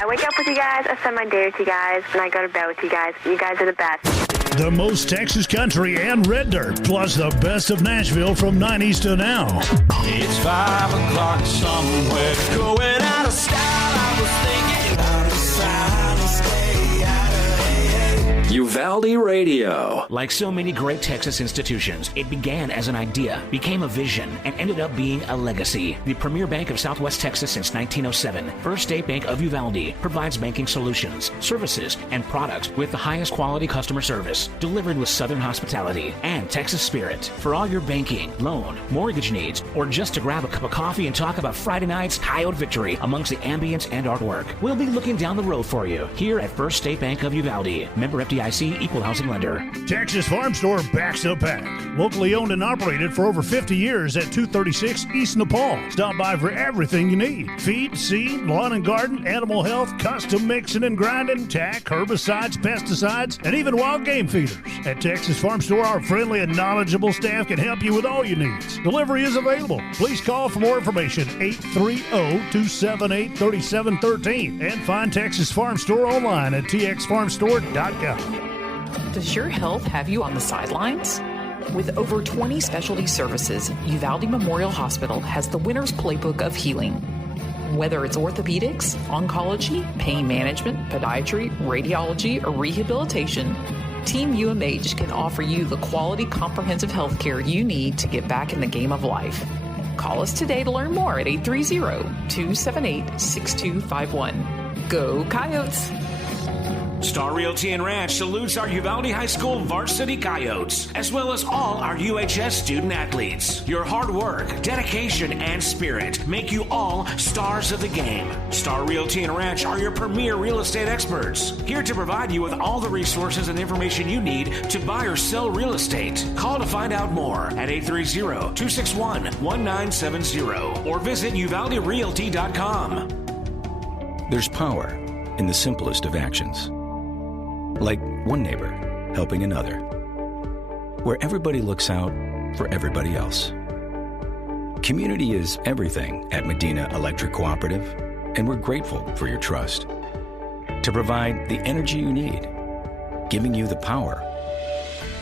I wake up with you guys, I spend my day with you guys, and I go to bed with you guys. You guys are the best. The most Texas country and red dirt, plus the best of Nashville from 90s to now. It's 5 o'clock somewhere, going out of style. I was thinking out of silence, stay out of Uvalde Radio. Like so many great Texas institutions, it began as an idea, became a vision, and ended up being a legacy. The premier bank of Southwest Texas since 1907, First State Bank of Uvalde provides banking solutions, services, and products with the highest quality customer service, delivered with Southern hospitality and Texas spirit. For all your banking, loan, mortgage needs, or just to grab a cup of coffee and talk about Friday night's Coyote victory amongst the ambience and artwork, we'll be looking down the road for you here at First State Bank of Uvalde. Member FDIC, equal housing lender. Texas Farm Store backs the pack. Locally owned and operated for over 50 years at 236 East Nepal. Stop by for everything you need. Feed, seed, lawn and garden, animal health, custom mixing and grinding, tack, herbicides, pesticides, and even wild game feeders. At Texas Farm Store, our friendly and knowledgeable staff can help you with all your needs. Delivery is available. Please call for more information, 830-278-3713, and find Texas Farm Store online at txfarmstore.com. Does your health have you on the sidelines? With over 20 specialty services, Uvalde Memorial Hospital has the winner's playbook of healing. Whether it's orthopedics, oncology, pain management, podiatry, radiology, or rehabilitation, Team UMH can offer you the quality comprehensive health care you need to get back in the game of life. Call us today to learn more at 830-278-6251. Go Coyotes! Star Realty and Ranch salutes our Uvalde High School varsity Coyotes, as well as all our UHS student athletes. Your hard work, dedication, and spirit make you all stars of the game. Star Realty and Ranch are your premier real estate experts, here to provide you with all the resources and information you need to buy or sell real estate. Call to find out more at 830-261-1970 or visit uvalderealty.com. There's power in the simplest of actions. Like one neighbor helping another, where everybody looks out for everybody else. Community is everything at Medina Electric Cooperative, and we're grateful for your trust. To provide the energy you need, giving you the power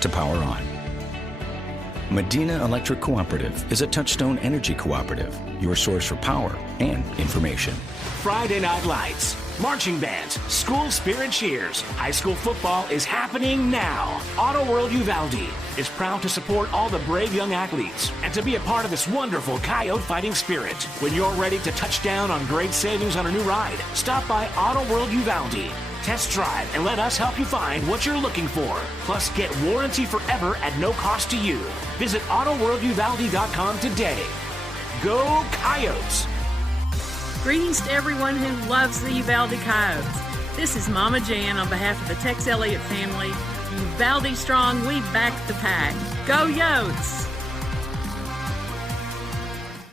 to power on. Medina Electric Cooperative is a Touchstone Energy Cooperative, your source for power and information. Friday Night Lights, marching bands, school spirit cheers. High school football is happening now. Auto World Uvalde is proud to support all the brave young athletes and to be a part of this wonderful Coyote fighting spirit. When you're ready to touch down on great savings on a new ride, stop by Auto World Uvalde. Test drive and let us help you find what you're looking for. Plus, get warranty forever at no cost to you. Visit AutoWorldUvalde.com today. Go Coyotes! Greetings to everyone who loves the Uvalde Coyotes. This is Mama Jan on behalf of the Tex Elliott family. Uvalde strong, we back the pack. Go Yotes!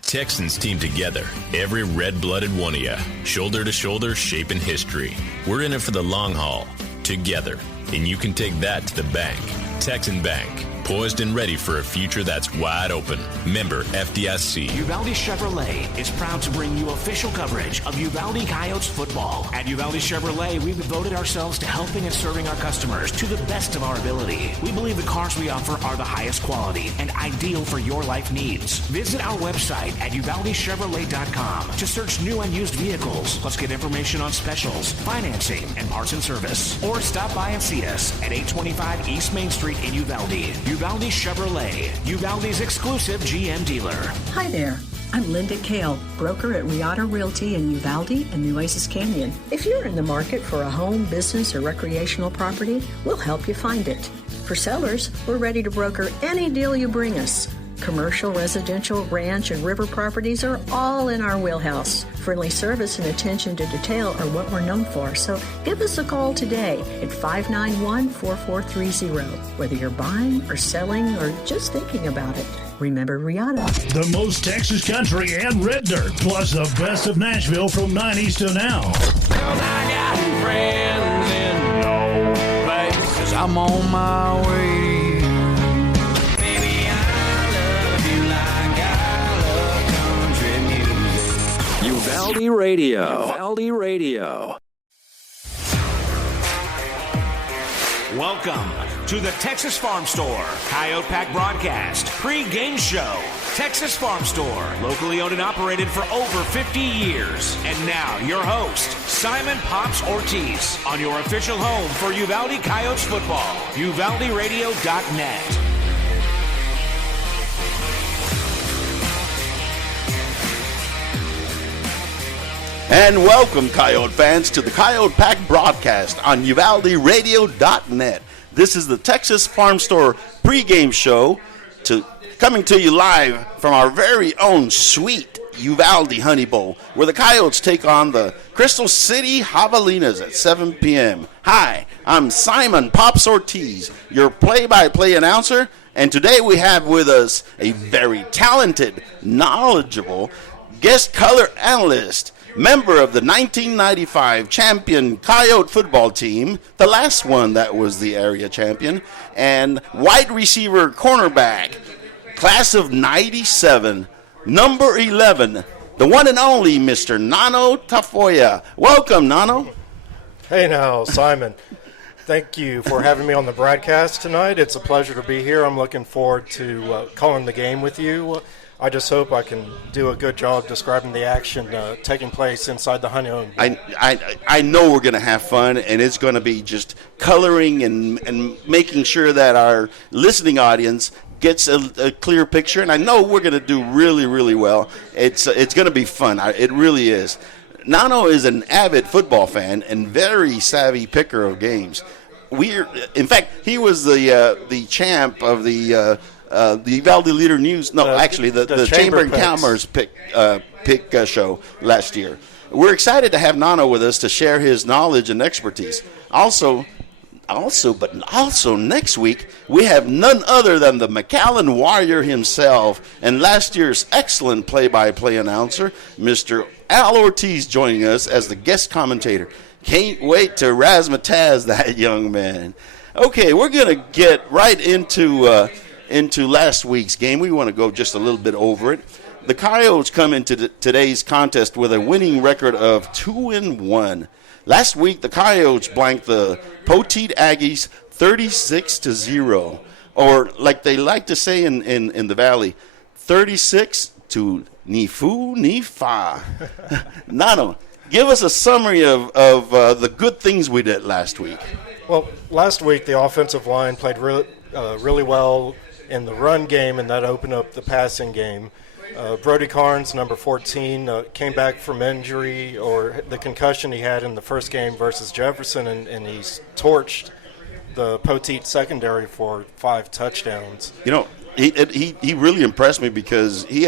Texans team together, every red-blooded one of you, shoulder to shoulder, shaping history. We're in it for the long haul, together, and you can take that to the bank. Texan Bank, poised and ready for a future that's wide open. Member FDIC. Uvalde Chevrolet is proud to bring you official coverage of Uvalde Coyotes football. At Uvalde Chevrolet, we've devoted ourselves to helping and serving our customers to the best of our ability. We believe the cars we offer are the highest quality and ideal for your life needs. Visit our website at UvaldeChevrolet.com to search new and used vehicles, plus get information on specials, financing, and parts and service. Or stop by and see us at 825 East Main Street in Uvalde. Uvalde Chevrolet, Uvalde's exclusive GM dealer. Hi there. I'm Linda Kale, broker at Riata Realty in Uvalde and Nueces Canyon. If you're in the market for a home, business, or recreational property, we'll help you find it. For sellers, we're ready to broker any deal you bring us. Commercial, residential, ranch, and river properties are all in our wheelhouse. Friendly service and attention to detail are what we're known for, so give us a call today at 591-4430. Whether you're buying or selling or just thinking about it, remember Riata. The most Texas country and red dirt, plus the best of Nashville from 90s to now. 'Cause I got friends in low places. I'm on my way. Uvalde Radio. Uvalde Radio. Welcome to the Texas Farm Store Coyote Pack Broadcast pre-game show. Texas Farm Store, locally owned and operated for over 50 years. And now your host, Simon Pops Ortiz, on your official home for Uvalde Coyotes football, UvaldeRadio.net. And welcome, Coyote fans, to the Coyote Pack broadcast on UvaldeRadio.net. This is the Texas Farm Store pregame show coming to you live from our very own sweet Uvalde Honey Bowl, where the Coyotes take on the Crystal City Javelinas at 7 p.m. Hi, I'm Simon Pops Ortiz, your play-by-play announcer, and today we have with us a very talented, knowledgeable guest color analyst, member of the 1995 champion Coyote football team, the last one that was the area champion, and wide receiver cornerback, class of 97, number 11, the one and only Mr. Nano Tafoya. Welcome, Nano. Hey now, Simon. Thank you for having me on the broadcast tonight. It's a pleasure to be here. I'm looking forward to calling the game with you. I just hope I can do a good job describing the action taking place inside the Honey Bowl. I know we're going to have fun, and it's going to be just coloring and making sure that our listening audience gets a clear picture. And I know we're going to do really, really well. It's going to be fun. It really is. Nano is an avid football fan and very savvy picker of games. In fact, he was the champ of the Uvalde Leader News. No, actually, the Chamber and Commerce pick show last year. We're excited to have Nano with us to share his knowledge and expertise. Also next week, we have none other than the McAllen Warrior himself and last year's excellent play-by-play announcer, Mr. Al Ortiz, joining us as the guest commentator. Can't wait to razzmatazz that young man. Okay, we're going to get right into last week's game. We want to go just a little bit over it. The Coyotes come into today's contest with a winning record of 2-1. Last week, the Coyotes blanked the Poteet Aggies 36-0, or like they like to say in the Valley, 36 to ni fu ni fa. Nano, give us a summary of the good things we did last week. Well, last week the offensive line played really well in the run game, and that opened up the passing game. Brody Carnes, number 14, came back from injury or the concussion he had in the first game versus Jefferson, and he's torched the Poteet secondary for 5 touchdowns. You know, he really impressed me because he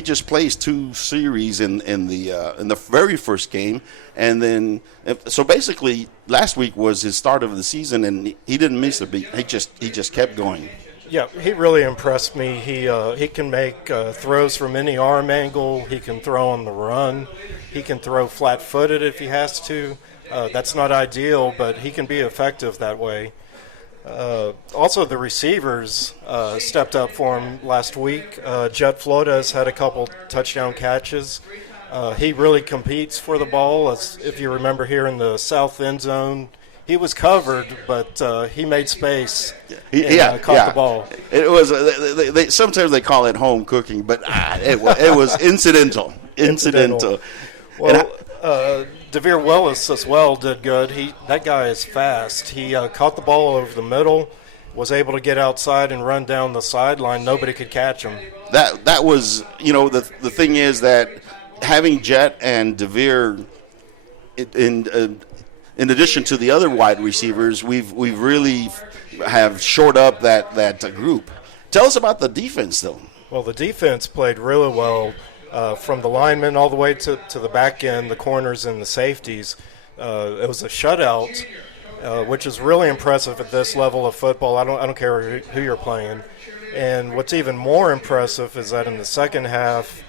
just plays 2 series in the very first game, and then so basically last week was his start of the season, and he didn't miss a beat. He just kept going. Yeah, he really impressed me. He can make throws from any arm angle. He can throw on the run. He can throw flat-footed if he has to. That's not ideal, but he can be effective that way. Also, the receivers stepped up for him last week. Jet Flores had a couple touchdown catches. He really competes for the ball. As if you remember here in the south end zone, he was covered, but he made space and caught the ball. It was sometimes they call it home cooking, but it was incidental. Well, DeVere Willis as well did good. That guy is fast. He caught the ball over the middle, was able to get outside and run down the sideline. Nobody could catch him. That was, the thing is that having Jet and DeVere in addition to the other wide receivers, we've really have shored up that group. Tell us about the defense, though. Well, the defense played really well from the linemen all the way to the back end, the corners and the safeties. It was a shutout, which is really impressive at this level of football. I don't care who you're playing. And what's even more impressive is that in the second half,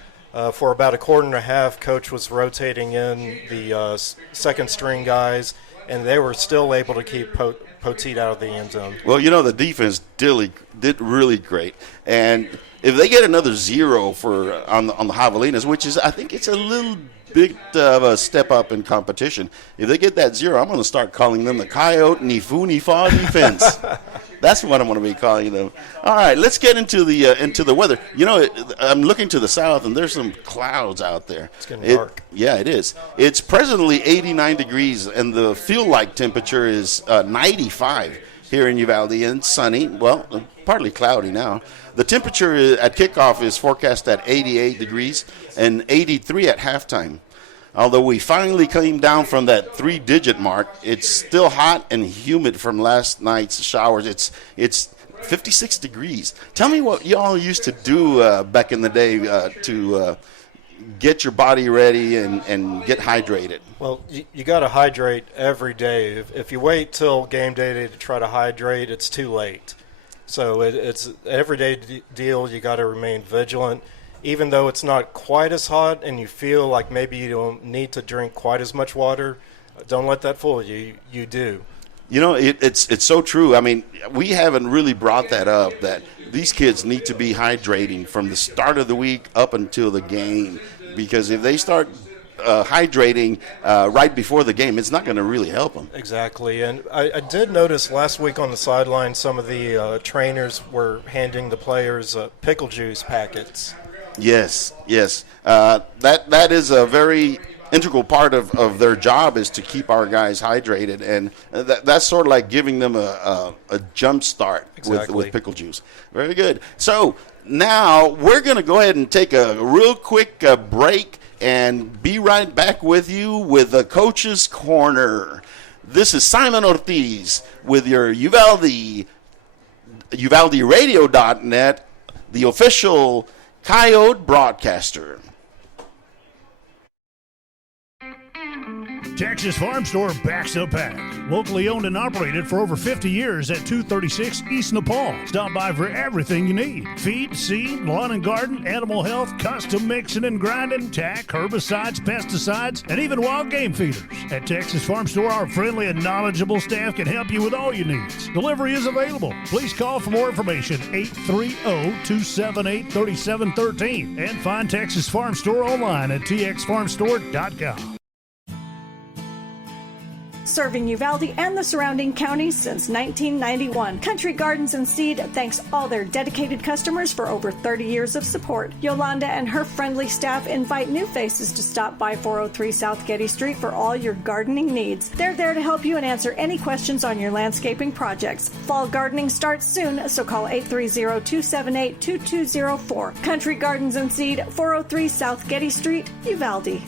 for about a quarter and a half, Coach was rotating in the second-string guys and they were still able to keep Poteet out of the end zone. Well, the defense did really great. And if they get another 0 on the Javelinas, which is, I think it's a little bit of a step up in competition. If they get that 0, I'm going to start calling them the Coyote Ni Fu Ni Fa defense. That's what I'm going to be calling them. All right, let's get into the weather. I'm looking to the south, and there's some clouds out there. It's getting dark. Yeah, it is. It's presently 89 degrees, and the feel-like temperature is 95 here in Uvalde, and sunny. Well, partly cloudy now. The temperature at kickoff is forecast at 88 degrees and 83 at halftime. Although we finally came down from that 3-digit mark, it's still hot and humid from last night's showers. It's 56 degrees. Tell me what y'all used to do back in the day to get your body ready and get hydrated. Well, you got to hydrate every day. If you wait till game day to try to hydrate, it's too late. So it's an everyday deal. You got to remain vigilant. Even though it's not quite as hot and you feel like maybe you don't need to drink quite as much water, don't let that fool you. You do. It's so true. I mean, we haven't really brought that up, that these kids need to be hydrating from the start of the week up until the game, because if they start hydrating right before the game, it's not going to really help them. Exactly. And I did notice last week on the sideline some of the trainers were handing the players pickle juice packets. Yes. That is a very integral part of their job, is to keep our guys hydrated, and that's sort of like giving them a jump start. Exactly. with pickle juice. Very good. So now we're going to go ahead and take a real quick break and be right back with you with the Coach's Corner. This is Simon Ortiz with your UvaldeRadio.net, the official Coyote broadcaster. Texas Farm Store backs the pack. Locally owned and operated for over 50 years at 236 East Nepal. Stop by for everything you need. Feed, seed, lawn and garden, animal health, custom mixing and grinding, tack, herbicides, pesticides, and even wild game feeders. At Texas Farm Store, our friendly and knowledgeable staff can help you with all your needs. Delivery is available. Please call for more information, 830-278-3713. And find Texas Farm Store online at txfarmstore.com. Serving Uvalde and the surrounding counties since 1991. Country Gardens and Seed thanks all their dedicated customers for over 30 years of support. Yolanda and her friendly staff invite new faces to stop by 403 South Getty Street for all your gardening needs. They're there to help you and answer any questions on your landscaping projects. Fall gardening starts soon, so call 830-278-2204. Country Gardens and Seed, 403 South Getty Street, Uvalde.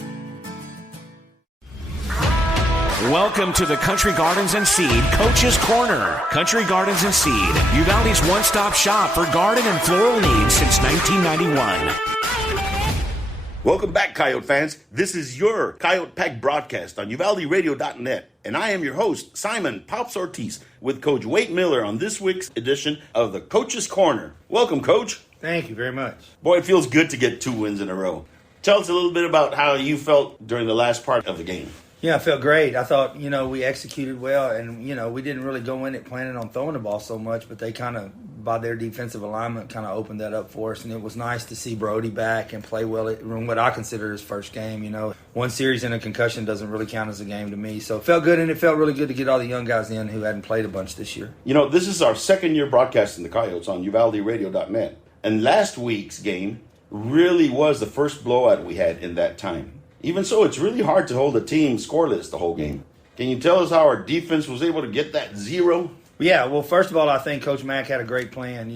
Welcome to the Country Gardens and Seed Coach's Corner. Country Gardens and Seed, Uvalde's one-stop shop for garden and floral needs since 1991. Welcome back, Coyote fans. This is your Coyote Pack broadcast on UvaldeRadio.net, and I am your host, Simon Pops Ortiz, with Coach Wade Miller on this week's edition of the Coach's Corner. Welcome, Coach. Thank you very much. Boy, it feels good to get 2 wins in a row. Tell us a little bit about how you felt during the last part of the game. Yeah, I felt great. I thought, we executed well, and, we didn't really go in it planning on throwing the ball so much, but they kind of, by their defensive alignment, kind of opened that up for us, and it was nice to see Brody back and play well in what I consider his first game. One series and a concussion doesn't really count as a game to me, so it felt good, and it felt really good to get all the young guys in who hadn't played a bunch this year. This is our second year broadcasting the Coyotes on UvaldeRadio.net, and last week's game really was the first blowout we had in that time. Even so, it's really hard to hold a team scoreless the whole game. Can you tell us how our defense was able to get that 0? Yeah, well, first of all, I think Coach Mack had a great plan.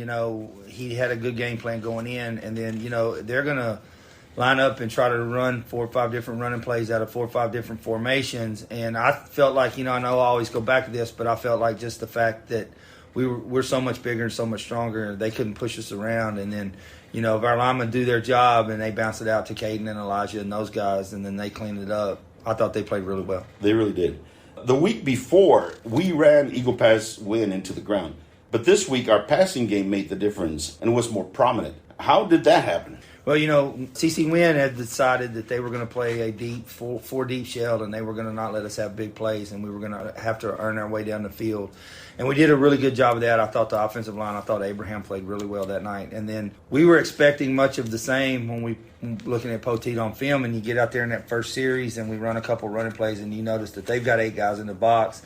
He had a good game plan going in, and then, they're going to line up and try to run 4 or 5 different running plays out of 4 or 5 different formations. And I felt like, I know I always go back to this, but I felt like just the fact that we're so much bigger and so much stronger, they couldn't push us around. And then, if our linemen do their job and they bounce it out to Caden and Elijah and those guys, and then they clean it up, I thought they played really well. They really did. The week before, we ran Eagle Pass win into the ground. But this week, our passing game made the difference and was more prominent. How did that happen? Well, CC Wynn had decided that they were going to play a deep, four deep shell, and they were going to not let us have big plays, and we were going to have to earn our way down the field. And we did a really good job of that. I thought the offensive line, I thought Abraham played really well that night. And then we were expecting much of the same when we looking at Poteet on film, and you get out there in that first series, and we run a couple running plays, and you notice that they've got 8 guys in the box,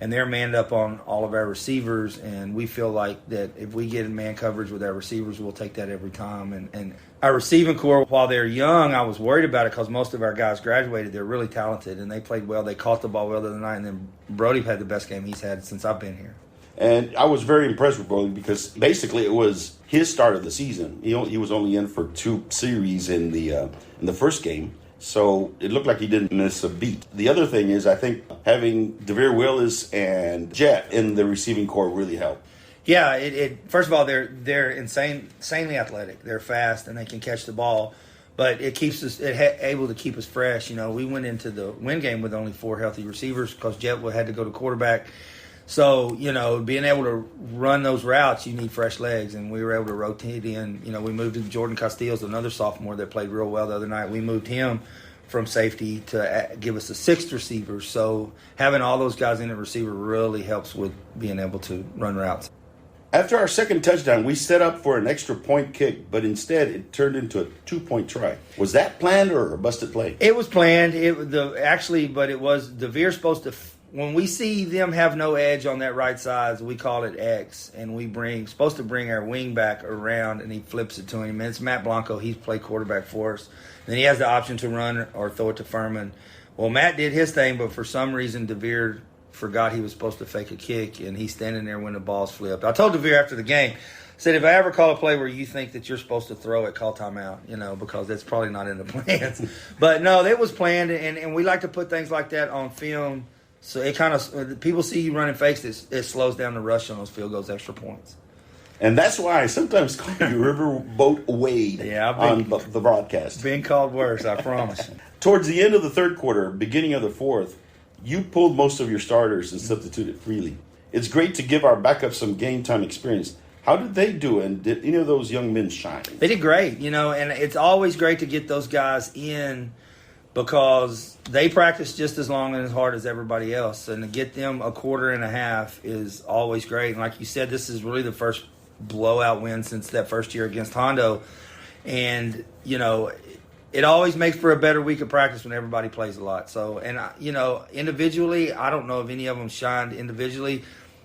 and they're manned up on all of our receivers, and we feel like that if we get in man coverage with our receivers, we'll take that every time. And our receiving core, while they're young, I was worried about it because most of our guys graduated. They're really talented, and they played well. They caught the ball well the other night, and then Brody had the best game he's had since I've been here. And I was very impressed with Brody because basically it was his start of the season. He was only in for 2 series in the first game. So it looked like he didn't miss a beat. The other thing is, I think having DeVere Willis and Jet in the receiving core really helped. Yeah, it first of all, they're insanely athletic. They're fast and they can catch the ball, but it keeps us able to keep us fresh. We went into the win game with only 4 healthy receivers because Jet had to go to quarterback. So, being able to run those routes, you need fresh legs, and we were able to rotate in. We moved to Jordan Castillo's, another sophomore that played real well the other night. We moved him from safety to give us a 6th receiver. So having all those guys in at receiver really helps with being able to run routes. After our second touchdown, we set up for an extra point kick, but instead it turned into a 2-point try. Was that planned or a busted play? It was planned. But it was DeVere supposed to. When we see them have no edge on that right side, we call it X, and supposed to bring our wing back around, and he flips it to him. And it's Matt Blanco. He's played quarterback for us. Then he has the option to run or throw it to Furman. Well, Matt did his thing, but for some reason DeVere forgot he was supposed to fake a kick, and he's standing there when the ball's flipped. I told DeVere after the game, I said, if I ever call a play where you think that you're supposed to throw it, call timeout, because that's probably not in the plans. But no, it was planned, and we like to put things like that on film. So it kind of, people see you running fakes, it slows down the rush on those field goals, extra points. And that's why I sometimes call you Riverboat Wade on the broadcast. Been called worse, I promise. Towards the end of the third quarter, beginning of the fourth, you pulled most of your starters and substituted freely. It's great to give our backups some game time experience. How did they do, and did any of those young men shine? They did great, and it's always great to get those guys in because they practice just as long and as hard as everybody else. And to get them a quarter and a half is always great. And like you said, this is really the first blowout win since that first year against Hondo. And, it always makes for a better week of practice when everybody plays a lot. So, and, individually, I don't know if any of them shined individually.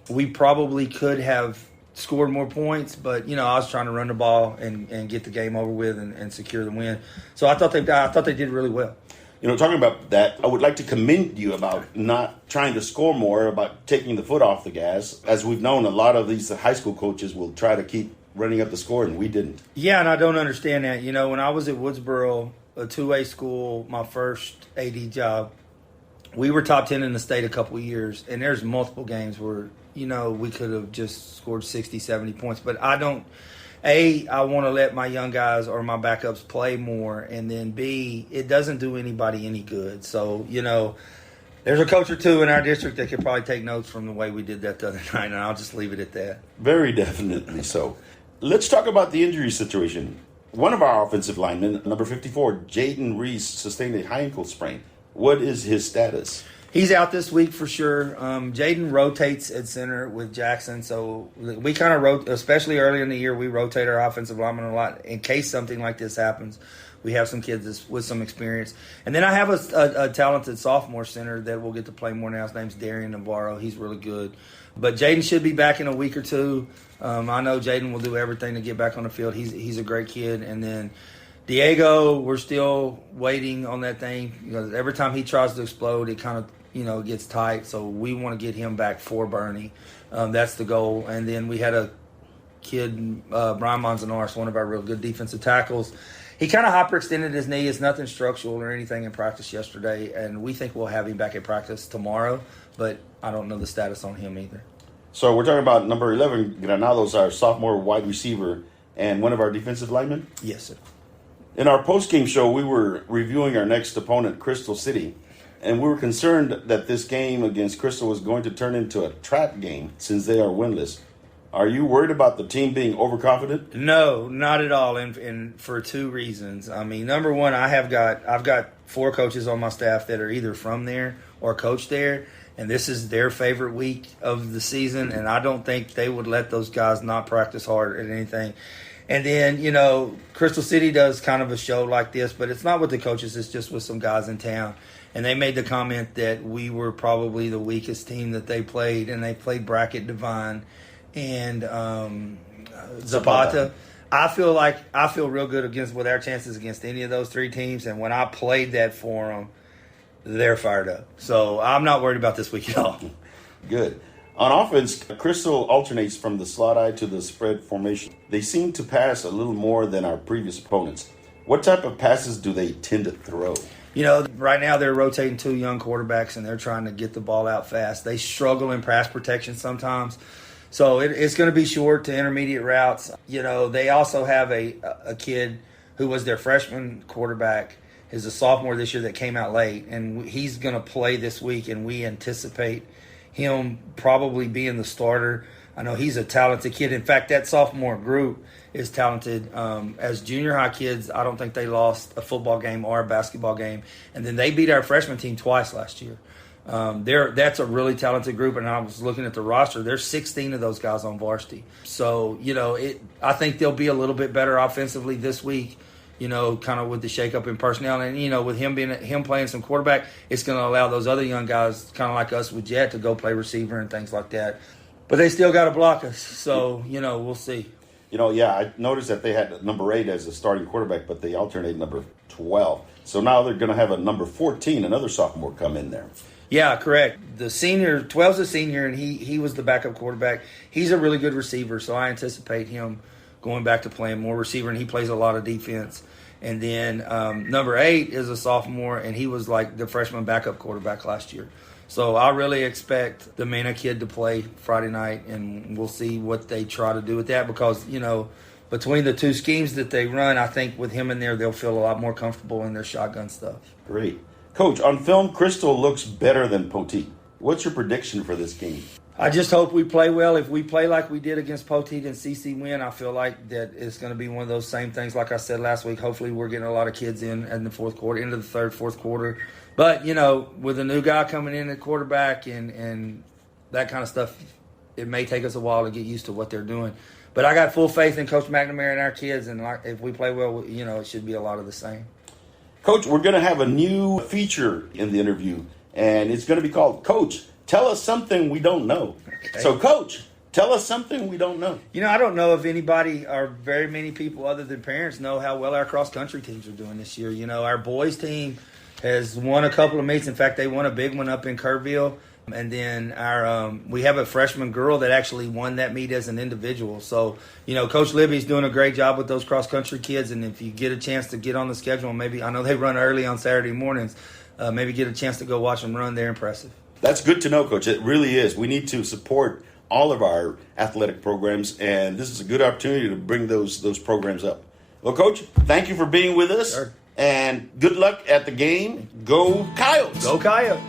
We probably could have scored more points, but, I was trying to run the ball and get the game over with and secure the win. So I thought they did really well. Talking about that, I would like to commend you about not trying to score more, about taking the foot off the gas. As we've known, a lot of these high school coaches will try to keep running up the score, and we didn't. Yeah, and I don't understand that. When I was at Woodsboro, a 2A school, my first AD job, we were top 10 in the state a couple of years, and there's multiple games where, we could have just scored 60, 70 points. But I don't – A, I want to let my young guys or my backups play more, and then B, it doesn't do anybody any good. So, there's a coach or two in our district that could probably take notes from the way we did that the other night, and I'll just leave it at that. Very definitely so. Let's talk about the injury situation. One of our offensive linemen, number 54, Jaden Reese, sustained a high ankle sprain. What is his status? He's out this week for sure. Jaden rotates at center with Jackson, so we kind of rotate, especially early in the year, we rotate our offensive linemen a lot in case something like this happens. We have some kids with some experience. And then I have a talented sophomore center that will get to play more now. His name's Darian Navarro. He's really good. But Jaden should be back in a week or two. I know Jaden will do everything to get back on the field. He's a great kid. And then Diego, we're still waiting on that thing. Every time he tries to explode, it kind of gets tight. So we want to get him back for Bernie. That's the goal. And then we had a kid, Brian Manzanares, one of our real good defensive tackles. He kind of hyperextended his knee. It's nothing structural or anything in practice yesterday, and we think we'll have him back at practice tomorrow, but I don't know the status on him either. So we're talking about number 11, Granados, our sophomore wide receiver, and one of our defensive linemen? Yes, sir. In our post-game show, we were reviewing our next opponent, Crystal City, and we were concerned that this game against Crystal was going to turn into a trap game since they are winless. Are you worried about the team being overconfident? No, not at all, and for two reasons. I mean, number one, I've got 4 coaches on my staff that are either from there or coach there, and this is their favorite week of the season, and I don't think they would let those guys not practice hard at anything. And then, you know, Crystal City does kind of a show like this, but it's not with the coaches, it's just with some guys in town. And they made the comment that we were probably the weakest team that they played, and they played Bracket Divine and Zapata. I feel real good with our chances against any of those 3 teams, and when I played that for them, they're fired up. So I'm not worried about this week at all. Good. On offense, Crystal alternates from the slot eye to the spread formation. They seem to pass a little more than our previous opponents. What type of passes do they tend to throw? You know, right now they're rotating 2 young quarterbacks, and they're trying to get the ball out fast. They struggle in pass protection sometimes. So it's going to be short to intermediate routes. You know, they also have a kid who was their freshman quarterback, is a sophomore this year that came out late, and he's going to play this week, and we anticipate him probably being the starter. I know he's a talented kid. In fact, that sophomore group is talented. As junior high kids, I don't think they lost a football game or a basketball game. And then they beat our freshman team twice last year. That's a really talented group, and I was looking at the roster. There's 16 of those guys on varsity. So, you know, I think they'll be a little bit better offensively this week, you know, kind of with the shakeup in personnel. And, you know, with him playing some quarterback, it's going to allow those other young guys, kind of like us with Jet, to go play receiver and things like that. But they still got to block us. So, you know, we'll see. You know, yeah, I noticed that they had number 8 as a starting quarterback, but they alternate number 12. So now they're going to have a number 14, another sophomore, come in there. Yeah, correct. The senior, 12's a senior, and he was the backup quarterback. He's a really good receiver, so I anticipate him going back to playing more receiver, and he plays a lot of defense. And then number 8 is a sophomore, and he was like the freshman backup quarterback last year. So I really expect the Mena kid to play Friday night, and we'll see what they try to do with that because, you know, between the 2 schemes that they run, I think with him in there, they'll feel a lot more comfortable in their shotgun stuff. Great. Coach, on film, Crystal looks better than Poteet. What's your prediction for this game? I just hope we play well. If we play like we did against Poteet and CC win, I feel like that it's going to be one of those same things like I said last week. Hopefully we're getting a lot of kids in the fourth quarter, into the third, fourth quarter. But, you know, with a new guy coming in at quarterback and that kind of stuff, it may take us a while to get used to what they're doing. But I got full faith in Coach McNamara and our kids, and if we play well, you know, it should be a lot of the same. Coach, we're going to have a new feature in the interview, and it's going to be called Coach, Tell Us Something We Don't Know. Okay. So, Coach, tell us something we don't know. You know, I don't know if anybody or very many people other than parents know how well our cross-country teams are doing this year. You know, our boys team has won a couple of meets. In fact, they won a big one up in Kerrville. And then we have a freshman girl that actually won that meet as an individual. So, you know, Coach Libby's doing a great job with those cross-country kids. And if you get a chance to get on the schedule, maybe, I know they run early on Saturday mornings, maybe get a chance to go watch them run. They're impressive. That's good to know, Coach. It really is. We need to support all of our athletic programs, and this is a good opportunity to bring those programs up. Well, Coach, thank you for being with us. Sure. And good luck at the game. Go Coyotes! Go Coyotes!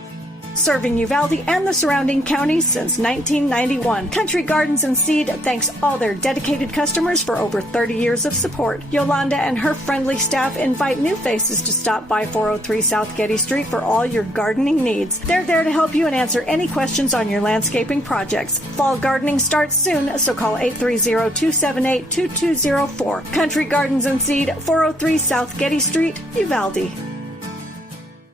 Serving Uvalde and the surrounding counties since 1991. Country Gardens and Seed thanks all their dedicated customers for over 30 years of support. Yolanda and her friendly staff invite new faces to stop by 403 South Getty Street for all your gardening needs. They're there to help you and answer any questions on your landscaping projects. Fall gardening starts soon, so call 830-278-2204. Country Gardens and Seed, 403 South Getty Street, Uvalde.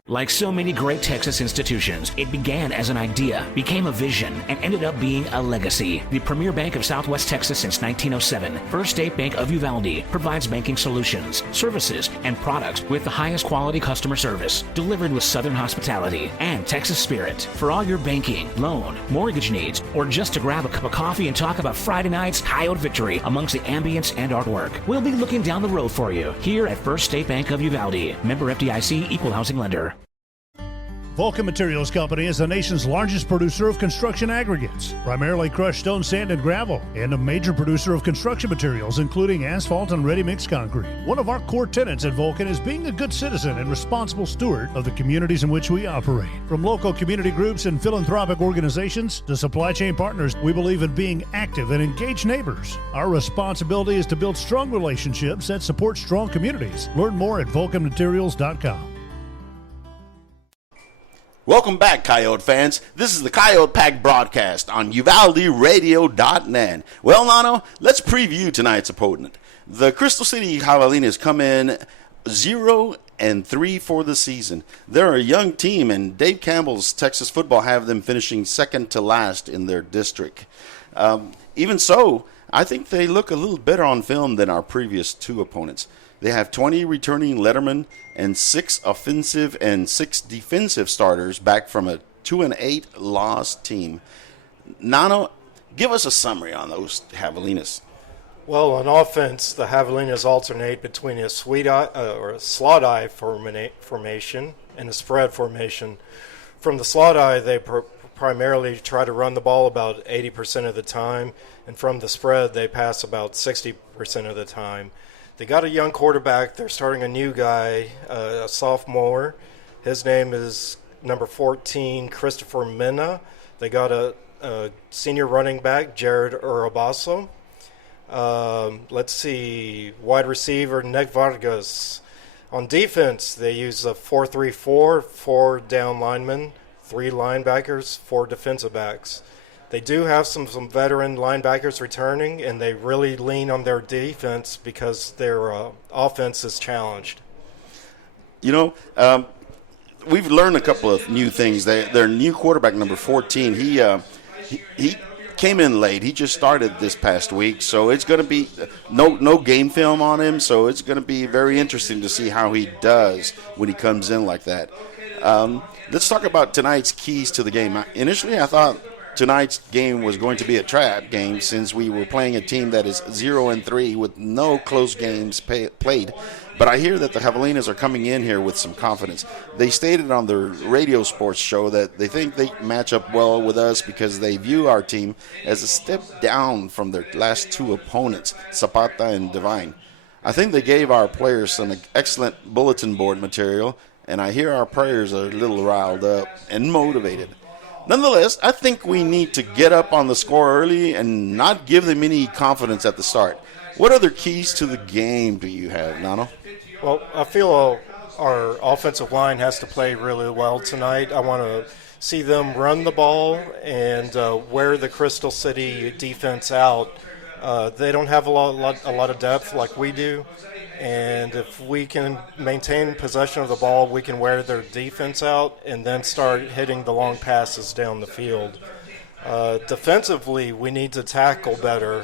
Like so many great Texas institutions, it began as an idea, became a vision, and ended up being a legacy. The premier bank of Southwest Texas since 1907, First State Bank of Uvalde, provides banking solutions, services, and products with the highest quality customer service, delivered with Southern hospitality and Texas spirit. For all your banking, loan, mortgage needs, or just to grab a cup of coffee and talk about Friday night's Coyote victory amongst the ambience and artwork, we'll be looking down the road for you here at First State Bank of Uvalde. Member FDIC, Equal Housing Lender. Vulcan Materials Company is the nation's largest producer of construction aggregates, primarily crushed stone, sand, and gravel, and a major producer of construction materials, including asphalt and ready-mix concrete. One of our core tenets at Vulcan is being a good citizen and responsible steward of the communities in which we operate. From local community groups and philanthropic organizations to supply chain partners, we believe in being active and engaged neighbors. Our responsibility is to build strong relationships that support strong communities. Learn more at vulcanmaterials.com. Welcome back, Coyote fans. This is the Coyote Pack broadcast on UvaldeRadio.net. Well, Nano, let's preview tonight's opponent. The Crystal City Javelinas come in 0-3 for the season. They're a young team, and Dave Campbell's Texas football have them finishing second to last in their district. Even so, I think they look a little better on film than our previous two opponents. They have 20 returning lettermen and 6 offensive and 6 defensive starters back from a 2-8 loss team. Nano, give us a summary on those Javelinas. Well, on offense, the Javelinas alternate between a slot eye formation and a spread formation. From the slot eye, they primarily try to run the ball about 80% of the time, and from the spread, they pass about 60% of the time. They got a young quarterback. They're starting a new guy, a sophomore. His name is number 14, Christopher Mena. They got a senior running back, Jared Urabaso. Let's see, wide receiver, Nick Vargas. On defense, they use a 4-3-4, 4 down linemen, 3 linebackers, 4 defensive backs. They do have some veteran linebackers returning, and they really lean on their defense because their offense is challenged. You know, we've learned a couple of new things. Their new quarterback, number 14, he came in late. He just started this past week, so it's going to be no game film on him, so it's going to be very interesting to see how he does when he comes in like that. Let's talk about tonight's keys to the game. Initially, I thought tonight's game was going to be a trap game since we were playing a team that is 0-3 with no close games played. But I hear that the Javelinas are coming in here with some confidence. They stated on their radio sports show that they think they match up well with us because they view our team as a step down from their last two opponents, Zapata and Divine. I think they gave our players some excellent bulletin board material, and I hear our players are a little riled up and motivated. Nonetheless, I think we need to get up on the score early and not give them any confidence at the start. What other keys to the game do you have, Nano? Well, I feel our offensive line has to play really well tonight. I want to see them run the ball and wear the Crystal City defense out. They don't have a lot of depth like we do. And if we can maintain possession of the ball, we can wear their defense out and then start hitting the long passes down the field. Defensively, we need to tackle better.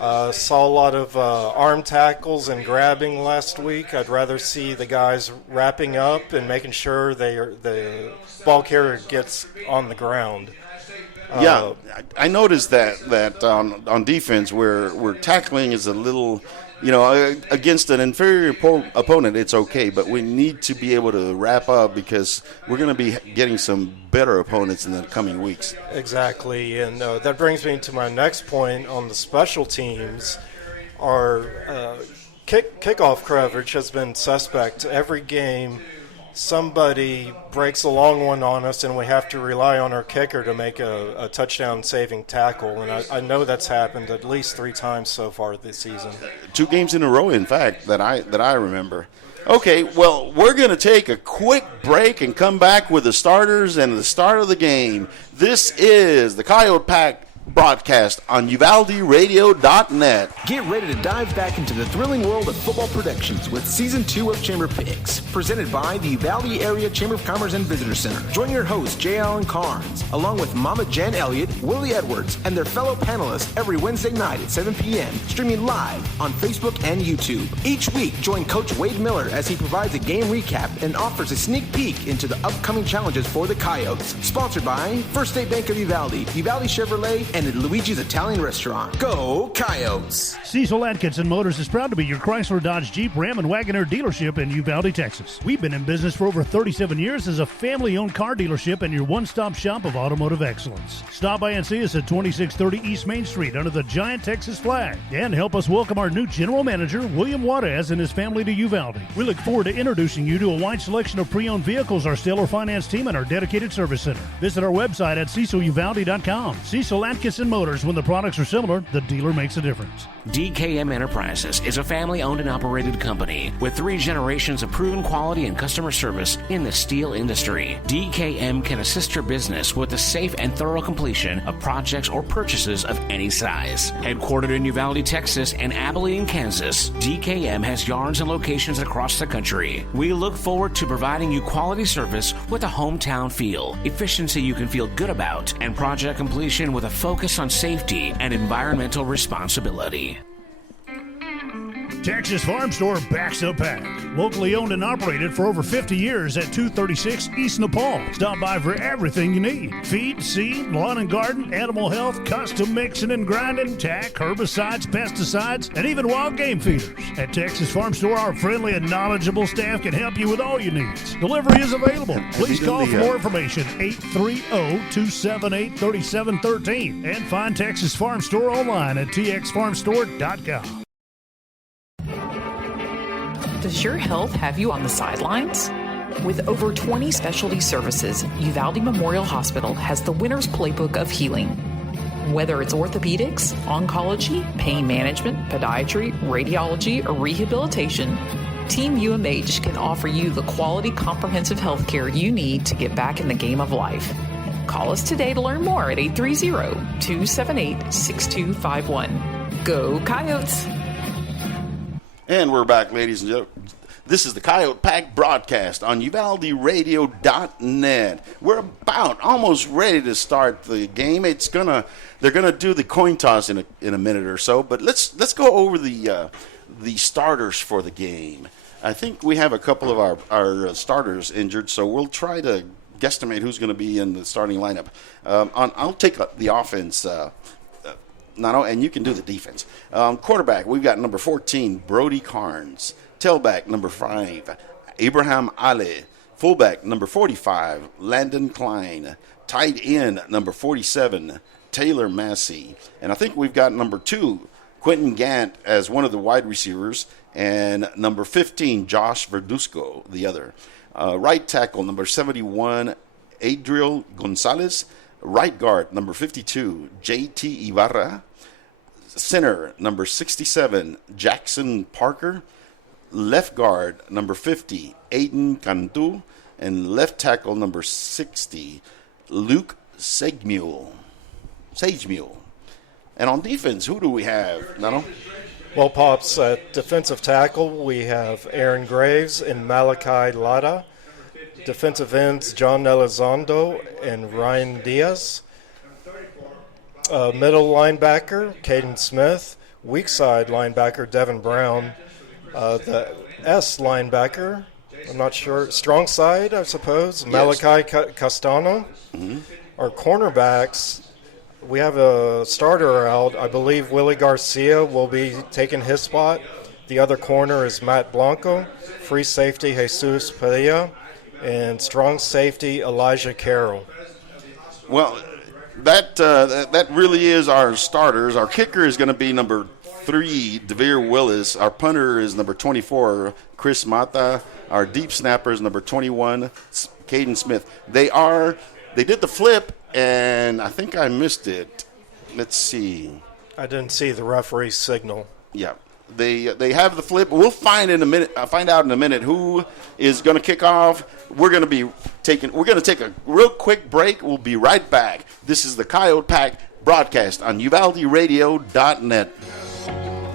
Saw a lot of arm tackles and grabbing last week. I'd rather see the guys wrapping up and making sure the ball carrier gets on the ground. Yeah, I noticed that on defense where tackling is a little, against an inferior opponent, it's okay, but we need to be able to wrap up because we're going to be getting some better opponents in the coming weeks. Exactly, and that brings me to my next point on the special teams. Our kickoff coverage has been suspect. Every game, somebody breaks a long one on us, and we have to rely on our kicker to make a touchdown-saving tackle. And I know that's happened at least 3 times so far this season. 2 games in a row, in fact, that I remember. Okay, well, we're going to take a quick break and come back with the starters and the start of the game. This is the Coyote Pack broadcast on UvaldeRadio.net. Get ready to dive back into the thrilling world of football predictions with Season 2 of Chamber Picks, presented by the Uvalde Area Chamber of Commerce and Visitor Center. Join your host, J. Allen Carnes, along with Mama Jen Elliott, Willie Edwards, and their fellow panelists every Wednesday night at 7 p.m., streaming live on Facebook and YouTube. Each week, join Coach Wade Miller as he provides a game recap and offers a sneak peek into the upcoming challenges for the Coyotes. Sponsored by First State Bank of Uvalde, Uvalde Chevrolet, and at Luigi's Italian Restaurant. Go Coyotes! Cecil Atkinson Motors is proud to be your Chrysler, Dodge, Jeep, Ram, and Wagoneer dealership in Uvalde, Texas. We've been in business for over 37 years as a family-owned car dealership and your one-stop shop of automotive excellence. Stop by and see us at 2630 East Main Street under the giant Texas flag. And help us welcome our new general manager, William Juarez, and his family to Uvalde. We look forward to introducing you to a wide selection of pre-owned vehicles, our stellar finance team, and our dedicated service center. Visit our website at ceciluvalde.com. Cecil Atkinson Motors, when the products are similar, the dealer makes a difference. DKM Enterprises is a family-owned and operated company with 3 generations of proven quality and customer service in the steel industry. DKM can assist your business with the safe and thorough completion of projects or purchases of any size. Headquartered in Uvalde, Texas and Abilene, Kansas, DKM has yards and locations across the country. We look forward to providing you quality service with a hometown feel, efficiency you can feel good about, and project completion with a focus on safety and environmental responsibility. Texas Farm Store backs the pack. Locally owned and operated for over 50 years at 236 East Nepal. Stop by for everything you need. Feed, seed, lawn and garden, animal health, custom mixing and grinding, tack, herbicides, pesticides, and even wild game feeders. At Texas Farm Store, our friendly and knowledgeable staff can help you with all your needs. Delivery is available. Please call for more information, 830-278-3713. And find Texas Farm Store online at txfarmstore.com. Does your health have you on the sidelines? With over 20 specialty services, Uvalde Memorial Hospital has the winner's playbook of healing. Whether it's orthopedics, oncology, pain management, podiatry, radiology, or rehabilitation, Team UMH can offer you the quality, comprehensive health care you need to get back in the game of life. Call us today to learn more at 830-278-6251. Go Coyotes! And we're back, ladies and gentlemen. This is the Coyote Pack broadcast on UvaldeRadio.net. We're about almost ready to start the game. They're gonna do the coin toss in a minute or so, but let's go over the starters for the game. I think we have a couple of our starters injured, so we'll try to guesstimate who's going to be in the starting lineup. I'll take the offense. Nano, and you can do the defense. Quarterback, we've got number 14, Brody Carnes. Tailback, number 5, Abraham Ale. Fullback, number 45, Landon Klein. Tight end, number 47, Taylor Massey. And I think we've got number 2, Quentin Gant, as one of the wide receivers, and number 15, Josh Verduzco, the other. Right tackle, number 71, Adriel Gonzalez. Right guard, number 52, J.T. Ibarra. Center, number 67, Jackson Parker. Left guard, number 50, Aiden Cantu. And left tackle, number 60, Luke Sagemule. And on defense, who do we have, Nano? Well, Pops, at defensive tackle, we have Aaron Graves and Malachi Lada. Defensive ends, John Elizondo and Ryan Diaz. Middle linebacker, Caden Smith. Weak side linebacker, Devin Brown. The S linebacker, I'm not sure. Strong side, I suppose, yes. Malachi Castano. Mm-hmm. Our cornerbacks, we have a starter out. I believe Willie Garcia will be taking his spot. The other corner is Matt Blanco. Free safety, Jesus Padilla. And strong safety, Elijah Carroll. Well, that really is our starters. Our kicker is going to be number 3, Devere Willis. Our punter is number 24, Chris Mata. Our deep snapper is number 21, Caden Smith. They did the flip, and I think I missed it. Let's see. I didn't see the referee's signal. Yeah. They have the flip. We'll find out in a minute who is going to kick off. We're going to take a real quick break. We'll be right back. This is the Coyote Pack broadcast on UvaldeRadio.net.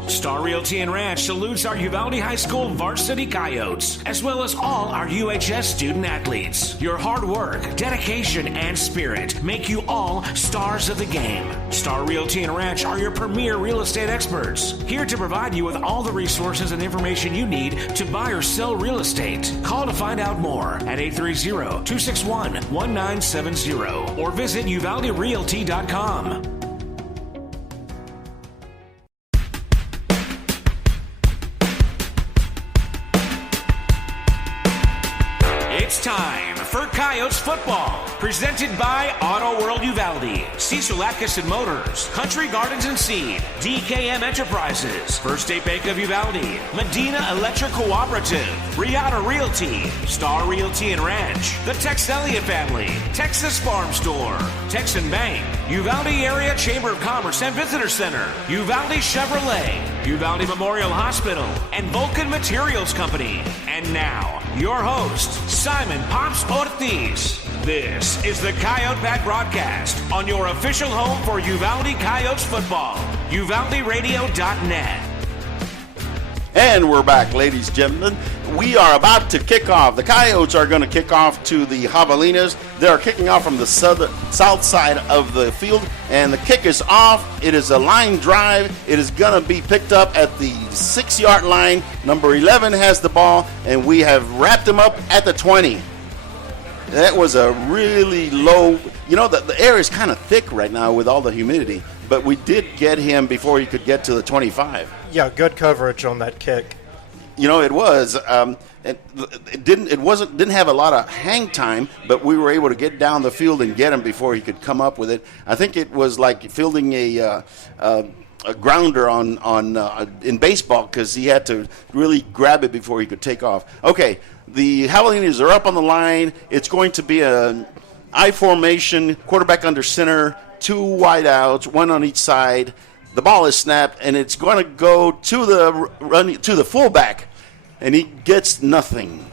Star Realty and Ranch salutes our Uvalde High School varsity Coyotes, as well as all our UHS student athletes. Your hard work, dedication, and spirit make you all stars of the game. Star Realty and Ranch are your premier real estate experts, here to provide you with all the resources and information you need to buy or sell real estate. Call to find out more at 830-261-1970 or visit UvaldeRealty.com. time for Coyotes football, presented by Auto World Uvalde, Cecil Atkinson Motors, Country Gardens and Seed, DKM Enterprises, First State Bank of Uvalde, Medina Electric Cooperative, Riata Realty, Star Realty and Ranch, the Tex Elliott family, Texas Farm Store, Texan Bank, Uvalde Area Chamber of Commerce and Visitor Center, Uvalde Chevrolet, Uvalde Memorial Hospital, and Vulcan Materials Company. And now, your host, Simon Pops Ortiz. This is the Coyote Pack broadcast on your official home for Uvalde Coyotes football, UvaldeRadio.net. And we're back, ladies and gentlemen. We are about to kick off. The Coyotes are going to kick off to the Javelinas. They are kicking off from the south side of the field, and the kick is off. It is a line drive. It is going to be picked up at the 6-yard line. Number 11 has the ball, and we have wrapped him up at the 20. That was a really low, the air is kind of thick right now with all the humidity, but we did get him before he could get to the 25. Yeah, good coverage on that kick. It was. It didn't have a lot of hang time, but we were able to get down the field and get him before he could come up with it. I think it was like fielding a grounder in baseball because he had to really grab it before he could take off. Okay, the Javelinas are up on the line. It's going to be an I formation, quarterback under center, 2 wideouts, 1 on each side. The ball is snapped, and it's going to go to the fullback, and he gets nothing.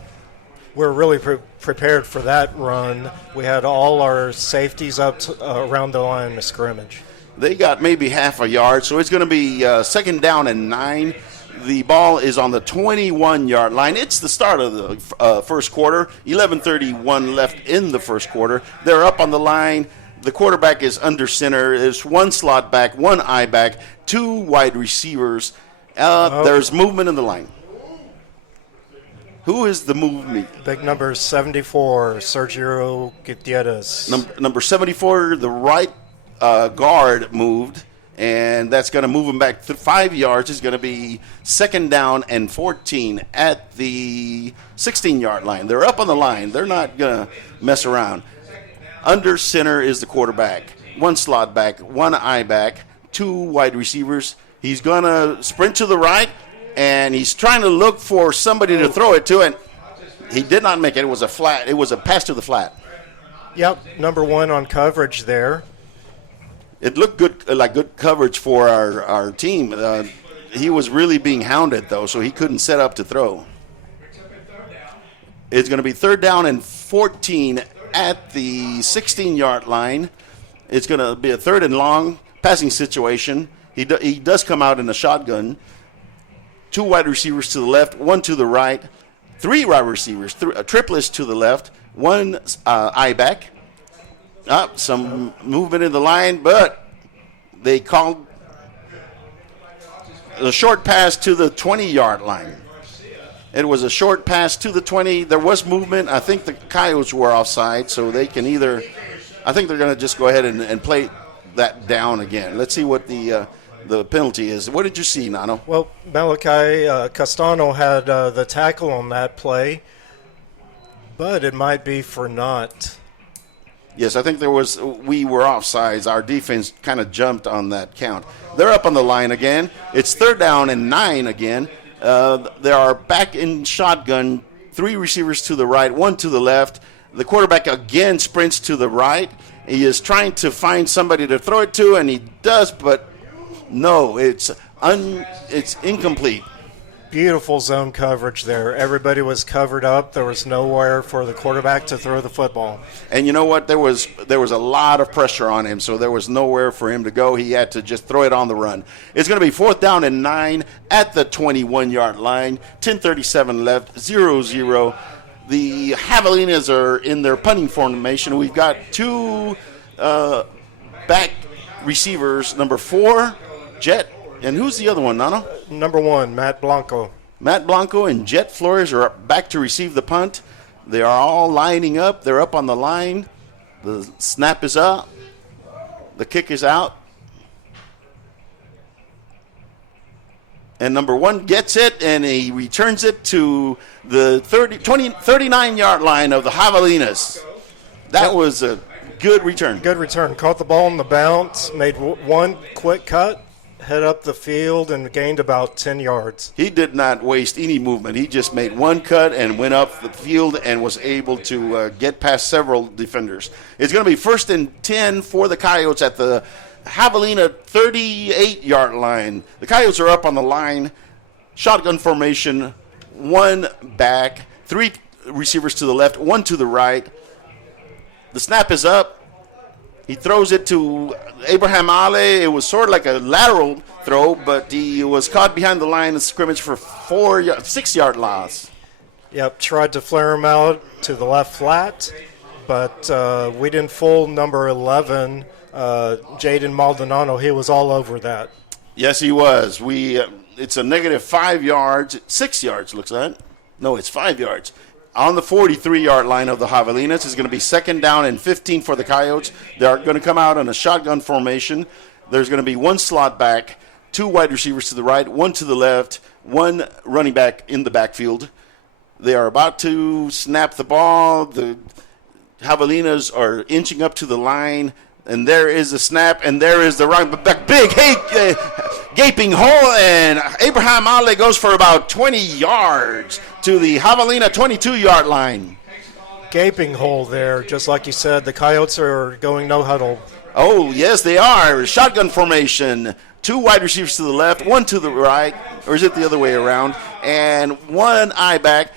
We're really prepared for that run. We had all our safeties up around the line of scrimmage. They got maybe half a yard, so it's going to be 2nd down and 9. The ball is on the 21-yard line. It's the start of the first quarter. 11:31 left in the first quarter. They're up on the line. The quarterback is under center. There's 1 slot back, 1 eye back, 2 wide receivers. There's movement in the line. Who is the movement? Big number 74, Sergio Gutierrez. Number 74, the right guard moved, and that's going to move him back 5 yards. It's going to be 2nd down and 14 at the 16-yard line. They're up on the line. They're not going to mess around. Under center is the quarterback. 1 slot back, 1 eye back, 2 wide receivers. He's going to sprint to the right, and he's trying to look for somebody to throw it to, and he did not make it. It was a flat. It was a pass to the flat. Yep, number 1 on coverage there. It looked good, like good coverage for our team. He was really being hounded, though, so he couldn't set up to throw. It's going to be 3rd down and 14 at the 16-yard line. It's going to be a 3rd and long passing situation. He does come out in a shotgun. 2 wide receivers to the left, 1 to the right, 3 wide receivers, triplets to the left, 1 eye back. Some movement in the line, but they called a short pass to the 20-yard line. It was a short pass to the 20. There was movement. I think the Coyotes were offside, so they can either – I think they're going to just go ahead and play that down again. Let's see what the penalty is. What did you see, Nano? Well, Malachi Castano had the tackle on that play, but it might be for naught. Yes, I think we were offsides. Our defense kind of jumped on that count. They're up on the line again. It's 3rd down and 9 again. They are back in shotgun, 3 receivers to the right, 1 to the left. The quarterback again sprints to the right. He is trying to find somebody to throw it to, and he does, but no, it's incomplete. Beautiful zone coverage there. Everybody was covered up. There was nowhere for the quarterback to throw the football. And you know what? There was a lot of pressure on him, so there was nowhere for him to go. He had to just throw it on the run. It's going to be 4th down and 9 at the 21-yard line. 10:37 left, 0-0. The Javelinas are in their punting formation. We've got 2 back receivers, number 4, Jet. And who's the other one, Nano? Number 1, Matt Blanco. Matt Blanco and Jet Flores are back to receive the punt. They are all lining up. They're up on the line. The snap is up. The kick is out. And number 1 gets it, and he returns it to the 39-yard line of the Javelinas. That was a good return. Good return. Caught the ball on the bounce, made one quick cut, head up the field, and gained about 10 yards. He did not waste any movement. He just made one cut and went up the field and was able to get past several defenders. It's going to be 1st and 10 for the Coyotes at the Javelina 38-yard line. The Coyotes are up on the line. Shotgun formation, 1 back, 3 receivers to the left, 1 to the right. The snap is up. He throws it to Abraham Ale. It was sort of like a lateral throw, but he was caught behind the line of scrimmage for 6-yard loss. Yep, tried to flare him out to the left flat, but we didn't fool number 11, Jaden Maldonado. He was all over that. Yes, he was. It's a negative 5 yards, 6 yards looks like. No, it's 5 yards. On the 43-yard line of the Javelinas is going to be 2nd down and 15 for the Coyotes. They're going to come out in a shotgun formation. There's going to be 1 slot back, 2 wide receivers to the right, 1 to the left, 1 running back in the backfield. They are about to snap the ball. The Javelinas are inching up to the line, and there is the snap, and there is the run back. Big gaping hole, and Abraham Ale goes for about 20 yards to the Javelina 22-yard line. Gaping hole there, just like you said. The Coyotes are going no huddle. Oh, yes, they are. Shotgun formation. 2 wide receivers to the left, 1 to the right, or is it the other way around? And 1 eye back.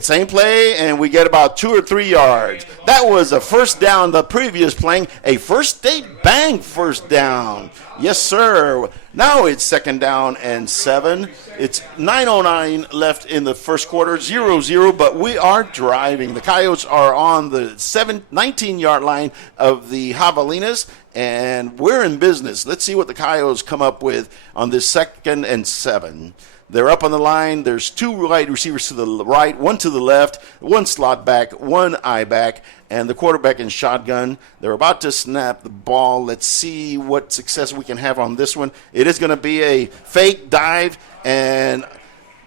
Same play, and we get about 2 or 3 yards. That was a first down. The previous playing, a First State Bank first down. Yes, sir. Now it's 2nd down and 7. It's 9:09 left in the first quarter, 0-0, but we are driving. The Coyotes are on the 19-yard line of the Javelinas, and we're in business. Let's see what the Coyotes come up with on this 2nd and 7. They're up on the line. There's 2 wide receivers to the right, 1 to the left, 1 slot back, 1 eye back, and the quarterback in shotgun. They're about to snap the ball. Let's see what success we can have on this one. It is going to be a fake dive and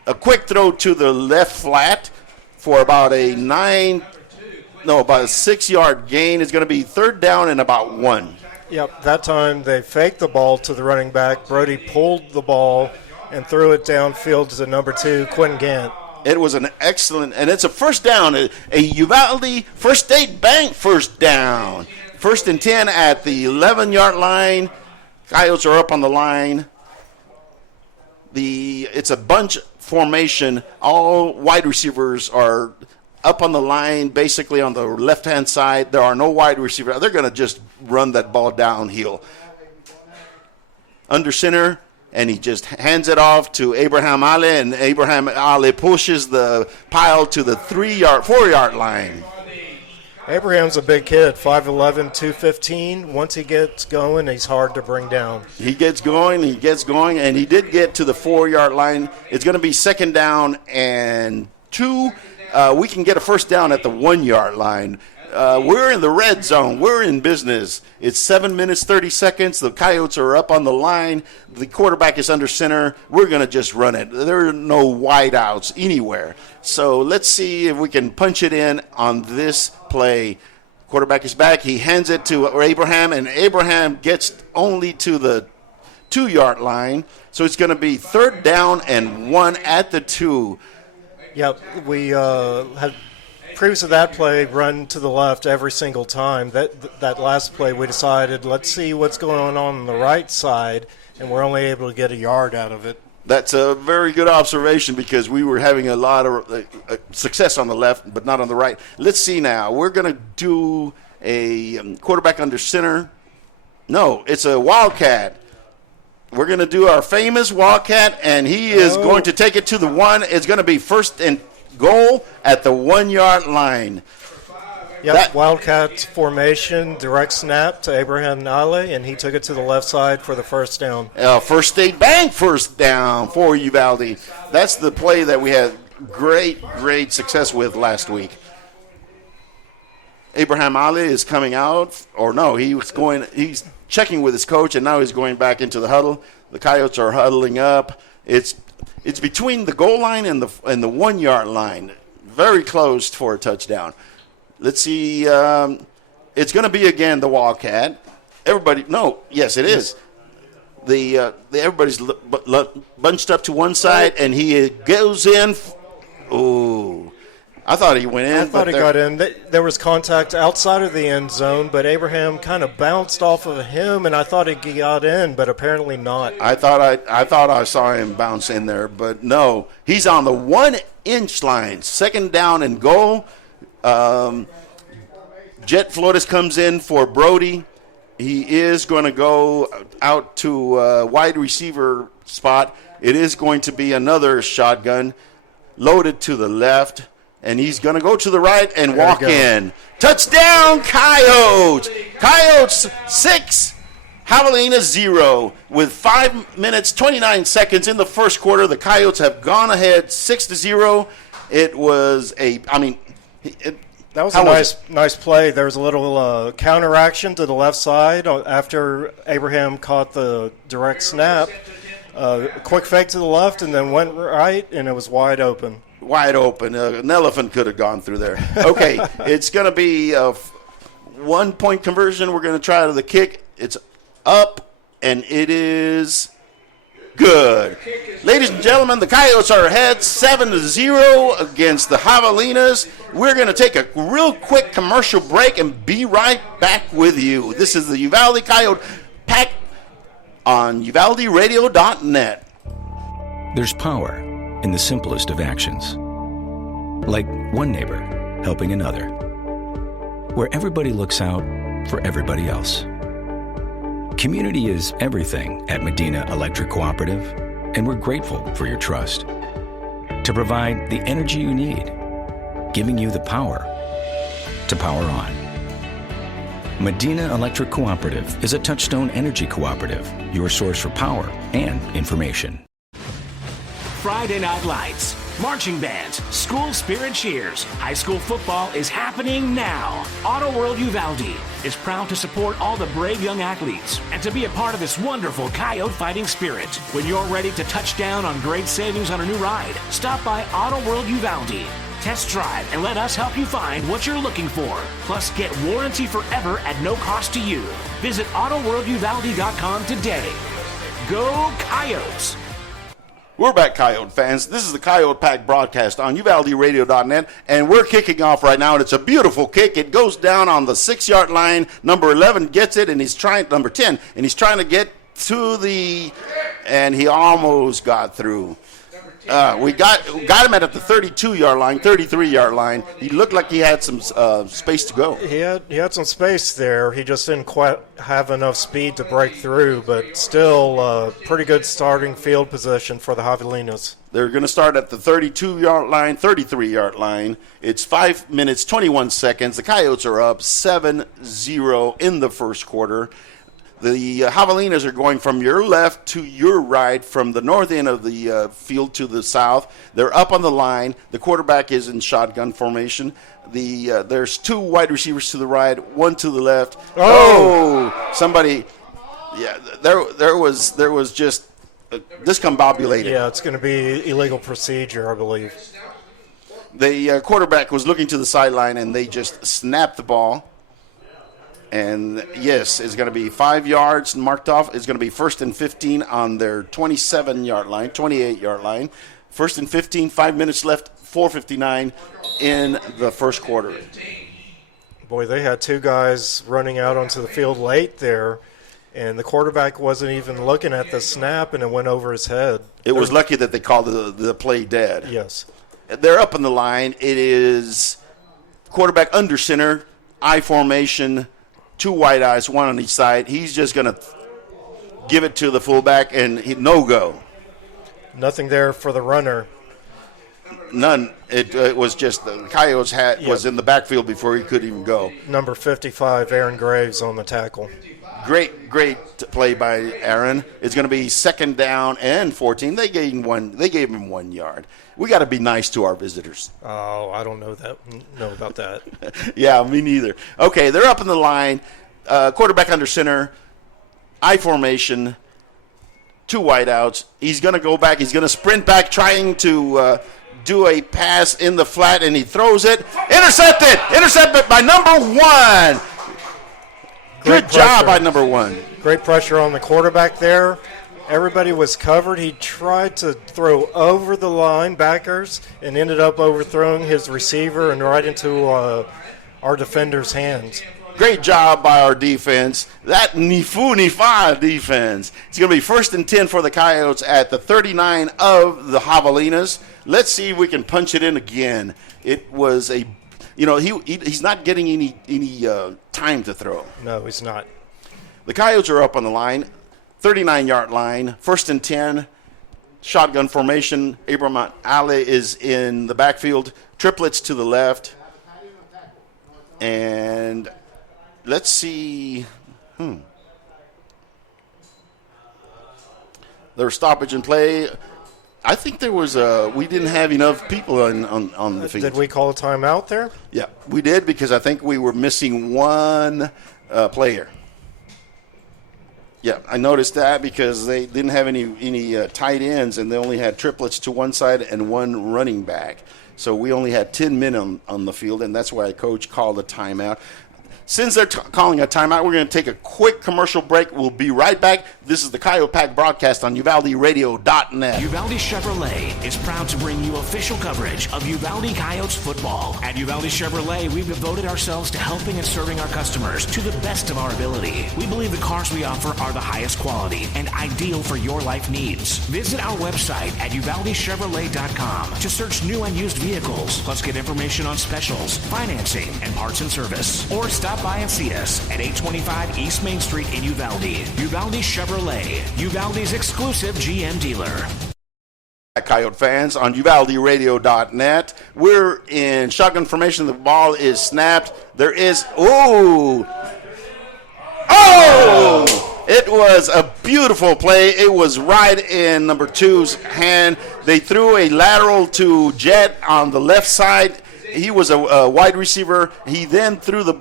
a quick throw to the left flat for about a 6-yard gain. It's going to be 3rd down and about 1. Yep, that time they faked the ball to the running back. Brody pulled the ball and threw it downfield to number 2, Quinn Gant. It was an excellent, and it's a first down, a Uvalde First State Bank first down. 1st and 10 at the 11-yard line. Coyotes are up on the line. It's a bunch formation. All wide receivers are up on the line, basically on the left-hand side. There are no wide receivers. They're going to just run that ball downhill. Under center, and he just hands it off to Abraham Ale, and Abraham Ale pushes the pile to the 4-yard line. Abraham's a big kid, 5'11", 215. Once he gets going, he's hard to bring down. He gets going, and he did get to the 4-yard line. It's going to be 2nd down and 2. We can get a first down at the 1-yard line. We're in the red zone. We're in business. It's 7 minutes, 30 seconds. The Coyotes are up on the line. The quarterback is under center. We're going to just run it. There are no wideouts anywhere. So let's see if we can punch it in on this play. Quarterback is back. He hands it to Abraham, and Abraham gets only to the 2-yard line. So it's going to be 3rd down and 1 at the 2. Yep, we had previous to that play run to the left every single time. That last play we decided, let's see what's going on the right side, and we're only able to get a yard out of it. That's a very good observation because we were having a lot of success on the left, but not on the right. Let's see now. We're going to do a quarterback under center. No, it's a Wildcat. We're going to do our famous Wildcat, and he is going to take it to the 1. It's going to be 1st and goal at the 1-yard line. Yep, Wildcat formation, direct snap to Abraham Ale, and he took it to the left side for the first down. First State Bank first down for Uvalde. That's the play that we had great success with last week. Abraham Ali is coming out, or no, he's checking with his coach, and now he's going back into the huddle. The Coyotes are huddling up. It's between the goal line and the 1 yard line, very close for a touchdown. Let's see. It's going to be again the Wildcat. Yes, it is. Everybody's bunched up to one side, and he goes in. Ooh. I thought he went in. I thought he got in. There was contact outside of the end zone, but Abraham kind of bounced off of him, and I thought he got in, but apparently not. I thought I saw him bounce in there, but no. He's on the 1 inch line. 2nd down and goal. Jet Flores comes in for Brody. He is going to go out to wide receiver spot. It is going to be another shotgun loaded to the left. And he's going to go to the right and walk in. Touchdown, Coyotes! Coyotes 6, Javelinas 0. With 5 minutes, 29 seconds in the first quarter, the Coyotes have gone ahead 6-0. It was that was a nice play. There was a little counteraction to the left side after Abraham caught the direct snap. Quick fake to the left and then went right, and it was wide open. Wide open. An elephant could have gone through there. Okay, it's going to be a 1-point conversion. We're going to try to the kick. It's up, and it is good. Ladies and gentlemen, the Coyotes are ahead 7-0 against the Javelinas. We're going to take a real quick commercial break and be right back with you. This is the Uvalde Coyote Pack on UvaldeRadio.net. There's power in the simplest of actions. Like one neighbor helping another. Where everybody looks out for everybody else. Community is everything at Medina Electric Cooperative, and we're grateful for your trust. To provide the energy you need, giving you the power to power on. Medina Electric Cooperative is a Touchstone Energy Cooperative, your source for power and information. Friday Night Lights, marching bands, school spirit cheers. High school football is happening now. Auto World Uvalde is proud to support all the brave young athletes and to be a part of this wonderful Coyote fighting spirit. When you're ready to touch down on great savings on a new ride, stop by Auto World Uvalde. Test drive and let us help you find what you're looking for. Plus, get warranty forever at no cost to you. Visit AutoWorldUvalde.com today. Go Coyotes! We're back, Coyote fans. This is the Coyote Pack broadcast on UvaldeRadio.net, and we're kicking off right now, and it's a beautiful kick. It goes down on the 6-yard line. Number 11 gets it, and number 10, and he's trying to get to and he almost got through. We got him at the 32-yard line, 33-yard line. He looked like he had some space to go. He had some space there. He just didn't quite have enough speed to break through, but still pretty good starting field position for the Javelinas. They're going to start at the 32-yard line, 33-yard line. It's 5 minutes, 21 seconds. The Coyotes are up 7-0 in the first quarter. The Javelinas are going from your left to your right, from the north end of the field to the south. They're up on the line. The quarterback is in shotgun formation. There's 2 wide receivers to the right, 1 to the left. Oh! Somebody, yeah, there was just discombobulated. Yeah, it's going to be illegal procedure, I believe. The quarterback was looking to the sideline, and they just snapped the ball. And, yes, it's going to be 5 yards marked off. It's going to be 1st and 15 on their 27-yard line, 28-yard line. 1st and 15, 5 minutes left, 4:59 in the first quarter. Boy, they had 2 guys running out onto the field late there, and the quarterback wasn't even looking at the snap, and it went over his head. It was lucky that they called the play dead. Yes. They're up on the line. It is quarterback under center, I formation, 2 wide eyes, 1 on each side. He's just going to give it to the fullback, and no-go. Nothing there for the runner. None. It was just the Coyotes was in the backfield before he could even go. Number 55, Aaron Graves on the tackle. Great play by Aaron. It's going to be 2nd down and 14. They gave him 1 yard. We got to be nice to our visitors. Oh, I don't know about that. Yeah, me neither. Okay, they're up in the line. Quarterback under center. I formation. 2 wideouts. He's going to go back. He's going to sprint back, trying to do a pass in the flat, and he throws it. Intercepted by number 1. Good job by number 1. Great pressure on the quarterback there. Everybody was covered. He tried to throw over the linebackers and ended up overthrowing his receiver and right into our defender's hands. Great job by our defense. That Nifu defense. It's going to be 1st and 10 for the Coyotes at the 39 of the Javelinas. Let's see if we can punch it in again. It was a, he's not getting any time to throw. No, he's not. The Coyotes are up on the line, 39-yard line, 1st and 10, shotgun formation. Abraham Ali is in the backfield, triplets to the left, and let's see. There's stoppage in play. I think there was we didn't have enough people on the field. Did we call a timeout there? Yeah, we did, because I think we were missing one player. Yeah, I noticed that because they didn't have any tight ends, and they only had triplets to one side and one running back. So we only had 10 men on the field, and that's why Coach called a timeout. Since they're calling a timeout, we're going to take a quick commercial break. We'll be right back. This is the Coyote Pack broadcast on UvaldeRadio.net. Uvalde Chevrolet is proud to bring you official coverage of Uvalde Coyotes football. At Uvalde Chevrolet, we've devoted ourselves to helping and serving our customers to the best of our ability. We believe the cars we offer are the highest quality and ideal for your life needs. Visit our website at UvaldeChevrolet.com to search new and used vehicles, plus get information on specials, financing, and parts and service. Or stop by and see us at 825 East Main Street in Uvalde. Uvalde Chevrolet, Uvalde's exclusive GM dealer. Coyote fans on UvaldeRadio.net. We're in shotgun formation. The ball is snapped. There is, it was a beautiful play. It was right in number 2's hand. They threw a lateral to Jet on the left side. He was a wide receiver. He then threw the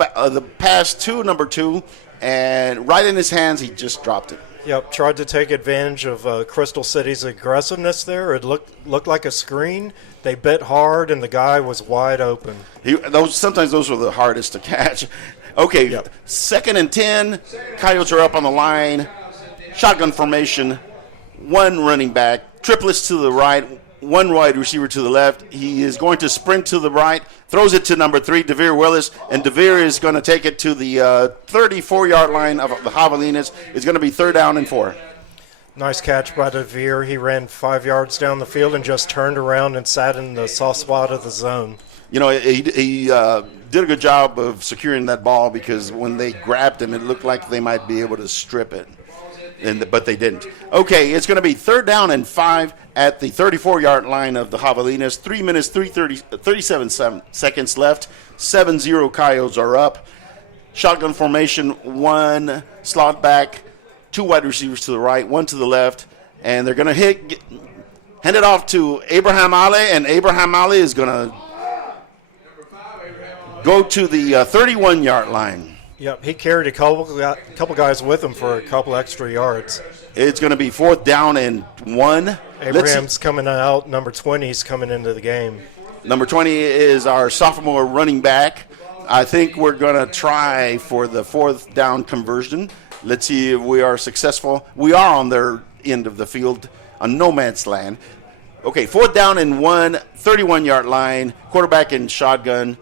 pass to number 2, and right in his hands, he just dropped it. Yep, tried to take advantage of Crystal City's aggressiveness there. It looked like a screen. They bit hard, and the guy was wide open. Sometimes those were the hardest to catch. Okay, yep. 2nd and 10. Coyotes are up on the line. Shotgun formation. 1 running back. Triplets to the right. 1 wide receiver to the left. He is going to sprint to the right, throws it to number 3, DeVere Willis, and DeVere is going to take it to the 34-yard line of the Javelinas. It's going to be 3rd down and 4. Nice catch by DeVere. He ran 5 yards down the field and just turned around and sat in the soft spot of the zone. He did a good job of securing that ball, because when they grabbed him, it looked like they might be able to strip it. But they didn't. Okay, it's going to be 3rd down and 5 at the 34-yard line of the Javelinas. 3 minutes, 37 seconds left. 7-0 Coyotes are up. Shotgun formation, 1 slot back, 2 wide receivers to the right, 1 to the left. And they're going to hand it off to Abraham Ali, and Abraham Ali is going to go to the 31-yard line. Yep, he carried a couple guys with him for a couple extra yards. It's going to be 4th down and 1. Abraham's coming out. Number 20 is coming into the game. Number 20 is our sophomore running back. I think we're going to try for the 4th down conversion. Let's see if we are successful. We are on their end of the field, on no man's land. Okay, 4th down and 1, 31-yard line, quarterback in shotgun.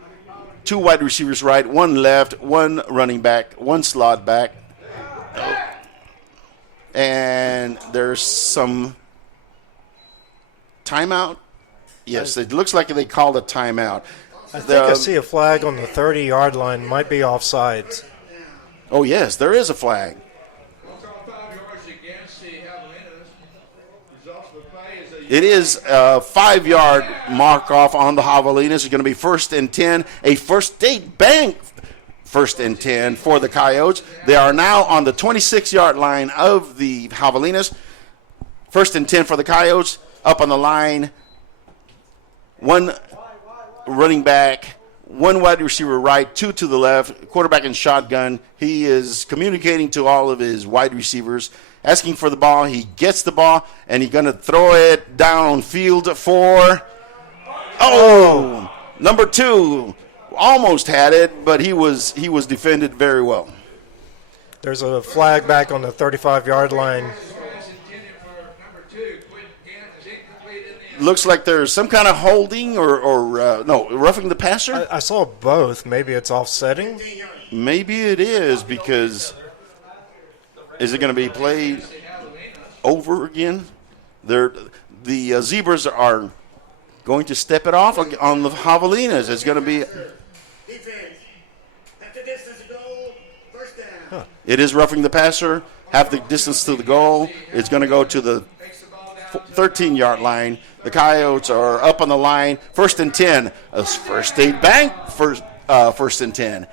2 wide receivers right, 1 left, 1 running back, 1 slot back. And there's some timeout. Yes, it looks like they called a timeout. I think I see a flag on the 30-yard line. Might be offsides. Oh, yes, there is a flag. It is a 5-yard mark off on the Javelinas. It's going to be 1st and 10. A First State Bank First and 10 for the Coyotes. They are now on the 26-yard line of the Javelinas. First and 10 for the Coyotes. Up on the line, one running back, one wide receiver right, two to the left, quarterback in shotgun. He is communicating to all of his wide receivers, asking for the ball. He gets the ball, and he's going to throw it downfield for, number 2. Almost had it, but he was defended very well. There's a flag back on the 35-yard line. Looks like there's some kind of holding or roughing the passer. I saw both. Maybe it's offsetting. Maybe it is, because is it going to be played over again? The Zebras are going to step it off on the Javelinas. It's going to be. It is roughing the passer, half the distance to the goal. It's going to go to the 13-yard line. The Coyotes are up on the line. First and 10. First State Bank, first and 10.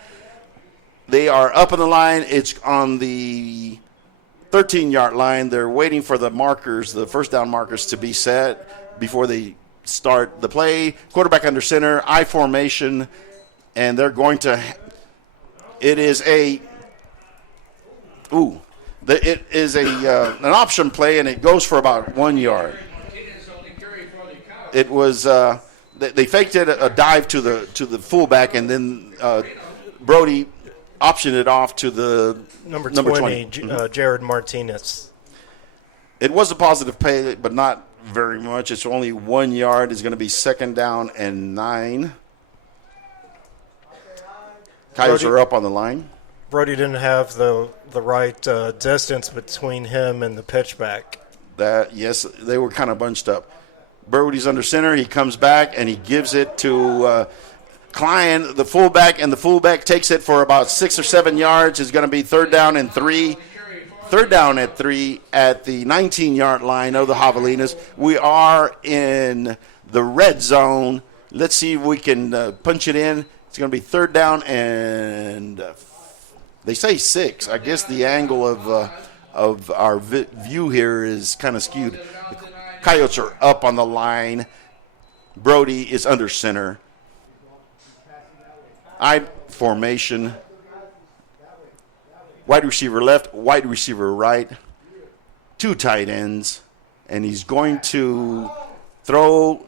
They are up on the line. It's on the 13-yard line. They're waiting for the markers, the first down markers, to be set before they start the play. Quarterback under center, I formation, and they're going to. It is an option play, and it goes for about 1 yard. It was they faked it, a dive to the fullback, and then Brody optioned it off to the number 20. Jared Martinez. It was a positive play, but not very much. It's only 1 yard. It's going to be second down and 9. Coyotes are up on the line. Brody didn't have the right distance between him and the pitchback. Yes, they were kind of bunched up. Brody's under center. He comes back, and he gives it to Klein, the fullback, and the fullback takes it for about 6 or 7 yards. It's going to be third down and 3. Third down at 3 at the 19-yard line of the Javelinas. We are in the red zone. Let's see if we can punch it in. It's going to be third down and they say 6. I guess the angle of our view here is kind of skewed. The Coyotes are up on the line. Brody is under center. I formation. Wide receiver left, wide receiver right. 2 tight ends. And he's going to throw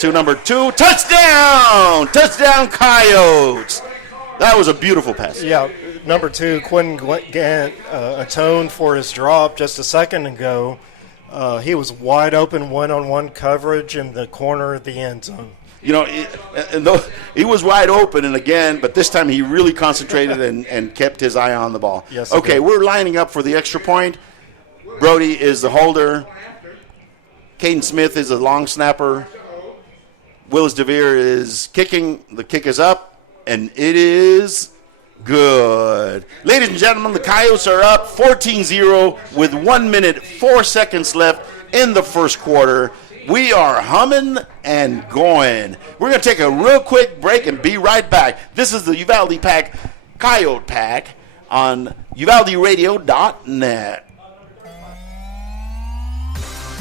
to number 2. Touchdown! Touchdown, Coyotes! That was a beautiful pass. Yeah, number 2, Quinn Gant atoned for his drop just a second ago. He was wide open one-on-one coverage in the corner of the end zone. You know, he was wide open, and again, but this time he really concentrated and kept his eye on the ball. Yes. Okay, we're lining up for the extra point. Brody is the holder. Caden Smith is a long snapper. Willis DeVere is kicking. The kick is up, and it is good. Ladies and gentlemen, the Coyotes are up 14-0 with 1 minute, 4 seconds left in the first quarter. We are humming and going. We're going to take a real quick break and be right back. This is the Uvalde Pack, Coyote Pack on UvaldeRadio.net.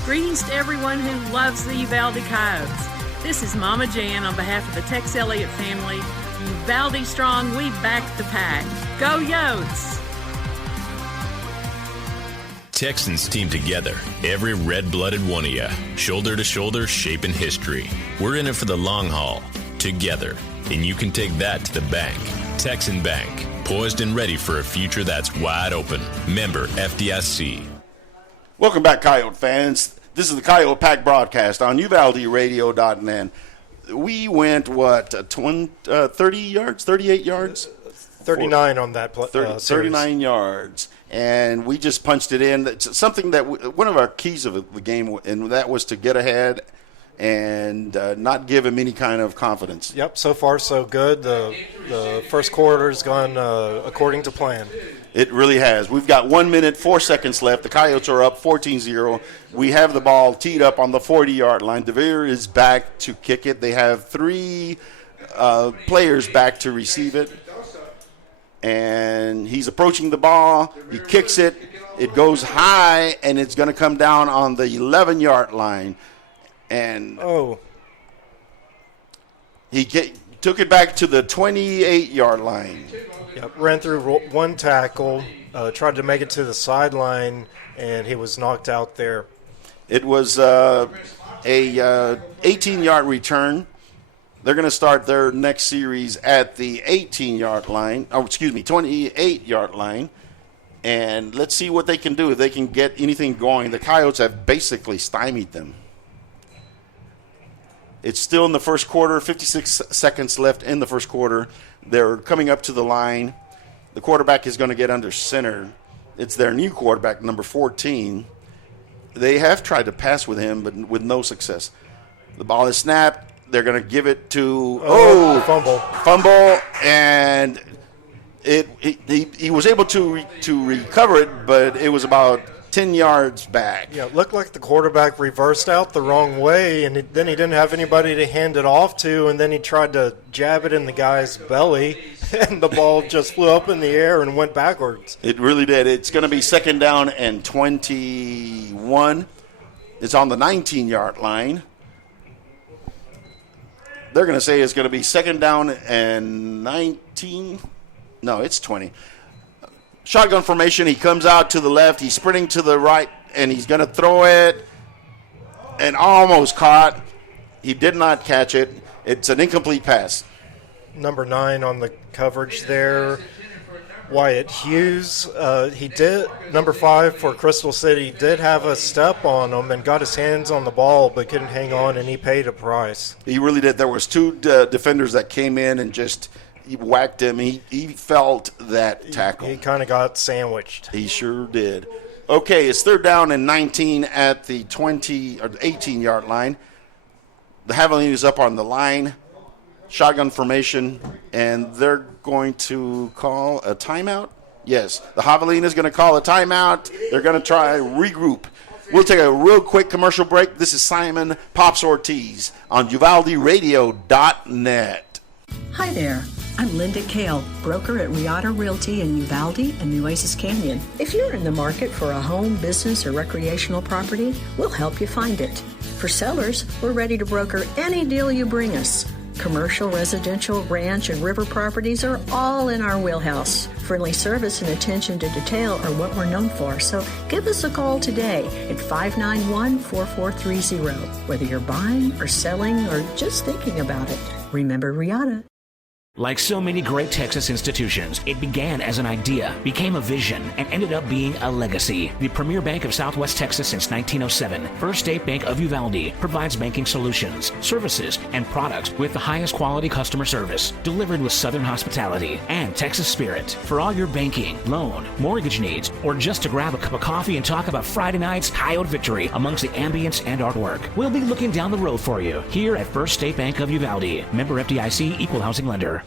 Greetings to everyone who loves the Uvalde Coyotes. This is Mama Jan on behalf of the Tex Elliott family. Uvalde strong, we back the pack. Go Yotes! Texans team together, every red-blooded one of you, shoulder to shoulder, shaping history. We're in it for the long haul, together, and you can take that to the bank. Texan Bank, poised and ready for a future that's wide open. Member FDIC. Welcome back, Coyote fans. This is the Coyote Pack broadcast on UvaldeRadio.net. We went, 30 yards, 38 yards? 39 on that play. 39 yards. And we just punched it in. It's something that one of our keys of the game, and that was to get ahead and not give him any kind of confidence. Yep, so far so good. The first quarter's gone according to plan. It really has. We've got 1 minute, 4 seconds left. The Coyotes are up 14-0. We have the ball teed up on the 40-yard line. DeVere is back to kick it. They have 3 players back to receive it. And he's approaching the ball. He kicks it. It goes high, and it's going to come down on the 11-yard line. And he took it back to the 28-yard line. Yep, ran through one tackle, tried to make it to the sideline, and he was knocked out there. It was a 18-yard return. They're going to start their next series at the 18-yard line. 28-yard line. And let's see what they can do if they can get anything going. The Coyotes have basically stymied them. It's still in the first quarter, 56 seconds left in the first quarter. They're coming up to the line. The quarterback is going to get under center. It's their new quarterback, number 14. They have tried to pass with him, but with no success. The ball is snapped. They're going to give it to fumble, and he was able to recover it, but it was about 10 yards back. Yeah, it looked like the quarterback reversed out the wrong way, and then he didn't have anybody to hand it off to, and then he tried to jab it in the guy's belly, and the ball just flew up in the air and went backwards. It really did. It's going to be second down and 21. It's on the 19-yard line. They're going to say it's going to be second down and 19. No, it's 20. Shotgun formation. He comes out to the left. He's sprinting to the right, and he's going to throw it and almost caught. He did not catch it. It's an incomplete pass. Number 9 on the coverage there, Wyatt Hughes. He did, number 5 for Crystal City, did have a step on him and got his hands on the ball but couldn't hang on, and he paid a price. He really did. There was 2 defenders that came in and just whacked him. He felt that tackle. He kind of got sandwiched. He sure did. Okay, it's third down and 19 at the 20 or 18-yard line. The Javelinas is up on the line. Shotgun formation, and they're going to call a timeout. Yes, the Javelinas is going to call a timeout. They're going to try regroup. We'll take a real quick commercial break. This is Simon Pops Ortiz on UvaldeRadio.net. Hi there. I'm Linda Kale, broker at Riata Realty in Uvalde and Nueces Canyon. If you're in the market for a home, business, or recreational property, we'll help you find it. For sellers, we're ready to broker any deal you bring us. Commercial, residential, ranch, and river properties are all in our wheelhouse. Friendly service and attention to detail are what we're known for, so give us a call today at 591-4430, whether you're buying or selling or just thinking about it. Remember Riata. Like so many great Texas institutions, it began as an idea, became a vision, and ended up being a legacy. The premier bank of Southwest Texas since 1907, First State Bank of Uvalde, provides banking solutions, services, and products with the highest quality customer service, delivered with Southern hospitality and Texas spirit. For all your banking, loan, mortgage needs, or just to grab a cup of coffee and talk about Friday night's Coyote victory amongst the ambience and artwork, we'll be looking down the road for you here at First State Bank of Uvalde. Member FDIC, Equal Housing Lender.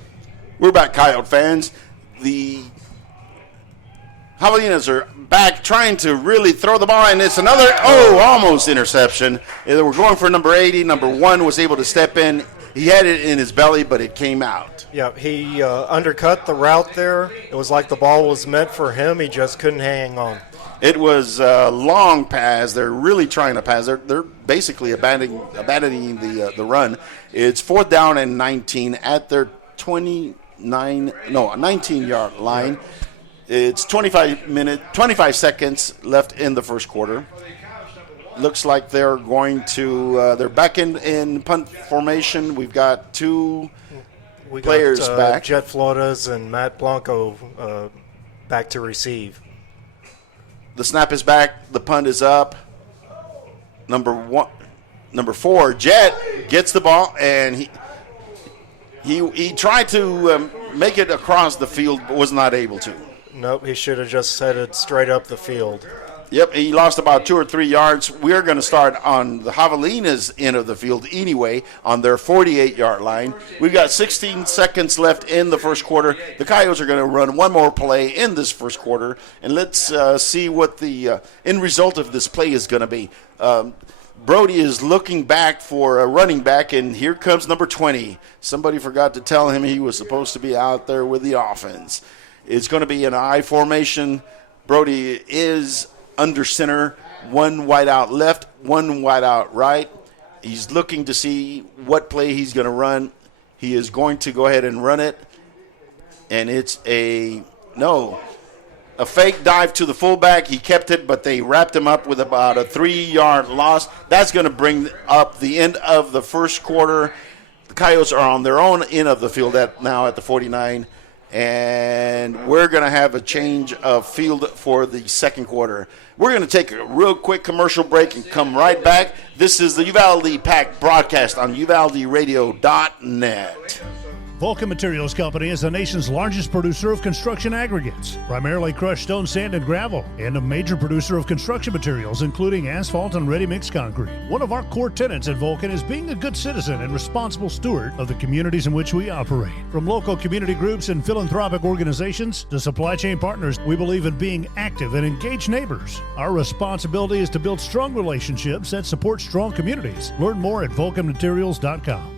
We're back, Coyote fans. The Javelinas are back trying to really throw the ball, and it's another, almost interception. They were going for number 80. Number 1 was able to step in. He had it in his belly, but it came out. Yeah, he undercut the route there. It was like the ball was meant for him. He just couldn't hang on. It was a long pass. They're really trying to pass. They're basically abandoning the run. It's fourth down and 19 at their 19-yard line. It's 25 seconds left in the first quarter. Looks like they're going to they're back in punt formation. We've got 2 players back. Jet Flores and Matt Blanco back to receive. The snap is back. The punt is up. Number 4, Jet, gets the ball, and he tried to make it across the field, but was not able to. Nope, he should have just set it straight up the field. Yep, he lost about 2 or 3 yards. We're going to start on the Javelinas' end of the field anyway, on their 48-yard line. We've got 16 seconds left in the first quarter. The Coyotes are going to run one more play in this first quarter, and let's see what the end result of this play is going to be. Brody is looking back for a running back, and here comes number 20. Somebody forgot to tell him he was supposed to be out there with the offense. It's going to be an I formation. Brody is under center, one wide out left, one wide out right. He's looking to see what play he's going to run. He is going to go ahead and run it, and it's a fake dive to the fullback. He kept it, but they wrapped him up with about a 3-yard loss. That's going to bring up the end of the first quarter. The Coyotes are on their own end of the field now at the 49, and we're going to have a change of field for the second quarter. We're going to take a real quick commercial break and come right back. This is the Uvalde Pack broadcast on UvaldeRadio.net. Vulcan Materials Company is the nation's largest producer of construction aggregates, primarily crushed stone, sand, and gravel, and a major producer of construction materials, including asphalt and ready-mix concrete. One of our core tenets at Vulcan is being a good citizen and responsible steward of the communities in which we operate. From local community groups and philanthropic organizations to supply chain partners, we believe in being active and engaged neighbors. Our responsibility is to build strong relationships that support strong communities. Learn more at vulcanmaterials.com.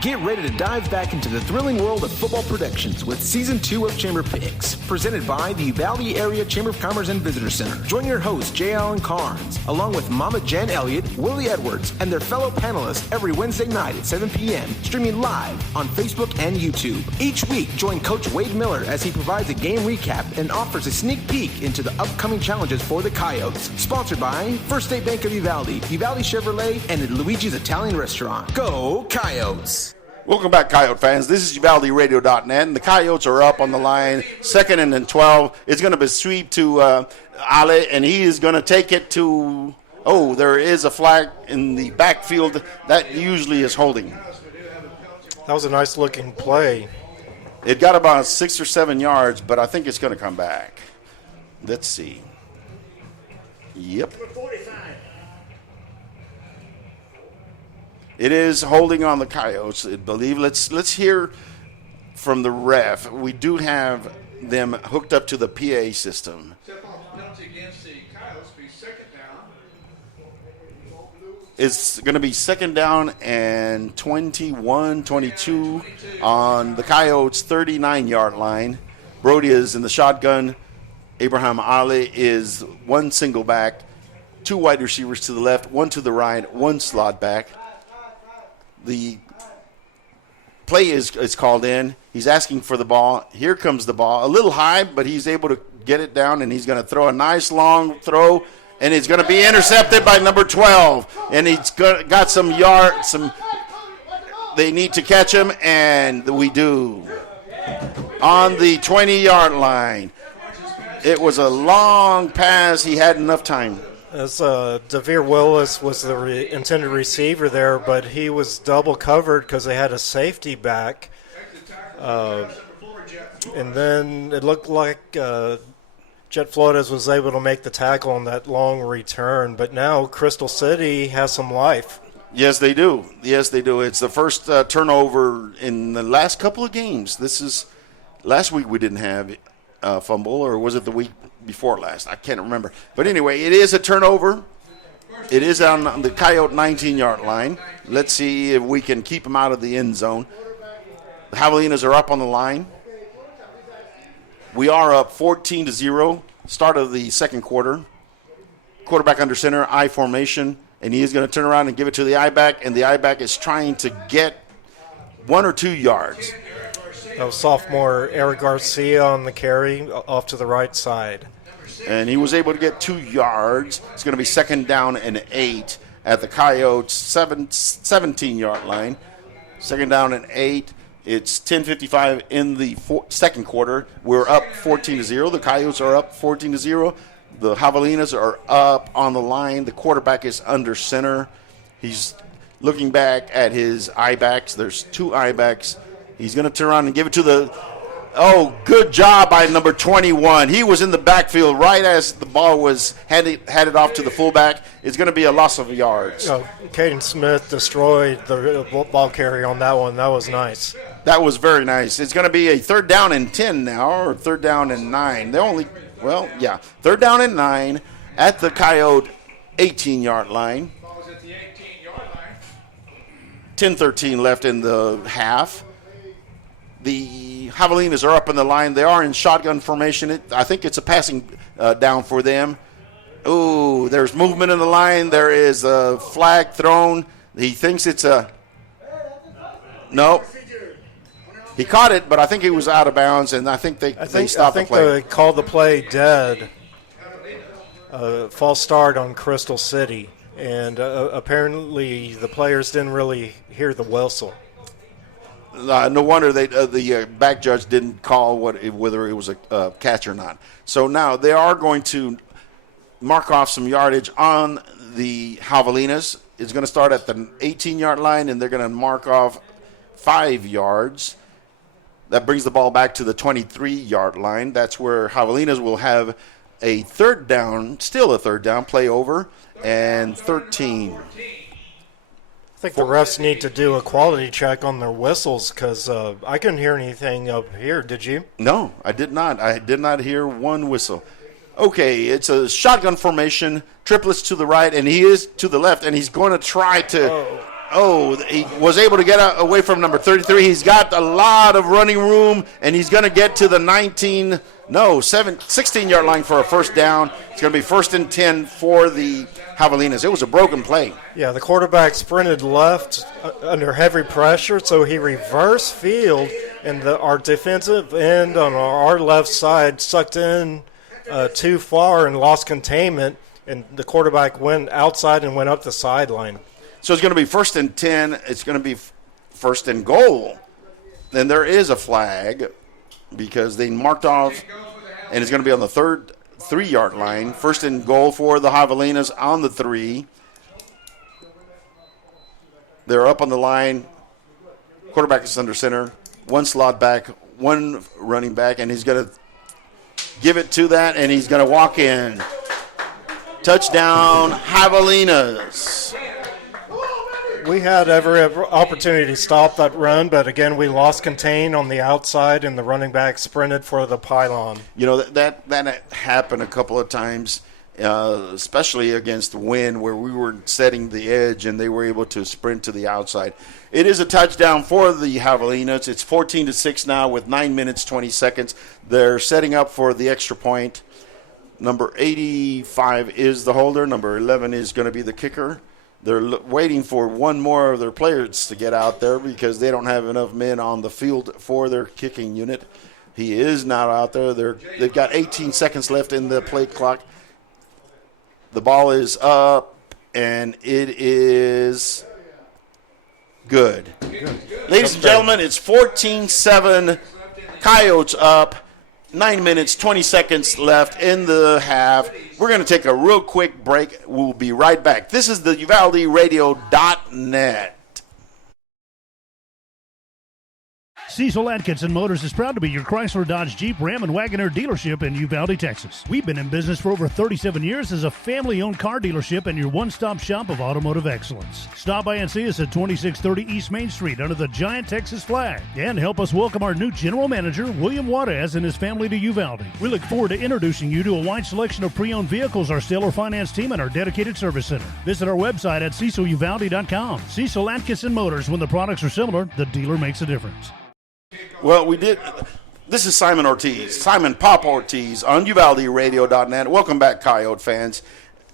Get ready to dive back into the thrilling world of football predictions with Season 2 of Chamber Picks, presented by the Uvalde Area Chamber of Commerce and Visitor Center. Join your host, J. Allen Carnes, along with Mama Jen Elliott, Willie Edwards, and their fellow panelists every Wednesday night at 7 p.m., streaming live on Facebook and YouTube. Each week, join Coach Wade Miller as he provides a game recap and offers a sneak peek into the upcoming challenges for the Coyotes. Sponsored by First State Bank of Uvalde, Uvalde Chevrolet, and Luigi's Italian Restaurant. Go Coyotes! Welcome back, Coyote fans. This is UvaldeRadio.net, and the Coyotes are up on the line, 2nd and 12. It's going to be sweep to Ale, and he is going to take it to – there is a flag in the backfield. That usually is holding. That was a nice-looking play. It got about 6 or 7 yards, but I think it's going to come back. Let's see. Yep. It is holding on the Coyotes, I believe. Let's hear from the ref. We do have them hooked up to the PA system. It's going to be 2nd down and 21, 22 on the Coyotes' 39-yard line. Brody is in the shotgun. Abraham Ali is one single back, 2 wide receivers to the left, 1 to the right, 1 slot back. The play is called in. He's asking for the ball. Here comes the ball. A little high, but he's able to get it down, and he's going to throw a nice long throw, and it's going to be intercepted by number 12. And he's got some yards. They need to catch him, and we do. On the 20-yard line. It was a long pass. He had enough time. As DeVere Willis was the intended receiver there, but he was double covered because they had a safety back. And then it looked like Jet Flores was able to make the tackle on that long return. But now Crystal City has some life. Yes, they do. It's the first turnover in the last couple of games. Last week we didn't have a fumble, or was it the week before last? I can't remember. But anyway, it is a turnover. It is on the Coyote 19-yard line. Let's see if we can keep them out of the end zone. The Javelinas are up on the line. We are up 14-0. Start of the second quarter. Quarterback under center, I formation, and he is going to turn around and give it to the I-back, and the I-back is trying to get 1 or 2 yards. That was sophomore Eric Garcia on the carry off to the right side. And he was able to get 2 yards. It's going to be 2nd down and 8 at the Coyotes' 17-yard line. 2nd down and 8. It's 10:55 in the second quarter. We're up 14-0. The Coyotes are up 14-0. The Javelinas are up on the line. The quarterback is under center. He's looking back at his I-backs. There's 2 I-backs. He's going to turn around and give it to the good job by number 21. He was in the backfield right as the ball was handed off to the fullback. It's going to be a loss of yards. Caden Smith destroyed the ball carry on that one. That was nice. That was very nice. It's going to be a 3rd down and 10 now, or 3rd down and 9. 3rd down and 9 at the Coyote 18-yard line. 10-13 left in the half. The Javelinas are up in the line. They are in shotgun formation. I think it's a passing down for them. Ooh, there's movement in the line. There is a flag thrown. He thinks it's a... No. He caught it, but I think he was out of bounds, and I think they stopped the play. They called the play dead. False start on Crystal City. And apparently the players didn't really hear the whistle. No wonder the back judge didn't call whether it was a catch or not. So now they are going to mark off some yardage on the Javelinas. It's going to start at the 18-yard line, and they're going to mark off 5 yards. That brings the ball back to the 23-yard line. That's where Javelinas will have a third down, play over, and 13. I think the refs need to do a quality check on their whistles because I couldn't hear anything up here. Did you? No, I did not. I did not hear one whistle. Okay, it's a shotgun formation, triplets to the right, and he is to the left, and he's going to try to... he was able to get away from number 33. He's got a lot of running room, and he's going to get to the 16-yard line for a first down. It's going to be 1st and 10 for the Javelinas. It was a broken play. Yeah, the quarterback sprinted left under heavy pressure, so he reversed field, and our defensive end on our left side sucked in too far and lost containment, and the quarterback went outside and went up the sideline. So it's going to be 1st and 10. It's going to be 1st and goal. Then there is a flag because they marked off, and it's going to be on the 3-yard line. 1st and goal for the Javelinas on the 3. They're up on the line. Quarterback is under center. One slot back, one running back, and he's going to give it to that, and he's going to walk in. Touchdown, Javelinas. We had every opportunity to stop that run, but again, we lost contain on the outside, and the running back sprinted for the pylon. You know, that happened a couple of times, especially against the wind, where we were setting the edge, and they were able to sprint to the outside. It is a touchdown for the Javelinas. It's 14-6 now with 9 minutes, 20 seconds. They're setting up for the extra point. Number 85 is the holder. Number 11 is going to be the kicker. They're waiting for one more of their players to get out there because they don't have enough men on the field for their kicking unit. He is now out there. They've got 18 seconds left in the play clock. The ball is up, and it is good. Ladies and gentlemen, it's 14-7. Coyotes up. 9 minutes, 20 seconds left in the half. We're going to take a real quick break. We'll be right back. This is the UvaldeRadio.net. Cecil Atkinson Motors is proud to be your Chrysler, Dodge, Jeep, Ram, and Wagoneer dealership in Uvalde, Texas. We've been in business for over 37 years as a family-owned car dealership and your one-stop shop of automotive excellence. Stop by and see us at 2630 East Main Street under the giant Texas flag. And help us welcome our new general manager, William Juarez, and his family to Uvalde. We look forward to introducing you to a wide selection of pre-owned vehicles, our stellar finance team, and our dedicated service center. Visit our website at ceciluvalde.com. Cecil Atkinson Motors. When the products are similar, the dealer makes a difference. Well, we did. This is Simon Pop Ortiz on UvaldeRadio.net. Welcome back, Coyote fans.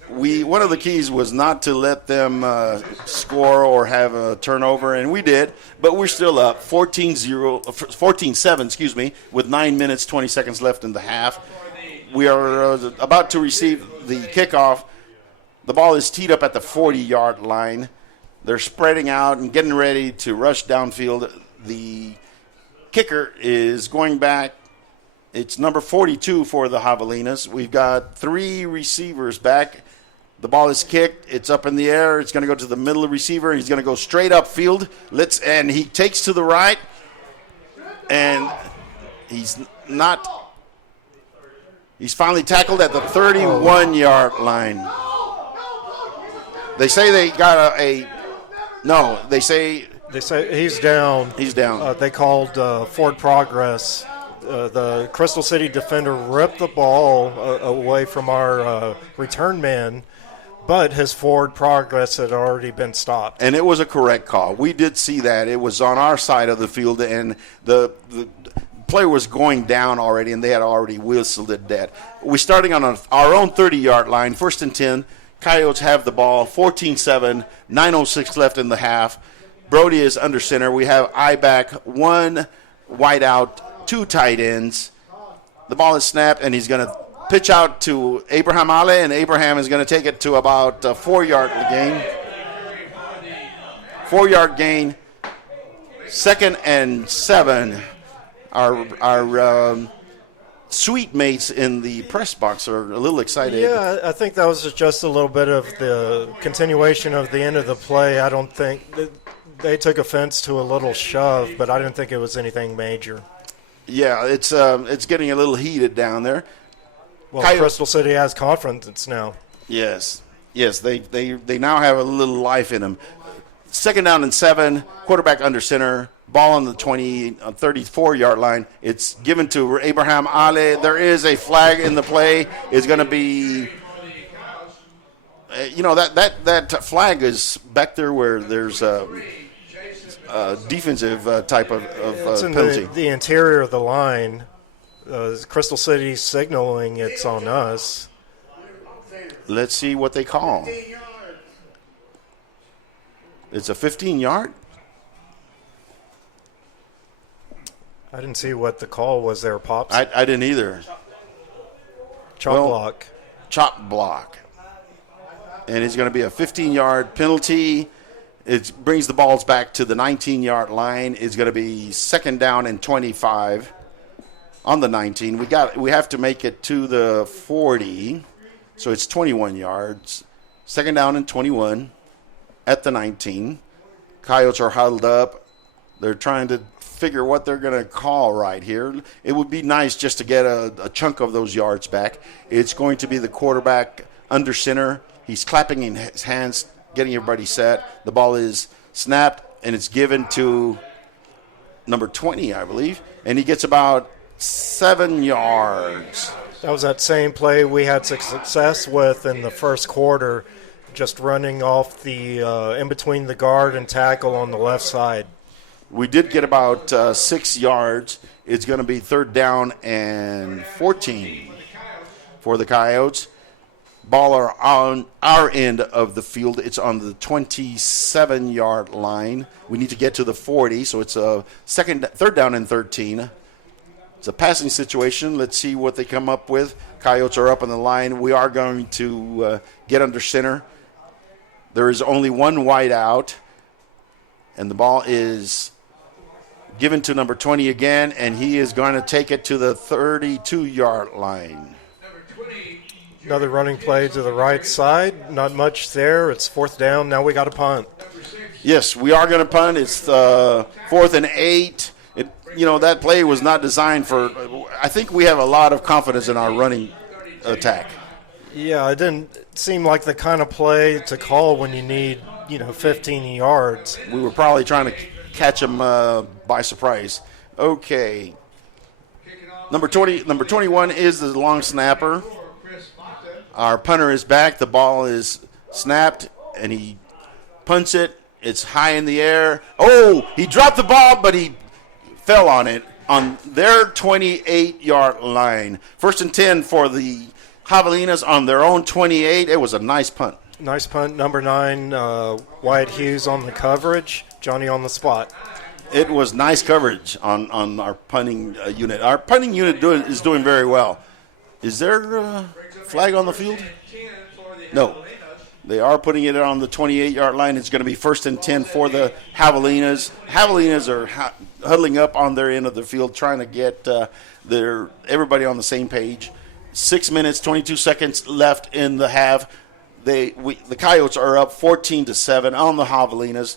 One of the keys was not to let them score or have a turnover, and we did, but we're still up 14-7, with 9 minutes, 20 seconds left in the half. We are about to receive the kickoff. The ball is teed up at the 40-yard line. They're spreading out and getting ready to rush downfield. The kicker is going back. It's number 42 for the Javelinas. We've got 3 receivers back. The ball is kicked. It's up in the air. It's going to go to the middle of the receiver. He's going to go straight upfield. And he takes to the right. And he's finally tackled at the 31-yard line. They say they got they say he's down. He's down. They called forward progress. The Crystal City defender ripped the ball away from our return man, But his forward progress had already been stopped. And it was a correct call. We did see that. It was on our side of the field, and the player was going down already, and they had already whistled it dead. We're starting on our own 30-yard line, 1st and 10. Coyotes have the ball, 14-7, 9:06 left in the half. Brody is under center. We have I-back, 1 wide out, 2 tight ends. The ball is snapped, and he's going to pitch out to Abraham Ale, and Abraham is going to take it to about a 4-yard gain. 4-yard gain. 2nd and 7. Our sweet mates in the press box are a little excited. Yeah, I think that was just a little bit of the continuation of the end of the play. I don't think they took offense to a little shove, but I didn't think it was anything major. Yeah, it's getting a little heated down there. Well, Crystal City has confidence now. Yes, they now have a little life in them. 2nd down and 7, quarterback under center, ball on the 34-yard line. It's given to Abraham Ale. There is a flag in the play. It's going to be, that flag is back there where there's a defensive type of it's in penalty. The interior of the line. Crystal City signaling it's on us. Let's see what they call. It's a 15-yard? I didn't see what the call was there, Pops. I didn't either. Chop block. And it's going to be a 15-yard penalty. It brings the balls back to the 19-yard line. It's going to be 2nd down and 25 on the 19. We have to make it to the 40, so it's 21 yards. 2nd down and 21 at the 19. Coyotes are huddled up. They're trying to figure what they're going to call right here. It would be nice just to get a chunk of those yards back. It's going to be the quarterback under center. He's clapping in his hands, getting everybody set. The ball is snapped, and it's given to number 20, I believe, and he gets about 7 yards. That was that same play we had success with in the first quarter, just running off the in between the guard and tackle on the left side. We did get about 6 yards. It's going to be 3rd down and 14 for the Coyotes. Ball are on our end of the field. It's on the 27-yard line. We need to get to the 40, so it's a 3rd down and 13. It's a passing situation. Let's see what they come up with. Coyotes are up on the line. We are going to get under center. There is only 1 wide out, and the ball is given to number 20 again, and he is going to take it to the 32-yard line. Another running play to the right side. Not much there. It's 4th down. Now we got to punt. Yes, we are going to punt. It's 4th and 8. That play was not designed for – I think we have a lot of confidence in our running attack. Yeah, it didn't seem like the kind of play to call when you need, 15 yards. We were probably trying to catch them by surprise. Okay. Number 21 is the long snapper. Our punter is back. The ball is snapped, and he punts it. It's high in the air. Oh, he dropped the ball, but he fell on it on their 28-yard line. 1st and 10 for the Javelinas on their own 28. It was a nice punt. Nice punt. Number 9, Wyatt Hughes on the coverage. Johnny on the spot. It was nice coverage on our punting unit. Our punting unit is doing very well. Is there a flag on the field? No. They are putting it on the 28-yard line. It's going to be 1st and 10 for the Javelinas. Javelinas are huddling up on their end of the field, trying to get everybody on the same page. 6 minutes, 22 seconds left in the half. The Coyotes are up 14-7 on the Javelinas.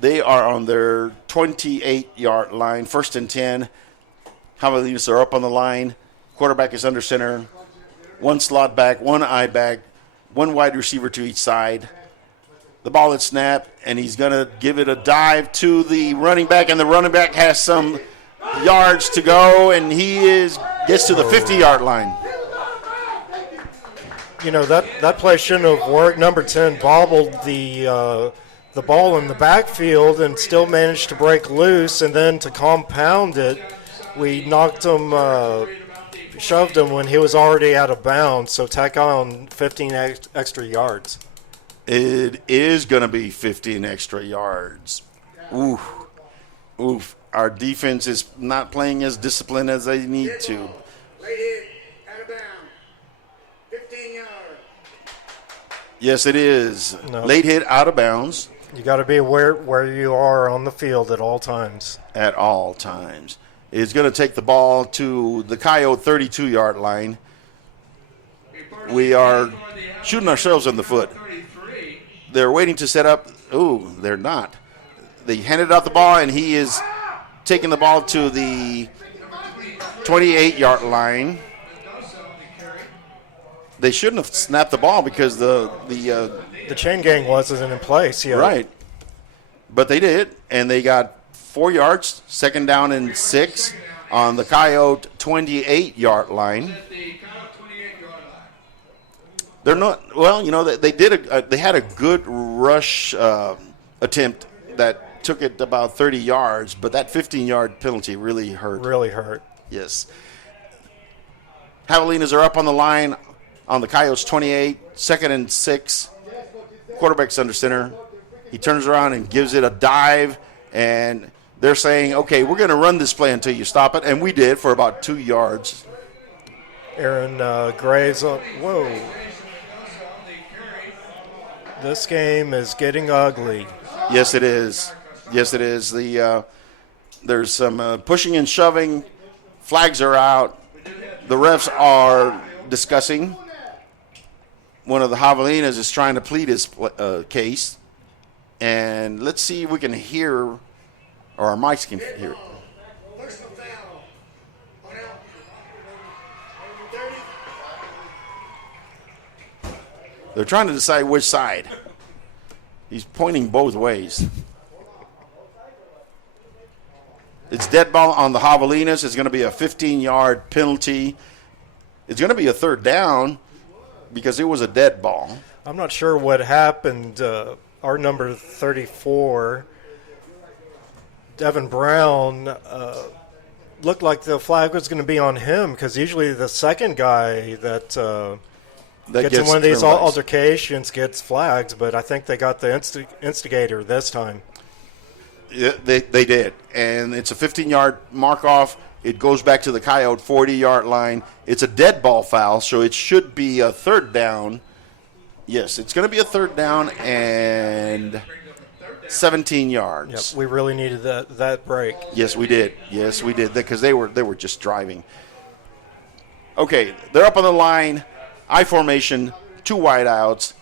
They are on their 28-yard line, 1st and 10. Javelinas are up on the line. Quarterback is under center. 1 slot back, 1 eye back, 1 wide receiver to each side. The ball is snapped, and he's going to give it a dive to the running back, and the running back has some yards to go, and he gets to the 50-yard line. that play shouldn't have worked. Number 10 bobbled the ball in the backfield and still managed to break loose, and then to compound it, we knocked him, shoved him when he was already out of bounds, so tack on 15 extra yards. It is going to be 15 extra yards. Oof. Our defense is not playing as disciplined as they need to. Late hit, out of bounds, 15 yards. Yes, it is. No. Late hit, out of bounds. You got to be aware where you are on the field at all times. At all times. It's going to take the ball to the Coyote 32-yard line. We are shooting ourselves in the foot. They're waiting to set up. Ooh, they're not. They handed out the ball, and he is taking the ball to the 28-yard line. They shouldn't have snapped the ball because the chain gang wasn't in place yet. Right. But they did, and they got 4 yards, 2nd down and 6 on the Coyote 28-yard line. They're not well. They had a good rush attempt that took it about 30 yards, but that 15-yard penalty really hurt. Yes. Javelinas are up on the line on the Coyotes 28, 2nd and 6. Quarterback's under center. He turns around and gives it a dive, and they're saying, okay, we're going to run this play until you stop it, and we did for about 2 yards. Aaron Graves, whoa. This game is getting ugly. Yes, it is. Yes, it is. There's some pushing and shoving. Flags are out. The refs are discussing. One of the Javelinas is trying to plead his case. And let's see if we can hear, or our mics can hear. They're trying to decide which side. He's pointing both ways. It's dead ball on the Javelinas. It's going to be a 15-yard penalty. It's going to be a 3rd down because it was a dead ball. I'm not sure what happened. Our number 34, Devin Brown, looked like the flag was going to be on him because usually the second guy that gets in one of these altercations gets flags, but I think they got the instigator this time. Yeah, they did, and it's a 15-yard mark-off. It goes back to the Coyote 40-yard line. It's a dead ball foul, so it should be a 3rd down. Yes, it's going to be a 3rd down and 17 yards. Yep, we really needed that break. Yes, we did. Because they were just driving. Okay, they're up on the line. I formation, 2 wideouts.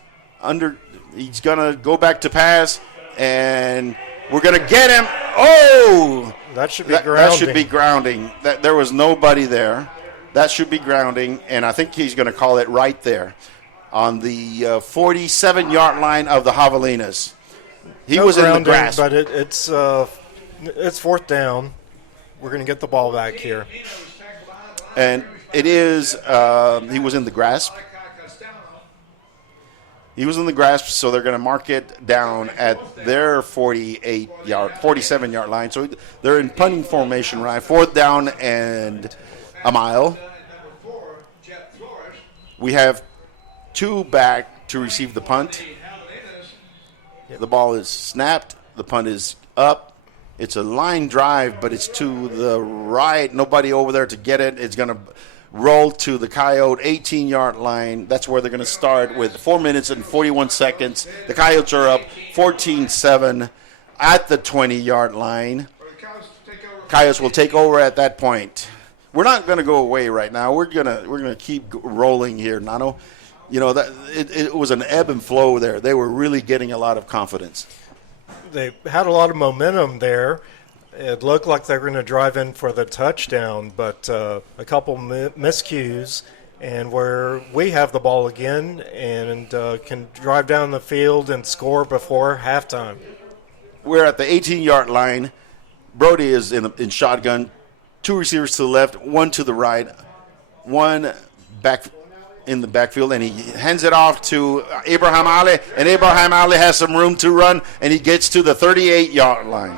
He's going to go back to pass, and we're going to get him. Oh! That should be grounding. That should be grounding. There was nobody there. That should be grounding, and I think he's going to call it right there on the 47-yard line of the Javelinas. He was in the grass. But it's 4th down. We're going to get the ball back here. And it is he was in the grasp. He was in the grasp, so they're going to mark it down at their 47-yard line. So they're in punting formation, right? 4th down and a mile. We have 2 back to receive the punt. The ball is snapped. The punt is up. It's a line drive, but it's to the right. Nobody over there to get it. It's going to roll to the Coyote 18-yard line. That's where they're going to start with 4 minutes and 41 seconds. The Coyotes are up 14-7 at the 20-yard line. Coyotes will take over at that point. We're not going to go away right now. We're gonna keep rolling here, Nano. It was an ebb and flow there. They were really getting a lot of confidence. They had a lot of momentum there. It looked like they were going to drive in for the touchdown, but a couple miscues, and where we have the ball again and can drive down the field and score before halftime. We're at the 18-yard line. Brody is in shotgun. 2 receivers to the left, 1 to the right, 1 back in the backfield, and he hands it off to Abraham Ali, and Abraham Ali has some room to run, and he gets to the 38-yard line.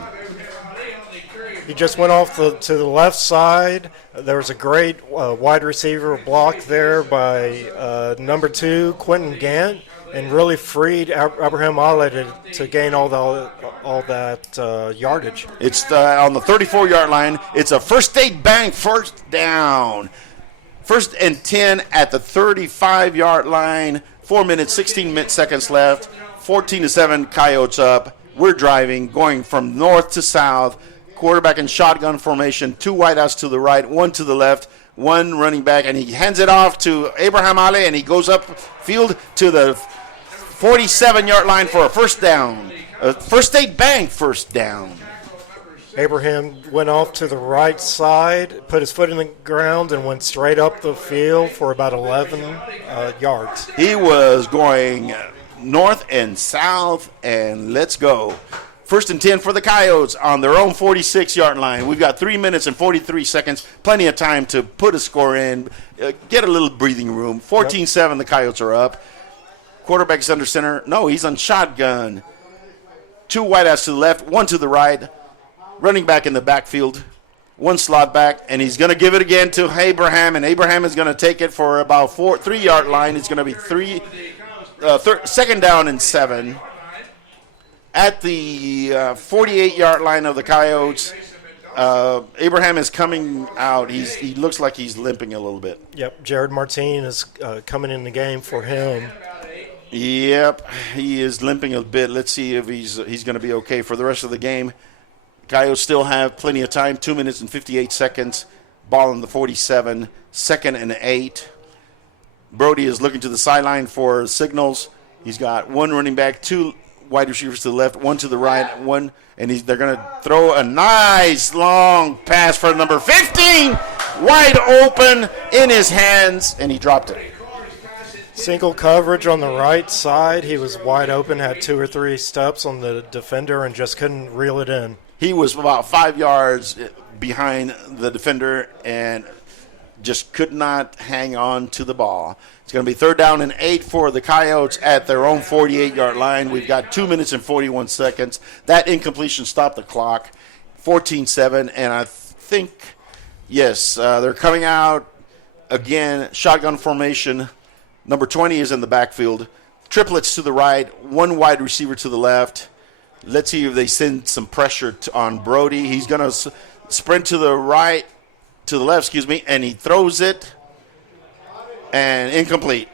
He just went off to the left side. There was a great wide receiver block there by number 2, Quentin Gant, and really freed Abraham Ali to gain all that yardage. It's on the 34-yard line. It's a First State Bank first down. 1st and 10 at the 35-yard line. 4 minutes, 16 seconds left. 14-7, Coyotes up. We're driving, going from north to south. Quarterback in shotgun formation. 2 wideouts to the right, 1 to the left, 1 running back, and he hands it off to Abraham Ali, and he goes up field to the 47-yard line for a first down. First State Bank first down. Abraham went off to the right side, put his foot in the ground, and went straight up the field for about 11 yards. He was going north and south, and let's go. 1st and 10 for the Coyotes on their own 46-yard line. We've got 3 minutes and 43 seconds, plenty of time to put a score in, get a little breathing room. 14-7, the Coyotes are up. Quarterback's under center. No, he's on shotgun. 2 wideouts to the left, 1 to the right. Running back in the backfield, 1 slot back, and he's going to give it again to Abraham, and Abraham is going to take it for about 3-yard line. It's going to be 2nd down and 7. At the 48-yard line of the Coyotes, Abraham is coming out. He looks like he's limping a little bit. Yep, Jared Martin is coming in the game for him. Yep, he is limping a bit. Let's see if he's going to be okay for the rest of the game. Coyotes still have plenty of time, 2 minutes and 58 seconds. Ball on the 47, 2nd and 8. Brody is looking to the sideline for signals. He's got 1 running back, 2 wide receivers to the left, 1 to the right, 1, and they're going to throw a nice long pass for number 15, wide open in his hands, and he dropped it. Single coverage on the right side. He was wide open, had 2 or 3 steps on the defender, and just couldn't reel it in. He was about 5 yards behind the defender and just could not hang on to the ball. It's going to be 3rd down and 8 for the Coyotes at their own 48-yard line. We've got 2 minutes and 41 seconds. That incompletion stopped the clock. 14-7, and I think, yes, they're coming out again, shotgun formation. Number 20 is in the backfield. Triplets to the right, 1 wide receiver to the left. Let's see if they send some pressure on Brody. He's going to sprint to the left, and he throws it, and incomplete.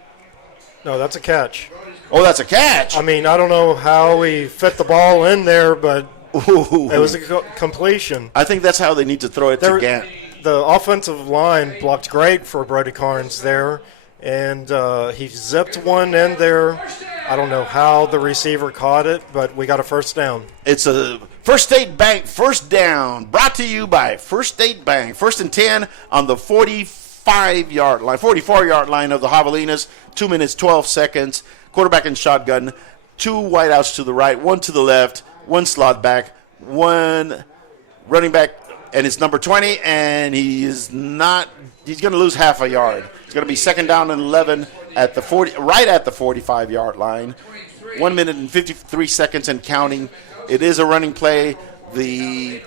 No, that's a catch. Oh, that's a catch. I mean, I don't know how he fit the ball in there, but it was a completion. I think that's how they need to throw it to Gant. The offensive line blocked great for Brody Carnes there, and he zipped one in there. I don't know how the receiver caught it, but we got a first down. It's a First State Bank first down, brought to you by First State Bank. 1st and 10 on the 44-yard line of the Javelinas. 2 minutes, 12 seconds. Quarterback in shotgun. 2 wideouts to the right, 1 to the left, 1 slot back, 1 running back, and it's number 20, and he's going to lose half a yard. It's going to be 2nd down and 11 at the 45-yard line. 1 minute and 53 seconds and counting. It is a running play. The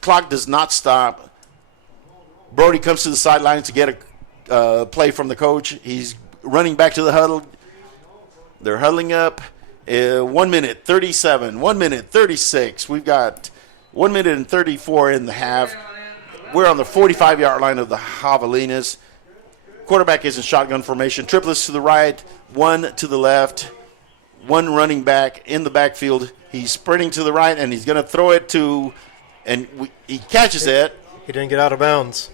clock does not stop. Brody comes to the sideline to get a play from the coach. He's running back to the huddle. They're huddling up. 1 minute 37, 1 minute 36. We've got 1 minute and 34 in the half. We're on the 45-yard line of the Javelinas. Quarterback is in shotgun formation. Triplets to the right, 1 to the left, 1 running back in the backfield. He's sprinting to the right, and he's going to throw it to, and he catches it. He didn't get out of bounds.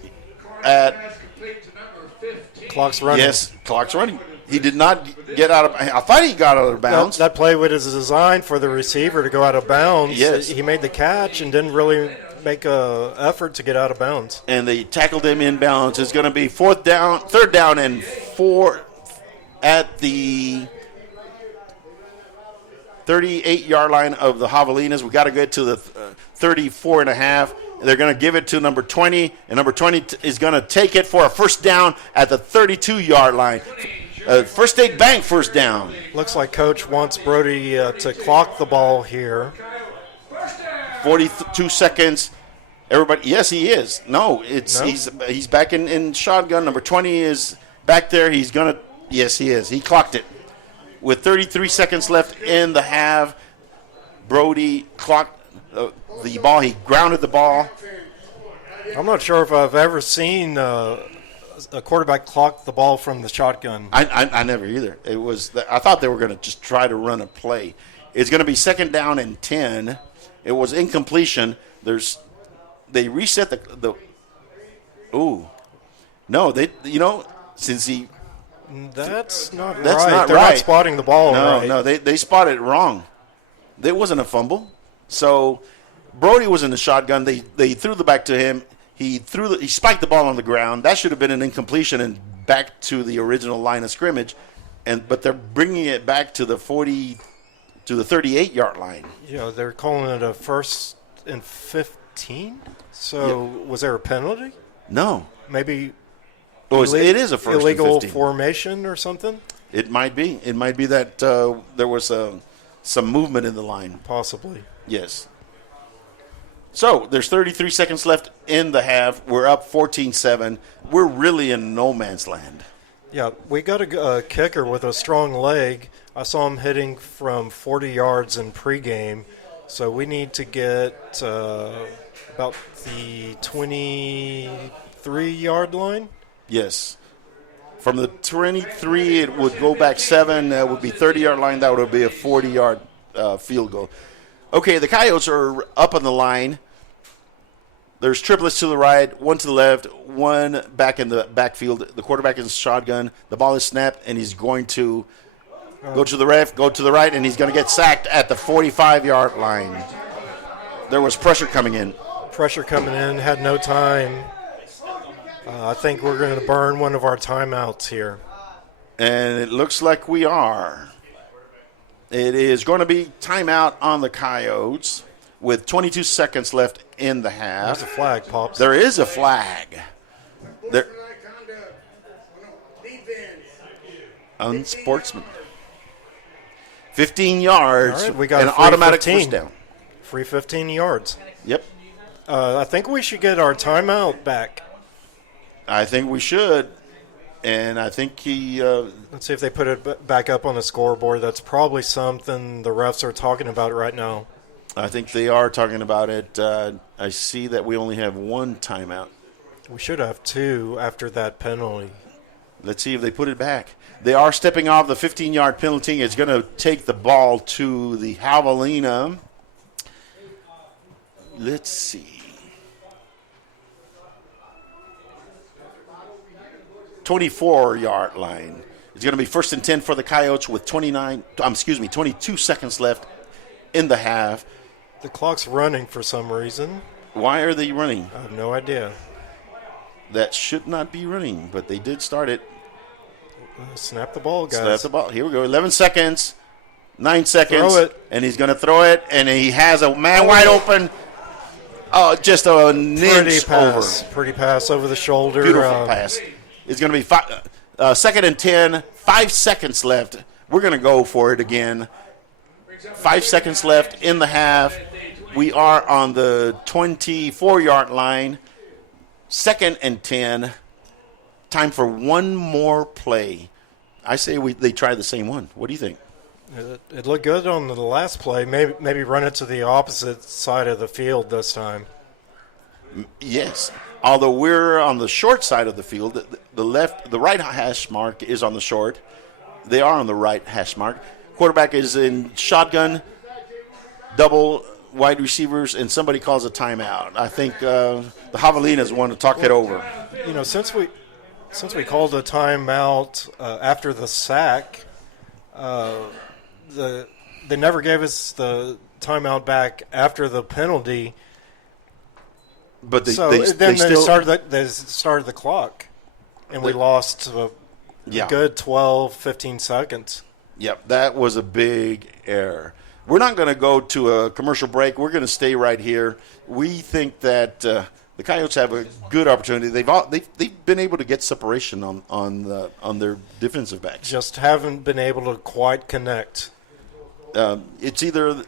Clock's running. Yes, clock's running. He did not get out of. I thought he got out of bounds. That play was designed for the receiver to go out of bounds. Yes. He made the catch and didn't really make an effort to get out of bounds. And they tackled him in bounds. It's going to be 3rd down and 4 at the 38-yard line of the Javelinas. We got to get to the 34.5. They're going to give it to number 20, and number 20 is going to take it for a first down at the 32-yard line. First State Bank first down. Looks like Coach wants Brody to clock the ball here. 42 seconds. Everybody, yes, he is. No, he's back in shotgun. Number 20 is back there. Yes, he is. He clocked it. With 33 seconds left in the half, Brody clocked the ball. He grounded the ball. I'm not sure if I've ever seen a quarterback clock the ball from the shotgun. I never either. I thought they were going to just try to run a play. It's going to be second down and 10. It was incompletion. They reset the. Ooh, no, since he. That's not right. Not They're right. not spotting the ball right. No, they spotted it wrong. There wasn't a fumble. So Brody was in the shotgun. They threw the back to him. He spiked the ball on the ground. That should have been an incompletion and back to the original line of scrimmage. But they're bringing it back to the 38-yard line. Yeah, they're calling it a 1st and 15. So was there a penalty? No. Maybe. Oh, it is a 1st and 15. Illegal formation or something? It might be. It might be that there was some movement in the line. Possibly. Yes. So there's 33 seconds left in the half. We're up 14-7. We're really in no man's land. Yeah, we got a kicker with a strong leg. I saw him hitting from 40 yards in pregame. So we need to get about the 23-yard line. Yes. From the 23, it would go back 7. That would be 30-yard line. That would be a 40-yard field goal. Okay, the Coyotes are up on the line. There's triplets to the right, one to the left, one back in the backfield. The quarterback is shotgun. The ball is snapped, and he's going to go to the left, go to the right, and he's going to get sacked at the 45-yard line. There was pressure coming in. Had no time. I think we're going to burn one of our timeouts here. And it looks like we are. It is going to be timeout on the Coyotes with 22 seconds left in the half. There's a flag, Pops. There is a flag. There. Unsportsman. 15 yards. All right, we got an automatic 15. first down. Free 15 yards. Yep. I think we should get our timeout back. I think we should. And I think he... Let's see if they put it back up on the scoreboard. That's probably something the refs are talking about right now. I think they are talking about it. I see that we only have one timeout. We should have 2 after that penalty. Let's see if they put it back. They are stepping off the 15-yard penalty. It's going to take the ball to the Javelina. Let's see. 24-yard line. It's going to be 1st and 10 for the Coyotes with 22 seconds left in the half. The clock's running for some reason. Why are they running? I have no idea. That should not be running, but they did start it. Snap the ball, guys. Snap the ball. Here we go. 11 seconds. 9 seconds. Throw it. And he's going to throw it, and he has a man wide open. Oh, just a inch over. Pretty pass over the shoulder. Beautiful pass. It's going to be 2nd and 10. 5 seconds left. We're going to go for it again. 5 seconds left in the half. We are on the 24-yard line. 2nd and 10. Time for one more play. I say they try the same one. What do you think? It looked good on the last play. Maybe run it to the opposite side of the field this time. Yes. Although we're on the short side of the field, the right hash mark is on the short. They are on the right hash mark. Quarterback is in shotgun, double wide receivers, and somebody calls a timeout. I think the Javelinas want to talk it over. You know, since we called a timeout after the sack, they never gave us the timeout back after the penalty. But they started the clock, and we lost a good 12, 15 seconds. Yep, that was a big error. We're not going to go to a commercial break. We're going to stay right here. We think that the Coyotes have a good opportunity. They've been able to get separation on their defensive backs. Just haven't been able to quite connect. It's either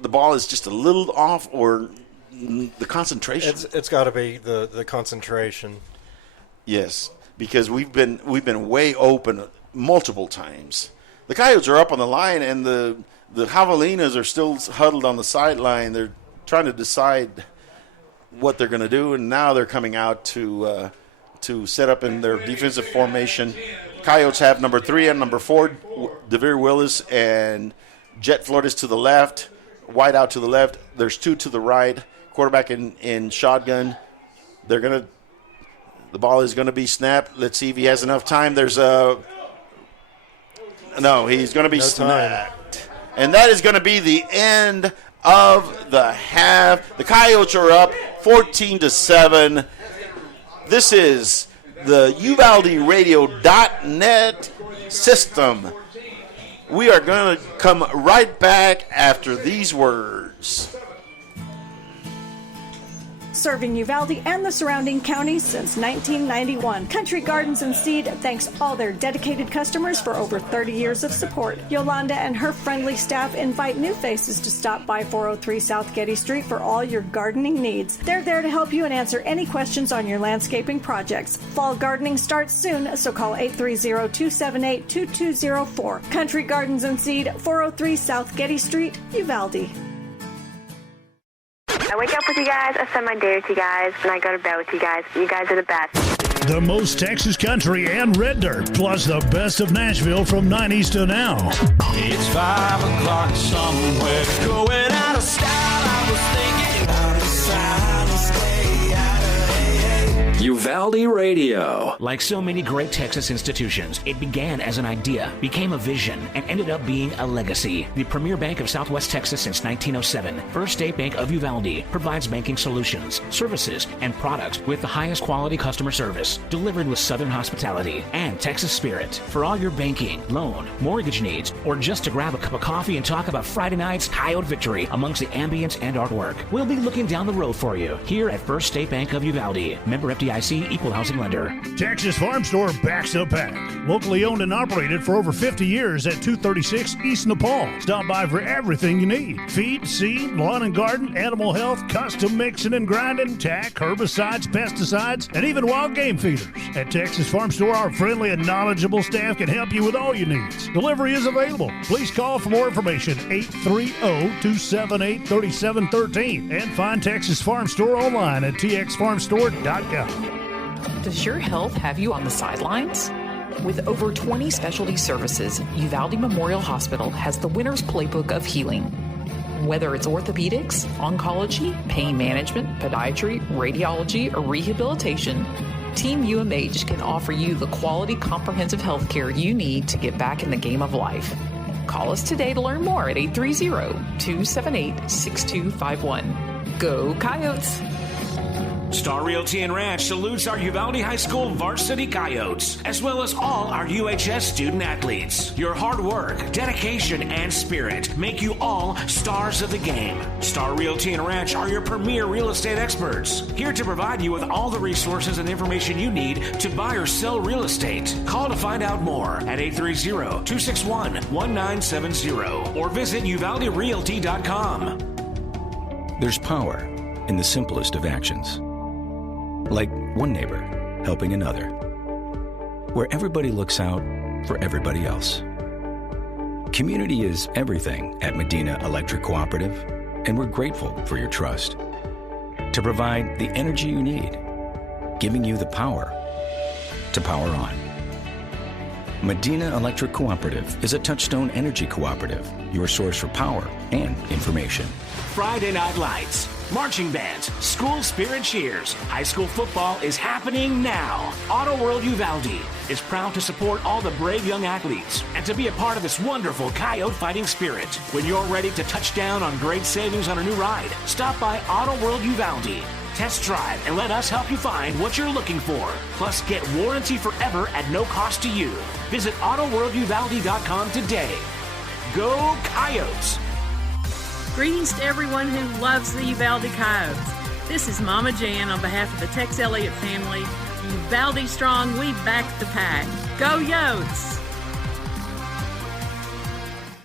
the ball is just a little off or the concentration. It's got to be the concentration. Yes, because we've been way open multiple times. The Coyotes are up on the line, and the Javelinas are still huddled on the sideline. They're trying to decide what they're going to do, and now they're coming out to set up in their defensive formation. Coyotes have number 3 and number 4, DeVere Willis and Jet Flores to the left, wide out to the left. There's 2 to the right. Quarterback in shotgun. The ball is going to be snapped. Let's see if he has enough time. He's going to be snapped. And that is going to be the end of the half. The Coyotes are up 14-7. This is the UvaldeRadio.net system. We are going to come right back after these words. Serving Uvalde and the surrounding counties since 1991. Country Gardens and Seed thanks all their dedicated customers for over 30 years of support. Yolanda and her friendly staff invite new faces to stop by 403 South Getty Street for all your gardening needs. They're there to help you and answer any questions on your landscaping projects. Fall gardening starts soon, so call 830-278-2204. Country Gardens and Seed, 403 South Getty Street, Uvalde. I wake up with you guys, I spend my day with you guys, and I go to bed with you guys. You guys are the best. The most Texas country and red dirt, plus the best of Nashville from 90s to now. It's 5 o'clock somewhere, going out of style. I was thinking out of silence, stay out of Uvalde Radio. Like so many great Texas institutions, it began as an idea, became a vision, and ended up being a legacy. The premier bank of Southwest Texas since 1907, First State Bank of Uvalde, provides banking solutions, services, and products with the highest quality customer service, delivered with Southern hospitality and Texas spirit. For all your banking, loan, mortgage needs, or just to grab a cup of coffee and talk about Friday night's Coyote victory amongst the ambience and artwork, we'll be looking down the road for you here at First State Bank of Uvalde. Member FDIC, Equal Housing Lender. Texas Farm Store backs the pack. Locally owned and operated for over 50 years at 236 East Nepal. Stop by for everything you need. Feed, seed, lawn and garden, animal health, custom mixing and grinding, tack, herbicides, pesticides, and even wild game feeders. At Texas Farm Store, our friendly and knowledgeable staff can help you with all your needs. Delivery is available. Please call for more information, 830-278-3713, and find Texas Farm Store online at txfarmstore.com. Does your health have you on the sidelines? With over 20 specialty services, Uvalde Memorial Hospital has the winner's playbook of healing. Whether it's orthopedics, oncology, pain management, podiatry, radiology, or rehabilitation, Team UMH can offer you the quality comprehensive health care you need to get back in the game of life. Call us today to learn more at 830-278-6251. Go Coyotes! Star Realty and Ranch salutes our Uvalde High School varsity Coyotes, as well as all our UHS student athletes. Your hard work, dedication, and spirit make you all stars of the game. Star Realty and Ranch are your premier real estate experts, here to provide you with all the resources and information you need to buy or sell real estate. Call to find out more at 830-261-1970 or visit UvaldeRealty.com. There's power in the simplest of actions. Like one neighbor helping another, where everybody looks out for everybody else. Community is everything at Medina Electric Cooperative, and we're grateful for your trust. To provide the energy you need, giving you the power to power on. Medina Electric Cooperative is a Touchstone Energy Cooperative, your source for power and information. Friday Night Lights, marching bands, school spirit cheers. High school football is happening now. Auto World Uvalde is proud to support all the brave young athletes and to be a part of this wonderful Coyote fighting spirit. When you're ready to touch down on great savings on a new ride, stop by Auto World Uvalde. Test drive and let us help you find what you're looking for. Plus, get warranty forever at no cost to you. Visit AutoWorldUvalde.com today. Go Coyotes! Greetings to everyone who loves the Uvalde Coyotes. This is Mama Jan on behalf of the Tex Elliott family. Uvalde strong, we back the pack. Go Yotes!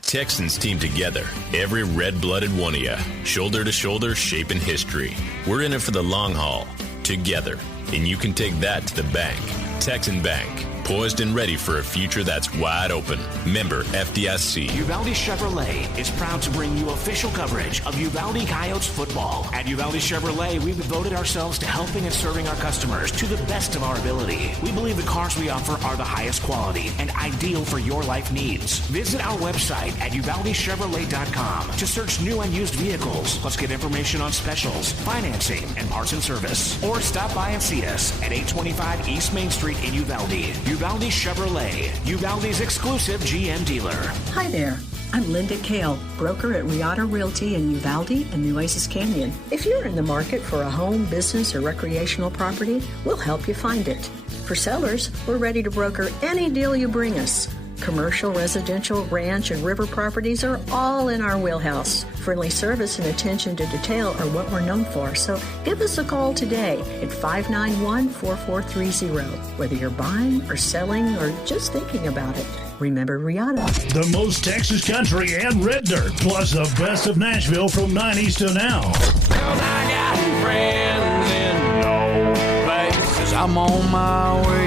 Texans team together, every red-blooded one of you, shoulder to shoulder, shaping history. We're in it for the long haul, together, and you can take that to the bank. Texan Bank, poised and ready for a future that's wide open. Member FDIC. Uvalde Chevrolet is proud to bring you official coverage of Uvalde Coyotes football. At Uvalde Chevrolet, we've devoted ourselves to helping and serving our customers to the best of our ability. We believe the cars we offer are the highest quality and ideal for your life needs. Visit our website at UvaldeChevrolet.com to search new and used vehicles, plus get information on specials, financing, and parts and service. Or stop by and see us at 825 East Main Street in Uvalde. Uvalde Chevrolet, Uvalde's exclusive GM dealer. Hi there. I'm Linda Kale, broker at Riata Realty in Uvalde and the Oasis Canyon. If you're in the market for a home, business, or recreational property, we'll help you find it. For sellers, we're ready to broker any deal you bring us. Commercial, residential, ranch, and river properties are all in our wheelhouse. Friendly service and attention to detail are what we're known for, so give us a call today at 591-4430. Whether you're buying or selling or just thinking about it, remember Riata. The most Texas country and red dirt, plus the best of Nashville from 90s to now. 'Cause I got friends in no places. I'm on my way.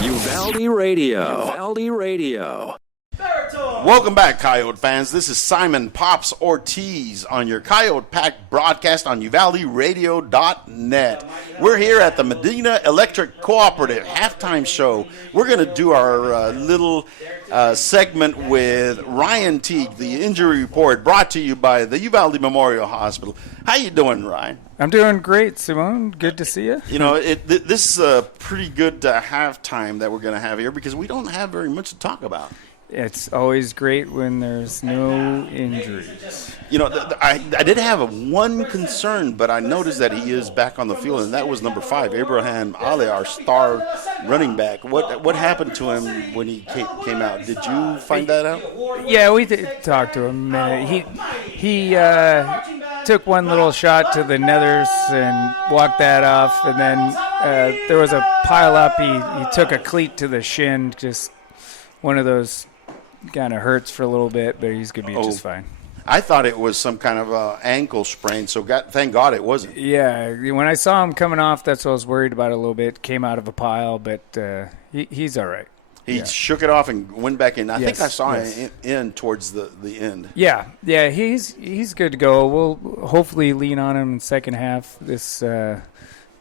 Uvalde Radio. Uvalde Radio. Welcome back, Coyote fans. This is Simon Pops Ortiz on your Coyote Pack broadcast on UvaldeRadio.net. We're here at the Medina Electric Cooperative halftime show. We're going to do our little segment with Ryan Teague, the injury report, brought to you by the Uvalde Memorial Hospital. How you doing, Ryan? I'm doing great, Simone. Good to see you. You know, this is a pretty good halftime that we're going to have here because we don't have very much to talk about. It's always great when there's no injuries. You know, I did have one concern, but I noticed that he is back on the field, and that was number 5, Abraham Ali, our star running back. What happened to him when he came out? Did you find that out? Yeah, we talked to him. He took one little shot to the nethers and walked that off, and then there was a pile up. He took a cleat to the shin, just one of those. Kind of hurts for a little bit, but he's going to be just fine. I thought it was some kind of ankle sprain, so thank God it wasn't. Yeah, when I saw him coming off, that's what I was worried about a little bit. Came out of a pile, but he's all right. He shook it off and went back in. I think I saw him in towards the end. Yeah, he's good to go. We'll hopefully lean on him in the second half. This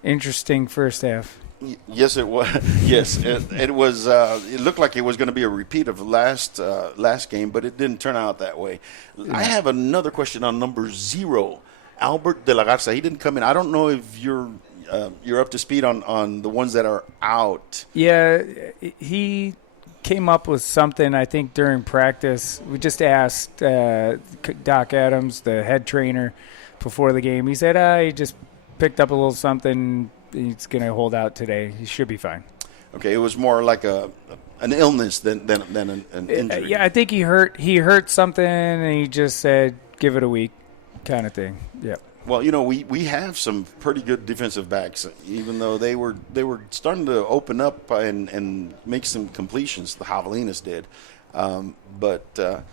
interesting first half. Yes, it was. Yes, it was. It looked like it was going to be a repeat of the last game, but it didn't turn out that way. Yeah. I have another question on number 0, Albert de la Garza. He didn't come in. I don't know if you're up to speed on the ones that are out. Yeah, he came up with something, I think, during practice. We just asked Doc Adams, the head trainer, before the game. He said he just picked up a little something. He's going to hold out today. He should be fine. Okay, it was more like an illness than an injury. Yeah, I think he hurt something, and he just said, give it a week kind of thing. Yeah. Well, you know, we have some pretty good defensive backs, even though they were starting to open up and make some completions. The Javelinas did. But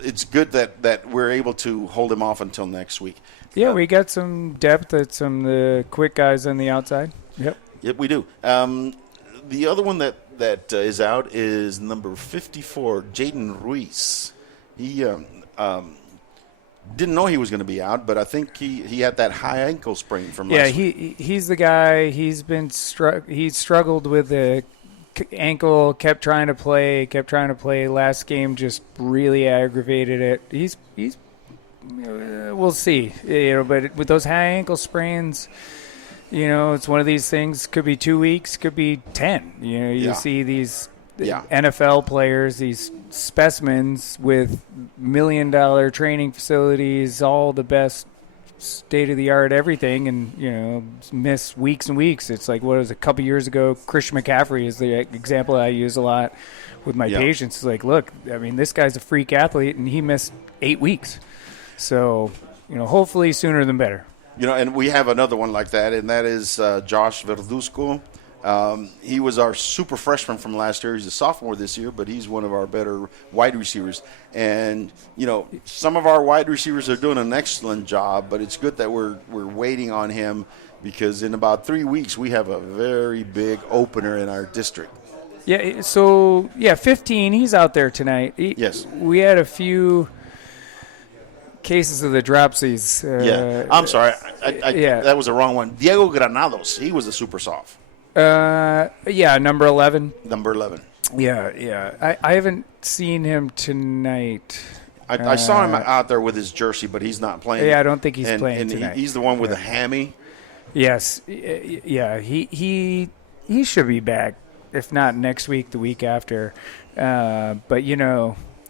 it's good that we're able to hold him off until next week. Yeah, we got some depth at some of the quick guys on the outside. Yep. Yep, we do. The other one that is out is number 54, Jaden Ruiz. He didn't know he was going to be out, but I think he had that high ankle sprain from last week. Yeah, he's the guy. He's been he's struggled with the ankle, kept trying to play. Last game just really aggravated it. He's we'll see, but with those high ankle sprains, it's one of these things. Could be 2 weeks, could be 10. You see these NFL players, these specimens with $1 million training facilities, all the best state-of-the-art everything and, miss weeks and weeks. It's like, what was it, a couple years ago, Christian McCaffrey is the example I use a lot with my patients. It's like, look, I mean, this guy's a freak athlete, and he missed 8 weeks. So, hopefully sooner than better. And we have another one like that, and that is Josh Verduzco. He was our super freshman from last year. He's a sophomore this year, but he's one of our better wide receivers. And, some of our wide receivers are doing an excellent job, but it's good that we're waiting on him because in about 3 weeks we have a very big opener in our district. Yeah, so, 15, he's out there tonight. Yes. We had a few cases of the dropsies. I'm sorry. That was the wrong one. Diego Granados, he was a super soft. Number 11. Number 11. Yeah. I haven't seen him tonight. I saw him out there with his jersey, but he's not playing. Yeah, I don't think he's playing tonight. He's the one with the hammy. Yes. Yeah, he should be back, if not next week, the week after. But,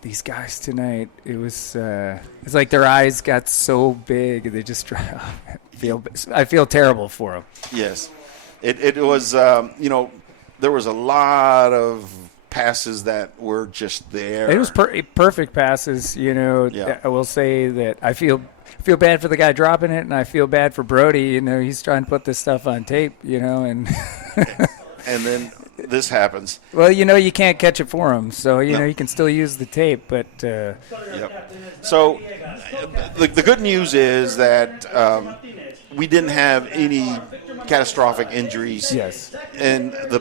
these guys tonight, it was it's like their eyes got so big, they just I feel terrible for them. Yes. It was, there was a lot of passes that were just there. It was perfect passes, I will say that I feel bad for the guy dropping it, and I feel bad for Brody. He's trying to put this stuff on tape, and and then this happens. Well, you can't catch it for him, so you can still use the tape, but. Yep. So, the good news is that we didn't have any catastrophic injuries. Yes. And the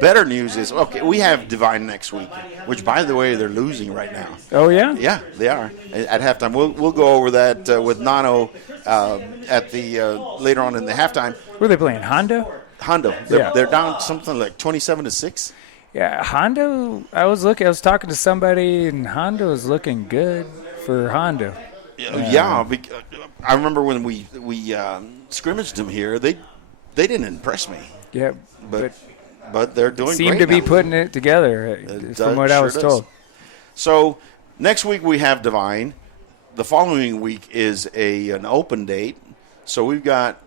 better news is, we have Divine next week, which, by the way, they're losing right now. Oh, yeah? Yeah, they are at halftime. We'll go over that with Nano at the later on in the halftime. Who are they playing, Hondo? Hondo. They're down something like 27-6. Yeah, Hondo. I was talking to somebody, and Hondo is looking good for Hondo. I remember when we scrimmaged them here. They didn't impress me. Yeah, but they're doing. Seem great to be now. putting it together, from what I was told. So next week we have Divine. The following week is an open date. So we've got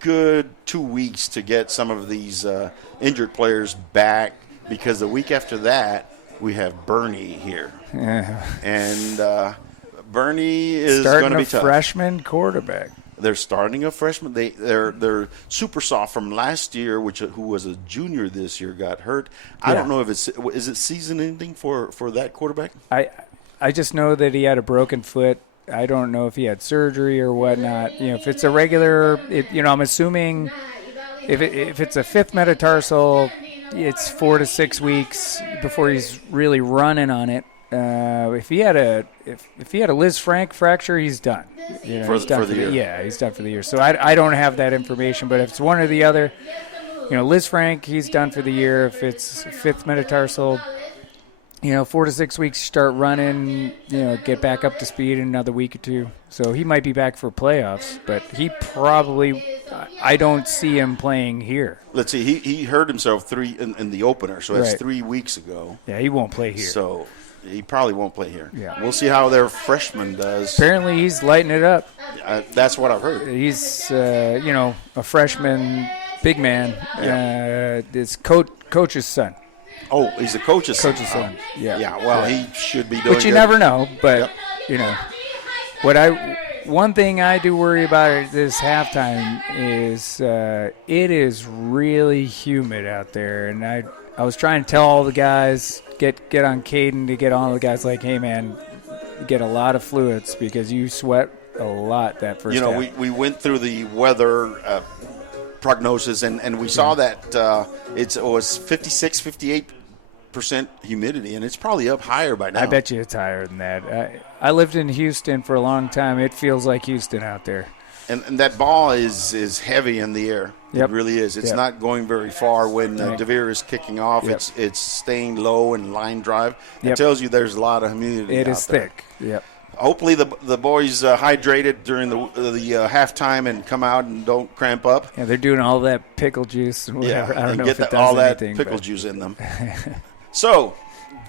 good 2 weeks to get some of these injured players back, because the week after that we have Bernie here. Yeah. And Bernie is going to be tough. Freshman quarterback. They're starting a freshman. They're super soft from last year, who was a junior this year, got hurt. I don't know if is it season ending for that quarterback. I just know that he had a broken foot. I don't know if he had surgery or whatnot. If it's a regular, I'm assuming if it's a fifth metatarsal, it's 4 to 6 weeks before he's really running on it. If he had a Liz Frank fracture, he's done. For the year. Yeah, he's done for the year. So I don't have that information, but if it's one or the other, Liz Frank, he's done for the year. If it's fifth metatarsal, 4 to 6 weeks, start running, get back up to speed in another week or two. So he might be back for playoffs, but he probably, I don't see him playing here. Let's see, he hurt himself in the opener, so that's 3 weeks ago. Yeah, he won't play here. So he probably won't play here. Yeah. We'll see how their freshman does. Apparently he's lighting it up. That's what I've heard. He's, a freshman big man. Yeah. It's coach's son. Oh, he's the coach's son. Yeah. Yeah, well, he should be doing But you good. never know. But, one thing I do worry about at this halftime is it is really humid out there. And I was trying to tell all the guys, get on Caden to get all the guys like, hey, man, get a lot of fluids because you sweat a lot that first half. We went through the weather prognosis, and we saw that it was 56, 58% humidity, and it's probably up higher by now. I bet you it's higher than that. I lived in Houston for a long time. It feels like Houston out there. And that ball is heavy in the air. Yep. It really is. It's not going very far when DeVere is kicking off. Yep. It's staying low and line drive. It Yep. tells you there's a lot of humidity It out is there. thick. Yep. Hopefully the boys hydrated during the halftime and come out and don't cramp up. Yeah, they're doing all that pickle juice and whatever. Yeah, I don't and know get if it does all that anything, pickle but. juice in them. So,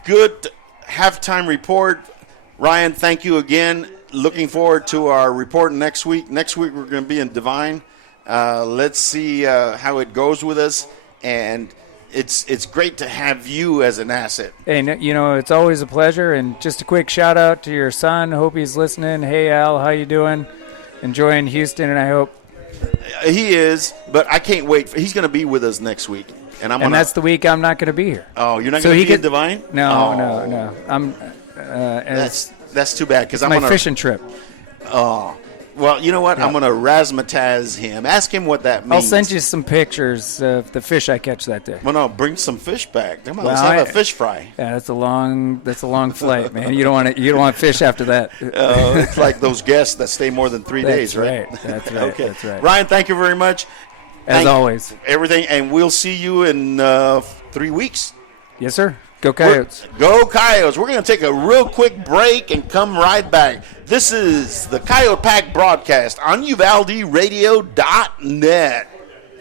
good halftime report. Ryan, thank you again. looking forward to our report next week. Next week we're going to be in Divine. Let's see how it goes with us, and it's great to have you as an asset. And, it's always a pleasure. And just a quick shout-out to your son. Hope he's listening. Hey, Al, how you doing? Enjoying Houston, and I hope. He is, but I can't wait. He's going to be with us next week. And that's the week I'm not going to be here. Oh, you're not going to be in Divine? No. That's too bad because I'm my fishing trip. Oh, well, you know what? Yeah. I'm going to razzmatazz him. Ask him what that means. I'll send you some pictures of the fish I catch that day. Well, no, bring some fish back. Come on, let's have a fish fry. Yeah, that's a long flight, man. You don't want fish after that. It's like those guests that stay more than 3 days, right? That's right. Okay. That's right. Ryan, thank you very much. As always. Everything, and we'll see you in 3 weeks. Yes, sir. Go Coyotes. Go Coyotes. We're going to take a real quick break and come right back. This is the Coyote Pack broadcast on UvaldeRadio.net.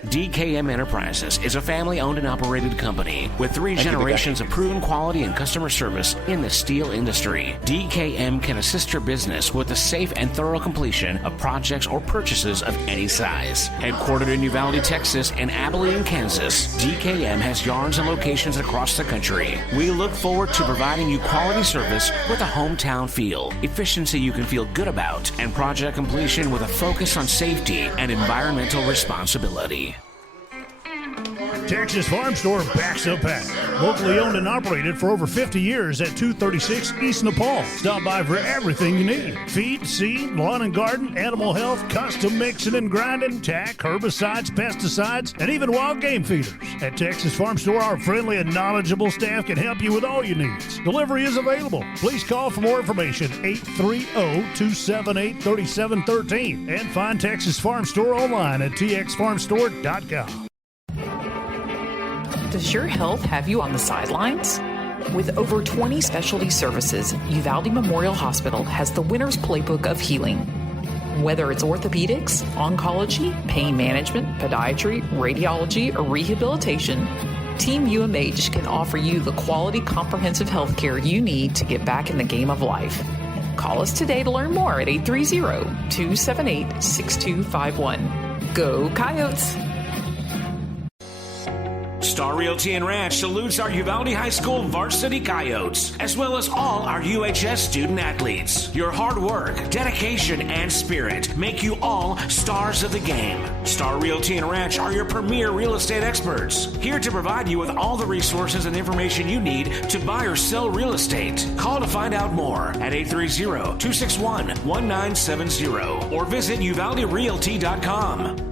DKM Enterprises is a family-owned and operated company with 3 generations of proven quality and customer service in the steel industry. DKM can assist your business with the safe and thorough completion of projects or purchases of any size. Headquartered in Uvalde, Texas, and Abilene, Kansas, DKM has yards and locations across the country. We look forward to providing you quality service with a hometown feel, efficiency you can feel good about, and project completion with a focus on safety and environmental responsibility. Texas Farm Store backs up pack. Locally owned and operated for over 50 years at 236 East Nepal. Stop by for everything you need. Feed, seed, lawn and garden, animal health, custom mixing and grinding, tack, herbicides, pesticides, and even wild game feeders. At Texas Farm Store, our friendly and knowledgeable staff can help you with all your needs. Delivery is available. Please call for more information, 830-278-3713. And find Texas Farm Store online at txfarmstore.com. Does your health have you on the sidelines? With over 20 specialty services, Uvalde Memorial Hospital has the winner's playbook of healing. Whether it's orthopedics, oncology, pain management, podiatry, radiology, or rehabilitation, Team UMH can offer you the quality comprehensive health care you need to get back in the game of life. Call us today to learn more at 830-278-6251. Go Coyotes! Star Realty and Ranch salutes our Uvalde High School varsity Coyotes, as well as all our UHS student athletes. Your hard work, dedication, and spirit make you all stars of the game. Star Realty and Ranch are your premier real estate experts, here to provide you with all the resources and information you need to buy or sell real estate. Call to find out more at 830-261-1970 or visit uvalderealty.com.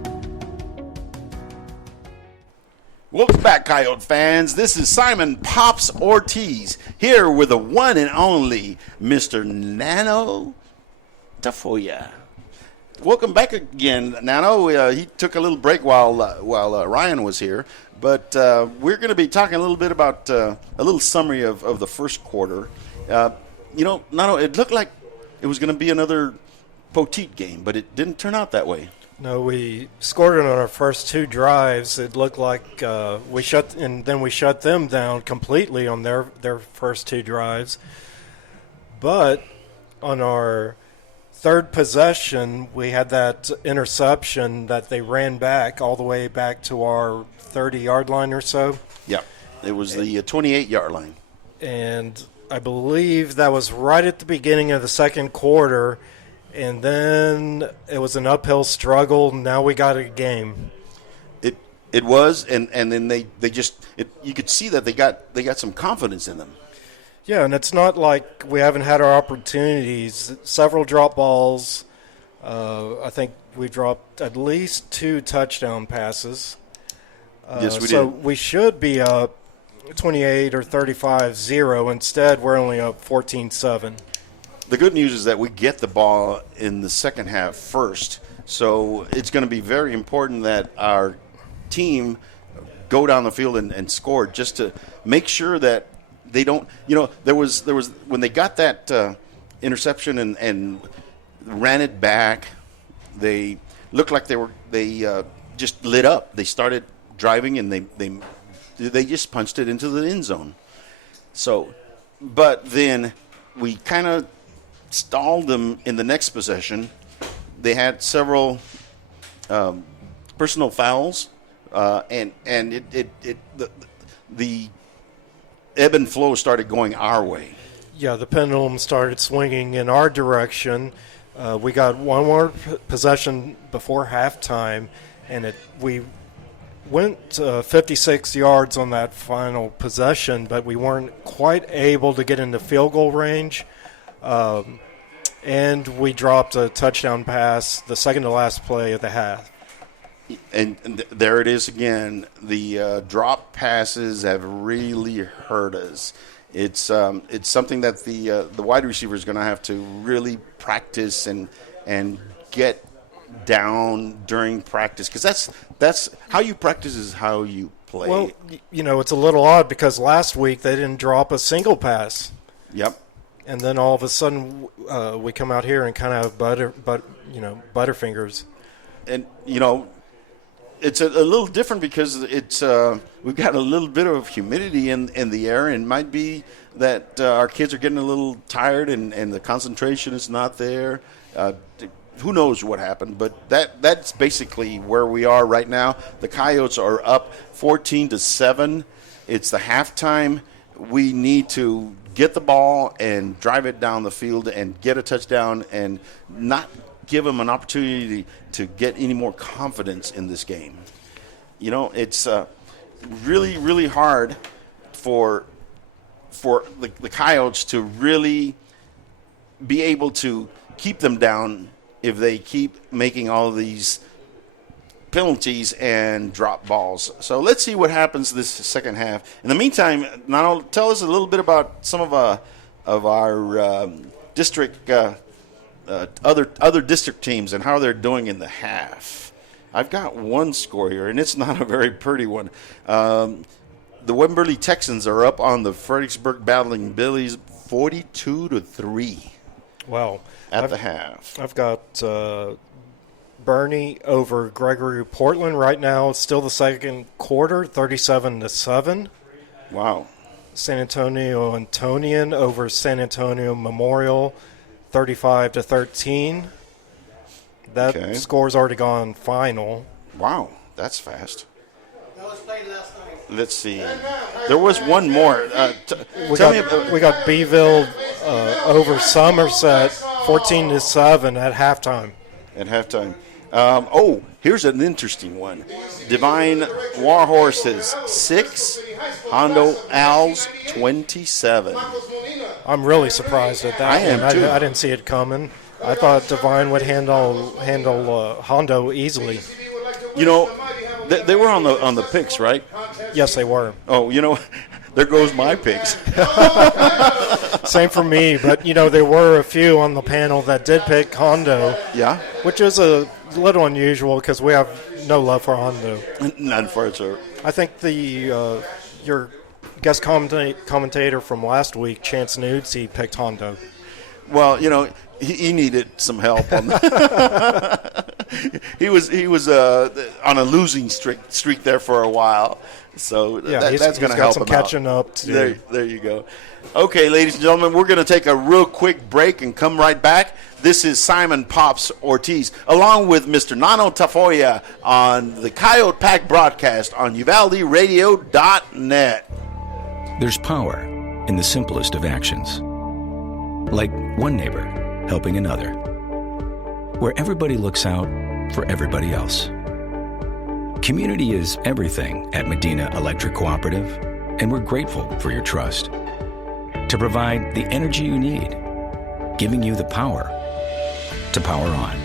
Welcome back, Coyote fans. This is Simon Pops Ortiz here with the one and only Mr. Nano Tafoya. Welcome back again, Nano. He took a little break while Ryan was here, but we're going to be talking a little bit about a little summary of the first quarter. Nano, it looked like it was going to be another Poteet game, but it didn't turn out that way. No, we scored it on our first 2 drives. It looked like we shut them down completely on their first 2 drives. But on our third possession, we had that interception that they ran back all the way back to our 30-yard line or so. Yeah, it was the 28-yard line. And I believe that was right at the beginning of the second quarter. And then it was an uphill struggle. Now we got a game. It was, and then they just you could see that they got some confidence in them. Yeah, and it's not like we haven't had our opportunities. Several drop balls. I think we dropped at least 2 touchdown passes. Yes, we did. So we should be up 28 or 35-0. Instead, we're only up 14-7. The good news is that we get the ball in the second half first, so it's going to be very important that our team go down the field and score just to make sure that they don't. There was when they got that interception and ran it back, they looked like they just lit up. They started driving and they just punched it into the end zone. So, but then we kind of stalled them in the next possession. They had several personal fouls, and the ebb and flow started going our way. Yeah, the pendulum started swinging in our direction. We got one more possession before halftime, and we went 56 yards on that final possession, but we weren't quite able to get into field goal range. And we dropped a touchdown pass, the second to last play of the half. And there it is again. The drop passes have really hurt us. It's something that the wide receiver is going to have to really practice and get down during practice, because that's how you practice is how you play. Well, it's a little odd because last week they didn't drop a single pass. Yep. And then all of a sudden we come out here and kind of butterfingers. And it's a little different because it's we've got a little bit of humidity in the air, and it might be that our kids are getting a little tired and the concentration is not there. Who knows what happened, but that's basically where we are right now. The Coyotes are up 14-7. It's the halftime. We need to get the ball and drive it down the field and get a touchdown and not give them an opportunity to get any more confidence in this game. It's really, really hard for the Coyotes to really be able to keep them down if they keep making all of these penalties and drop balls. So let's see what happens this second half. In the meantime, Nano, tell us a little bit about some of our district other district teams and how they're doing in the half. I've got one score here, and it's not a very pretty one. The Wimberley Texans are up on the Fredericksburg Battling Billies 42-3. Wow. At the half. I've got Bernie over Gregory Portland right now. It's still the second quarter, 37-7. Wow. San Antonio Antonian over San Antonio Memorial, 35-13. That score's already gone final. Wow, that's fast. Let's see. There was one more. We got Beeville over Somerset, 14-7 at halftime. At halftime. Here's an interesting one. Divine War Horses 6, Hondo Owls 27. I'm really surprised at that. I am too. I didn't see it coming. I thought Divine would handle Hondo easily. They were on the picks, right? Yes, they were. Oh, there goes my picks. Same for me, but there were a few on the panel that did pick Hondo. Yeah. Which is a little unusual because we have no love for Hondo. None for it, sir. I think your guest commentator from last week, Chance Nudes, picked Hondo. Well, he needed some help on that. he was on a losing streak there for a while, so that's going to help him out. Catching up to do. There you go. Okay, ladies and gentlemen, we're going to take a real quick break and come right back. This is Simon Pops Ortiz, along with Mr. Nano Tafoya on the Coyote Pack broadcast on UvaldeRadio.net. There's power in the simplest of actions. Like one neighbor helping another. Where everybody looks out for everybody else. Community is everything at Medina Electric Cooperative, and we're grateful for your trust. To provide the energy you need, giving you the power to power on.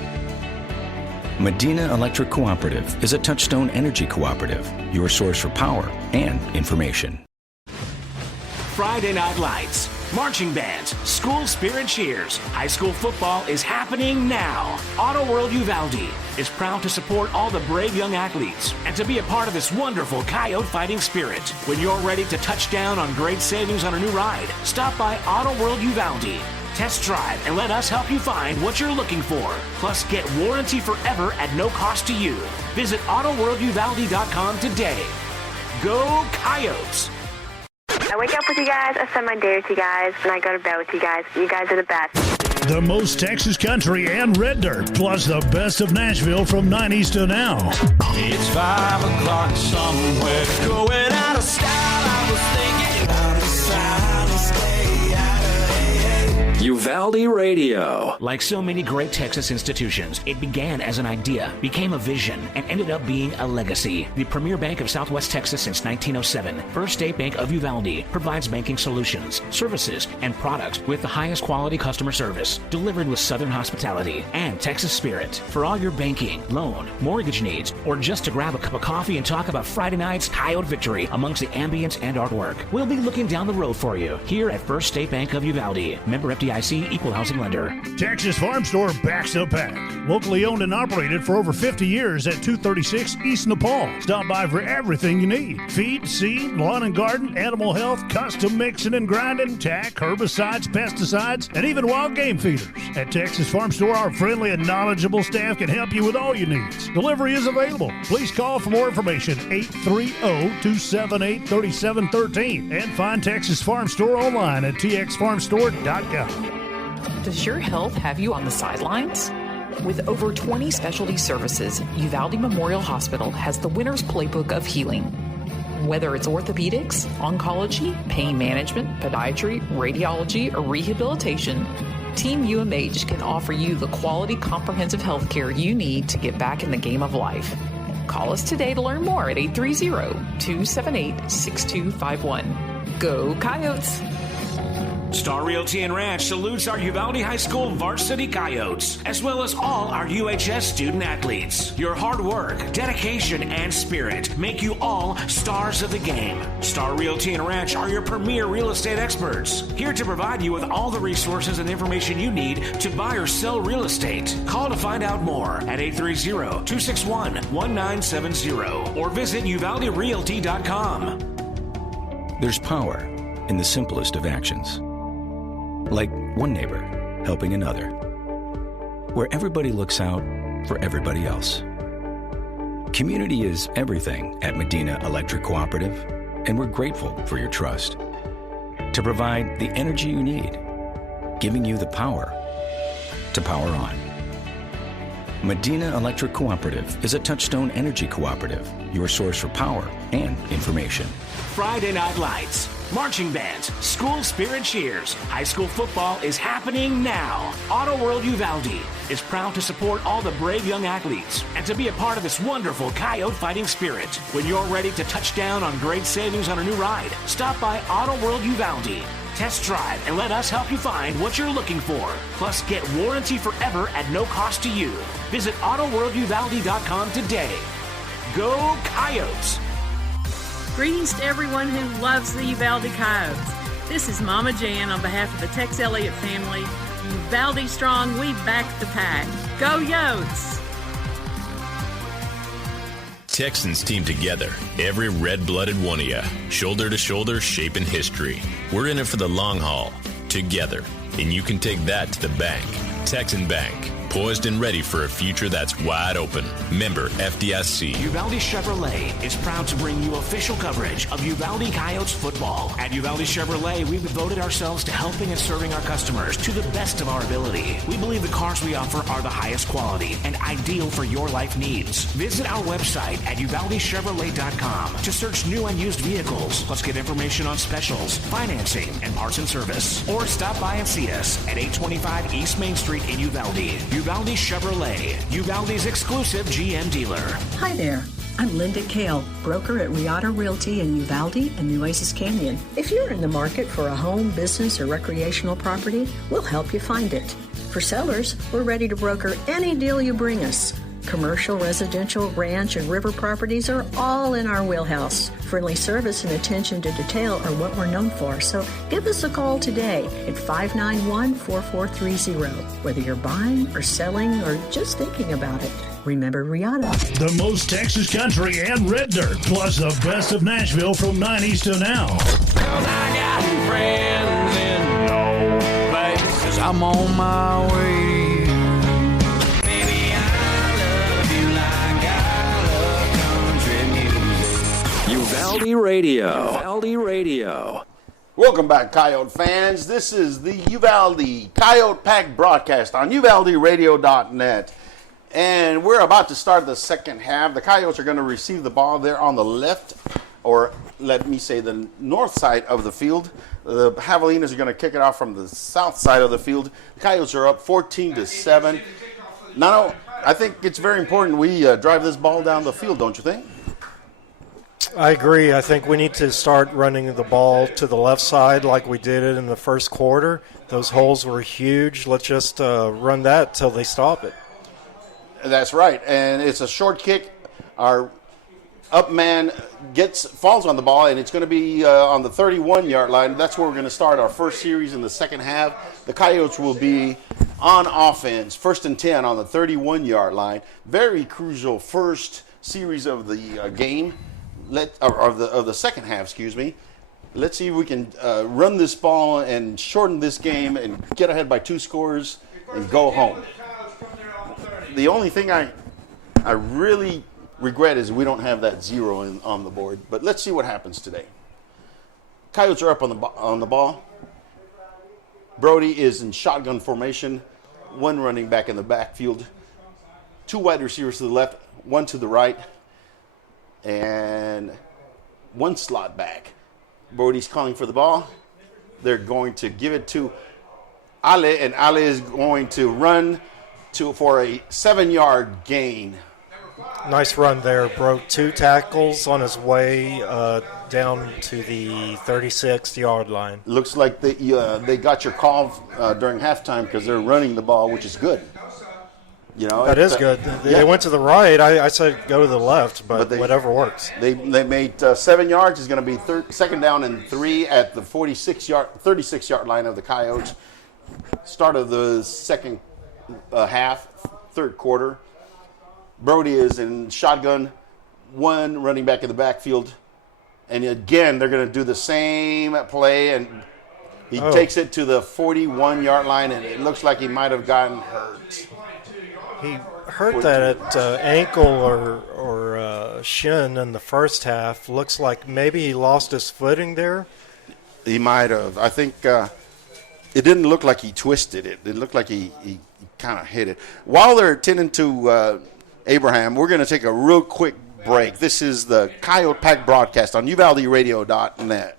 Medina Electric Cooperative is a Touchstone Energy Cooperative, your source for power and information. Friday Night Lights, marching bands, school spirit cheers. High school football is happening now. Auto World Uvalde is proud to support all the brave young athletes and to be a part of this wonderful Coyote fighting spirit. When you're ready to touch down on great savings on a new ride, stop by Auto World Uvalde. Test drive and let us help you find what you're looking for. Plus, get warranty forever at no cost to you. Visit AutoWorldUvalde.com today. Go Coyotes! I wake up with you guys, I spend my day with you guys, and I go to bed with you guys. You guys are the best. The most Texas country and red dirt, plus the best of Nashville from 90s to now. It's 5 o'clock somewhere, going out of style. I was thinking I'm deciding to stay out of Uvalde Radio. Like so many great Texas institutions, it began as an idea, became a vision, and ended up being a legacy. The premier bank of Southwest Texas since 1907, First State Bank of Uvalde, provides banking solutions, services, and products with the highest quality customer service, delivered with Southern hospitality and Texas spirit. For all your banking, loan, mortgage needs, or just to grab a cup of coffee and talk about Friday night's Coyote victory amongst the ambience and artwork, we'll be looking down the road for you here at First State Bank of Uvalde. Member FDIC, equal housing lender. Texas Farm Store backs the pack. Locally owned and operated for over 50 years at 236 East Nepal. Stop by for everything you need. Feed, seed, lawn and garden, animal health, custom mixing and grinding, tack, herbicides, pesticides, and even wild game feeders. At Texas Farm Store, our friendly and knowledgeable staff can help you with all your needs. Delivery is available. Please call for more information, 830-278-3713, and find Texas Farm Store online at txfarmstore.com. Does your health have you on the sidelines? With over 20 specialty services, Uvalde Memorial Hospital has the winner's playbook of healing. Whether it's orthopedics, oncology, pain management, podiatry, radiology, or rehabilitation, Team UMH can offer you the quality comprehensive health care you need to get back in the game of life. Call us today to learn more at 830-278-6251. Go Coyotes! Star Realty and Ranch salutes our Uvalde High School varsity Coyotes, as well as all our UHS student athletes. Your hard work, dedication, and spirit make you all stars of the game. Star Realty and Ranch are your premier real estate experts, here to provide you with all the resources and information you need to buy or sell real estate. Call to find out more at 830-261-1970 or visit uvalderealty.com. There's power in the simplest of actions. Like one neighbor helping another, where everybody looks out for everybody else. Community is everything at Medina Electric Cooperative, and we're grateful for your trust. To provide the energy you need, giving you the power to power on. Medina Electric Cooperative is a Touchstone Energy Cooperative, your source for power and information. Friday Night Lights, marching bands, school spirit cheers. High school football is happening now. Auto World Uvalde is proud to support all the brave young athletes and to be a part of this wonderful Coyote fighting spirit. When you're ready to touch down on great savings on a new ride, stop by Auto World Uvalde. Test drive and let us help you find what you're looking for. Plus, get warranty forever at no cost to you. Visit AutoWorldUvalde.com today. Go Coyotes! Greetings to everyone who loves the Uvalde Coyotes. This is Mama Jan on behalf of the Tex Elliott family. Uvalde strong, we back the pack. Go Yotes! Texans team together, every red-blooded one of you, shoulder to shoulder, shaping history. We're in it for the long haul, together, and you can take that to the bank. Texan Bank, poised and ready for a future that's wide open. Member FDIC. Uvalde Chevrolet is proud to bring you official coverage of Uvalde Coyotes football. At Uvalde Chevrolet, we've devoted ourselves to helping and serving our customers to the best of our ability. We believe the cars we offer are the highest quality and ideal for your life needs. Visit our website at UvaldeChevrolet.com to search new and used vehicles. Plus get information on specials, financing, and parts and service. Or stop by and see us at 825 East Main Street in Uvalde. Uvalde Chevrolet, Uvalde's exclusive GM dealer. Hi there. I'm Linda Kale, broker at Riata Realty in Uvalde and Nueces Canyon. If you're in the market for a home, business, or recreational property, we'll help you find it. For sellers, we're ready to broker any deal you bring us. Commercial, residential, ranch, and river properties are all in our wheelhouse. Friendly service and attention to detail are what we're known for, so give us a call today at 591-4430. Whether you're buying or selling or just thinking about it, remember Riata. The most Texas country and red dirt, plus the best of Nashville from 90s to now. 'Cause I got friends in no places. I'm on my way. Uvalde Radio. Uvalde Radio. Welcome back, Coyote fans. This is the Uvalde Coyote Pack broadcast on UvaldeRadio.net. And we're about to start the second half. The Coyotes are going to receive the ball there on the left, or let me say the north side of the field. The Javelinas are going to kick it off from the south side of the field. The Coyotes are up 14-7. Now, I think it's very important we drive this ball down the field, don't you think? I agree. I think we need to start running the ball to the left side like we did it in the first quarter. Those holes were huge. Let's just run that till they stop it. That's right. And it's a short kick. Our up man falls on the ball, and it's going to be on the 31-yard line. That's where we're going to start our first series in the second half. The Coyotes will be on offense, 1st and 10 on the 31-yard line. Very crucial first series of the game. Of the second half, excuse me. Let's see if we can run this ball and shorten this game and get ahead by 2 scores and go home. The only thing I really regret is we don't have that 0 on the board. But let's see what happens today. Coyotes are up on the ball. Brody is in shotgun formation. 1 running back in the backfield. 2 wide receivers to the left, 1 to the right. And 1 slot back. Brody's calling for the ball. They're going to give it to Ale, and Ale is going to run for a 7-yard gain. Nice run there. Broke 2 tackles on his way down to the 36-yard line. Looks like they got your call during halftime because they're running the ball, which is good. You know, that is good. They went to the right. I said go to the left, but whatever works. They made 7 yards. It's going to be second down and 3 at the 36-yard line of the Coyotes. Start of the second half, third quarter. Brody is in shotgun, 1 running back in the backfield. And again, they're going to do the same play, and he takes it to the 41-yard line, and it looks like he might have gotten hurt. He hurt that ankle or shin in the first half. Looks like maybe he lost his footing there. He might have. I think it didn't look like he twisted it. It looked like he kind of hit it. While they're tending to Abraham, we're going to take a real quick break. This is the Coyote Pack broadcast on UvaldeRadio.net.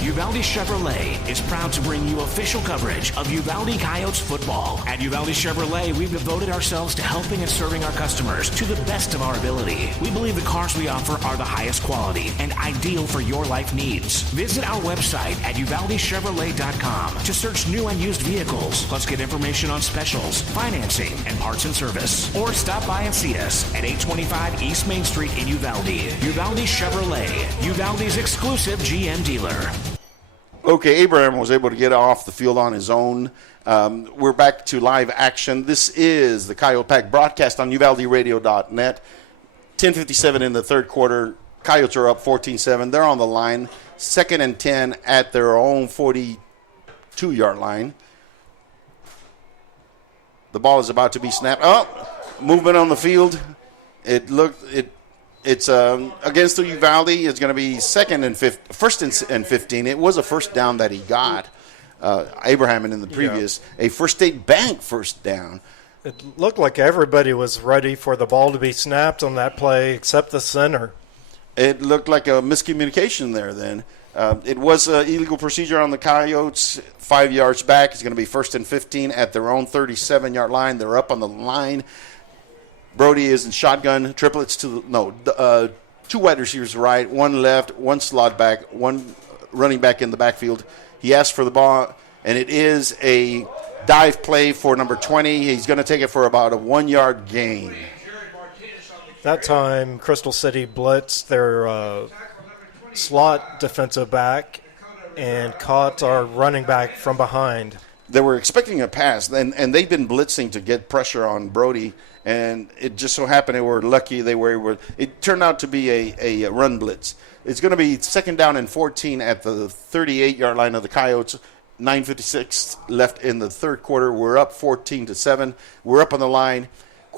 Uvalde Chevrolet is proud to bring you official coverage of Uvalde Coyotes football. At Uvalde Chevrolet, we've devoted ourselves to helping and serving our customers to the best of our ability. We believe the cars we offer are the highest quality and ideal for your life needs. Visit our website at UvaldeChevrolet.com to search new and used vehicles, plus get information on specials, financing, and parts and service. Or stop by and see us at 825 East Main Street in Uvalde. Uvalde Chevrolet, Uvalde's exclusive GM dealer. Okay, Abraham was able to get off the field on his own. We're back to live action. This is the Coyote Pack broadcast on UvaldeRadio.net. 10:57 in the third quarter. Coyotes are up 14-7. They're on the line. 2nd and 10 at their own 42-yard line. The ball is about to be snapped. Movement on the field. It's against the Uvalde. It's going to be 1st and 15. It was a first down that he got, Abraham, in the previous, a First State Bank first down. It looked like everybody was ready for the ball to be snapped on that play except the center. It looked like a miscommunication there then. It was an illegal procedure on the Coyotes, 5 yards back. It's going to be 1st and 15 at their own 37-yard line. They're up on the line. Brody is in shotgun, triplets to 2 wide receivers right, 1 left, 1 slot back, 1 running back in the backfield. He asked for the ball, and it is a dive play for number 20. He's going to take it for about a 1-yard gain. That time, Crystal City blitzed their slot defensive back and caught our running back from behind. They were expecting a pass, and they've been blitzing to get pressure on Brody. And it just so happened they were lucky. It turned out to be a run blitz. It's going to be 2nd down and 14 at the 38-yard line of the Coyotes. 9:56 left in the third quarter. We're up 14-7. We're up on the line.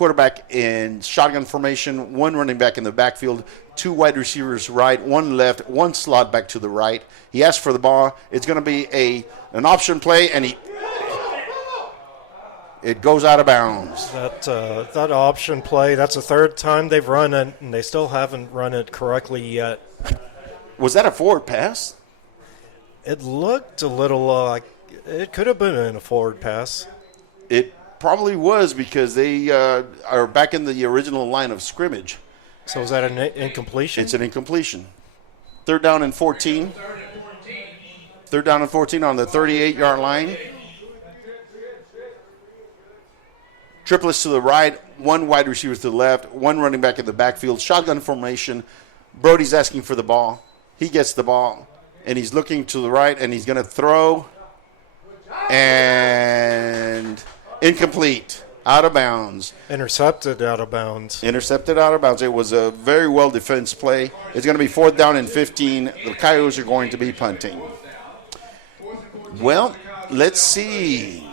quarterback in shotgun formation, 1 running back in the backfield, 2 wide receivers right, 1 left, 1 slot back to the right. He asked for the ball. It's going to be an option play, and it goes out of bounds. That option play, that's the 3rd time they've run it, and they still haven't run it correctly yet. Was that a forward pass? It looked a little like it could have been a forward pass. It probably was because they are back in the original line of scrimmage. So is that an incompletion? It's an incompletion. 3rd down and 14. 3rd down and 14 on the 38-yard line. Triplets to the right, 1 wide receiver to the left, 1 running back in the backfield. Shotgun formation. Brody's asking for the ball. He gets the ball, and he's looking to the right, and he's going to throw. And incomplete. Out of bounds. Intercepted out of bounds. Intercepted out of bounds. It was a very well defense play. It's going to be 4th down and 15. The Coyotes are going to be punting. Well, let's see.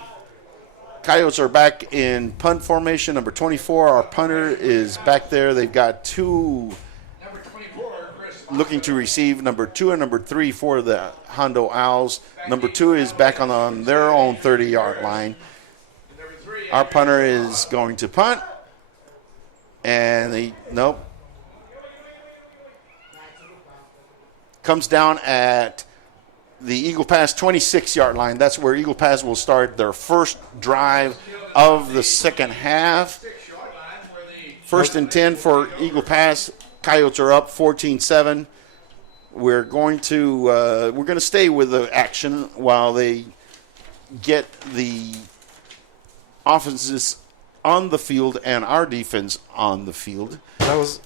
Coyotes are back in punt formation. Number 24, our punter, is back there. They've got 2 looking to receive, number 2 and number 3 for the Hondo Owls. Number 2 is back on their own 30-yard line. Our punter is going to punt. And nope. Comes down at the Eagle Pass 26-yard line. That's where Eagle Pass will start their first drive of the second half. 1st and 10 for Eagle Pass. Coyotes are up 14-7. We're going to stay with the action while they get the offenses on the field and our defense on the field. That was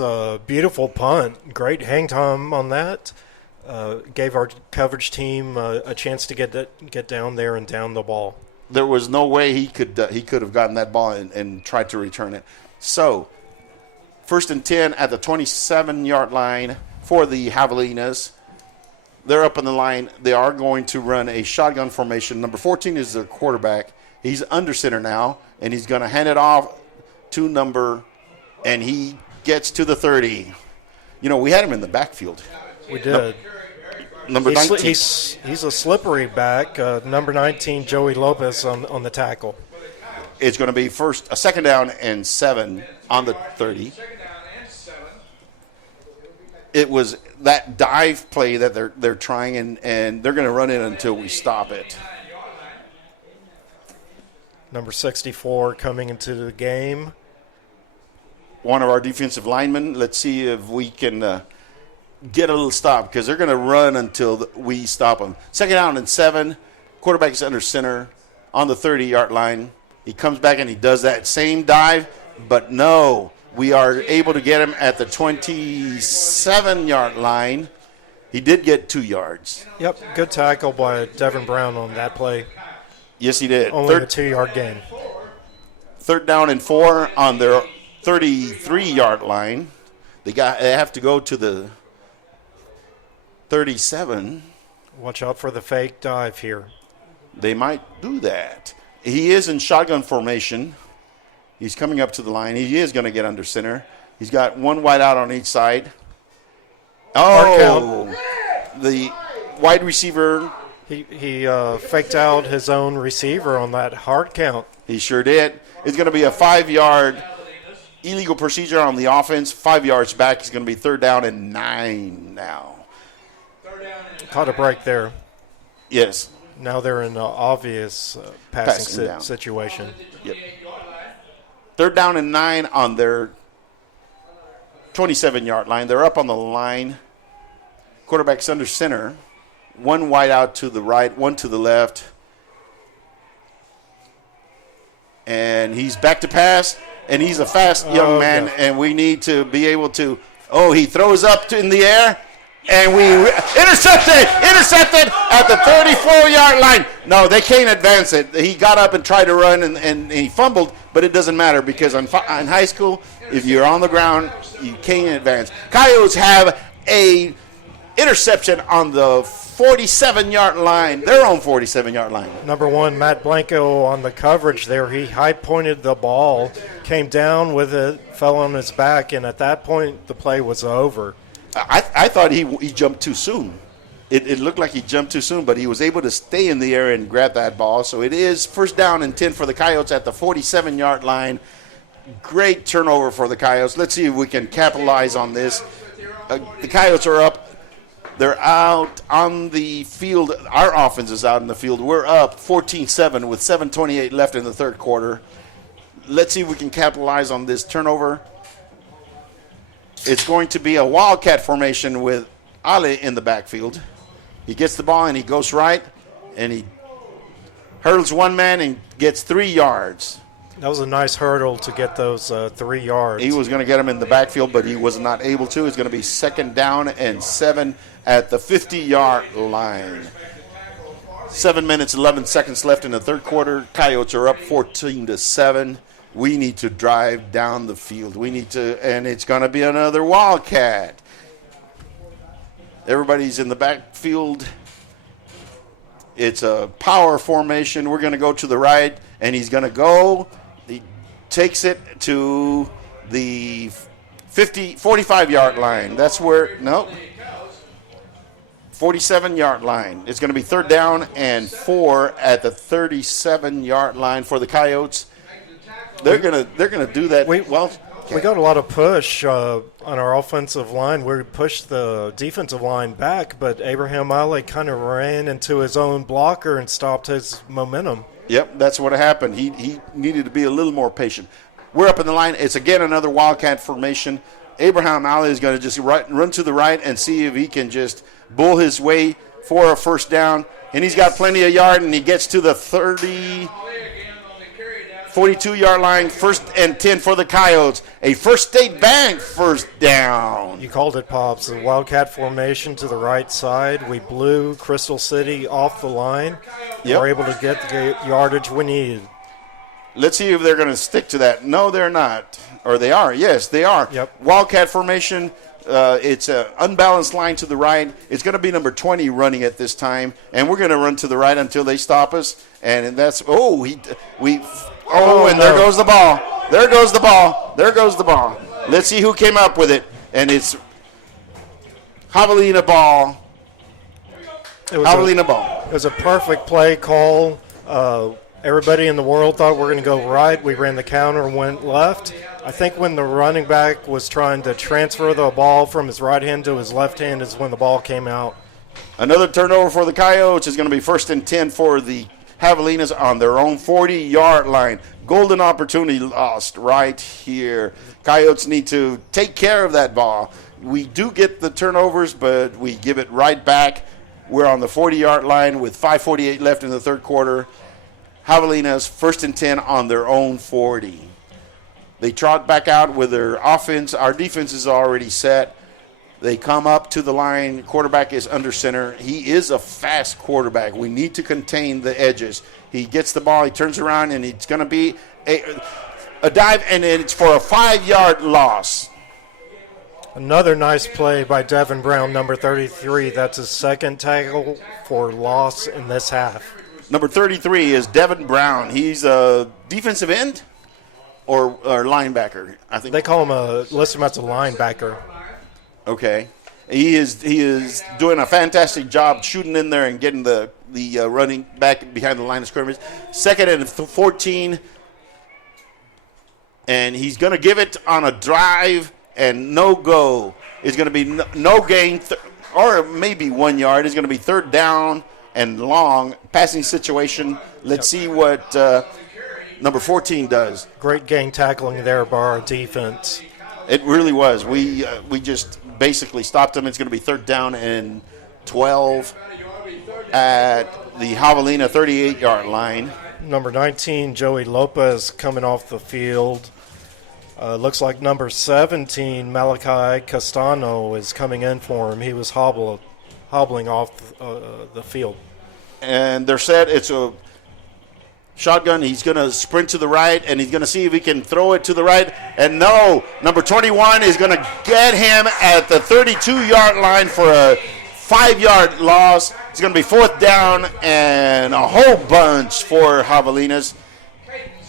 a beautiful punt. Great hang time on that. Gave our coverage team a chance to get down there and down the ball. There was no way he could have gotten that ball and tried to return it. So, 1st and 10 at the 27-yard line for the Javelinas. They're up on the line. They are going to run a shotgun formation. Number 14 is their quarterback. He's under center now, and he's going to hand it off to and he gets to the 30. We had him in the backfield. We did. Number 19. He's a slippery back. Number 19, Joey Lopez on the tackle. It's going to be a 2nd down and 7 on the 30. It was that dive play that they're trying, and they're going to run it until we stop it. Number 64 coming into the game. One of our defensive linemen. Let's see if we can get a little stop because they're going to run until we stop them. 2nd down and 7. Quarterback is under center on the 30-yard line. He comes back and he does that same dive, but no. We are able to get him at the 27-yard line. He did get 2 yards. Yep, good tackle by Devin Brown on that play. Yes, he did. Only a 2-yard gain. 3rd down and 4 on their 33-yard line. They have to go to the 37. Watch out for the fake dive here. They might do that. He is in shotgun formation. He's coming up to the line. He is going to get under center. He's got 1 wide out on each side. Oh, the wide receiver. He faked out his own receiver on that hard count. He sure did. It's going to be a 5-yard illegal procedure on the offense. 5 yards back. It's going to be 3rd down and 9 now. Caught a break there. Yes. Now they're in an obvious passing situation. Yep. 3rd down and 9 on their 27-yard line. They're up on the line. Quarterback's under center. 1 wide out to the right, 1 to the left. And he's back to pass, and he's a fast young man, and we need to be able to – he throws up in the air, and we intercepted at the 34-yard line. No, they can't advance it. He got up and tried to run, and he fumbled, but it doesn't matter because in high school, if you're on the ground, you can't advance. Coyotes have a interception on the 47-yard line, their own 47-yard line. Number 1, Matt Blanco on the coverage there. He high-pointed the ball, came down with it, fell on his back, and at that point the play was over. I thought he jumped too soon. It looked like he jumped too soon, but he was able to stay in the air and grab that ball. So it is first down and 10 for the Coyotes at the 47-yard line. Great turnover for the Coyotes. Let's see if we can capitalize on this. The Coyotes are up. They're out on the field. Our offense is out in the field. We're up 14-7 with 7:28 left in the third quarter. Let's see if we can capitalize on this turnover. It's going to be a wildcat formation with Ale in the backfield. He gets the ball and he goes right, and he hurdles one man and gets 3 yards. That was a nice hurdle to get those 3 yards. He was going to get him in the backfield, but he was not able to. It's going to be second down and 7 at the 50-yard line. 7 minutes, 11 seconds left in the third quarter. Coyotes are up 14-7. We need to drive down the field. We need to, and it's going to be another wildcat. Everybody's in the backfield. It's a power formation. We're going to go to the right, and he's going to go. He takes it to the 45-yard line. That's where, no, 47-yard line. It's going to be third down and 4 at the 37-yard line for the Coyotes. They're going to do that well. We got a lot of push on our offensive line. We pushed the defensive line back, but Abraham Ale kind of ran into his own blocker and stopped his momentum. Yep, that's what happened. He needed to be a little more patient. We're up in the line. It's, again, another wildcat formation. Abraham Ale is going to just run to the right and see if he can just bull his way for a first down. And he's got plenty of yard, and he gets to the 42-yard line, first and 10 for the Coyotes. A First State Bank first down. You called it, Pops. The wildcat formation to the right side. We blew Crystal City off the line. Yep. We're able to get the yardage we needed. Let's see if they're going to stick to that. No, they're not. Or they are. Yes, they are. Yep. Wildcat formation. It's an unbalanced line to the right. It's going to be number 20 running at this time, and we're going to run to the right until they stop us. And that's and there goes the ball. There goes the ball. There goes the ball. Let's see who came up with it, and it's Javelina ball. Javelina ball. It was a perfect play call. Everybody in the world thought we're going to go right. We ran the counter and went left. I think when the running back was trying to transfer the ball from his right hand to his left hand is when the ball came out. Another turnover for the Coyotes is going to be first and 10 for the Javelinas on their own 40-yard line. Golden opportunity lost right here. Coyotes need to take care of that ball. We do get the turnovers, but we give it right back. We're on the 40-yard line with 5:48 left in the third quarter. Javelinas first and 10 on their own 40. They trot back out with their offense. Our defense is already set. They come up to the line. Quarterback is under center. He is a fast quarterback. We need to contain the edges. He gets the ball. He turns around, and it's going to be a dive, and it's for a 5-yard loss. Another nice play by Devin Brown, number 33. That's his second tackle for loss in this half. Number 33 is Devin Brown. He's a defensive end or linebacker, I think. They call him list him as a linebacker. Okay. He is doing a fantastic job shooting in there and getting the running back behind the line of scrimmage. Second and 14. And he's going to give it on a drive and no go. It's going to be no gain or maybe 1 yard. It's going to be third down and long passing situation. Let's see what number 14 does. Great gang tackling there by our defense. It really was. We just basically stopped them. It's going to be third down and 12 at the Javelina 38-yard line. Number 19, Joey Lopez, coming off the field. Looks like number 17, Malachi Castano, is coming in for him. He was hobbling off the field. And they're set. It's a shotgun. He's going to sprint to the right, and he's going to see if he can throw it to the right. And no, number 21 is going to get him at the 32-yard line for a 5-yard loss. It's going to be 4th down and a whole bunch for Javelinas.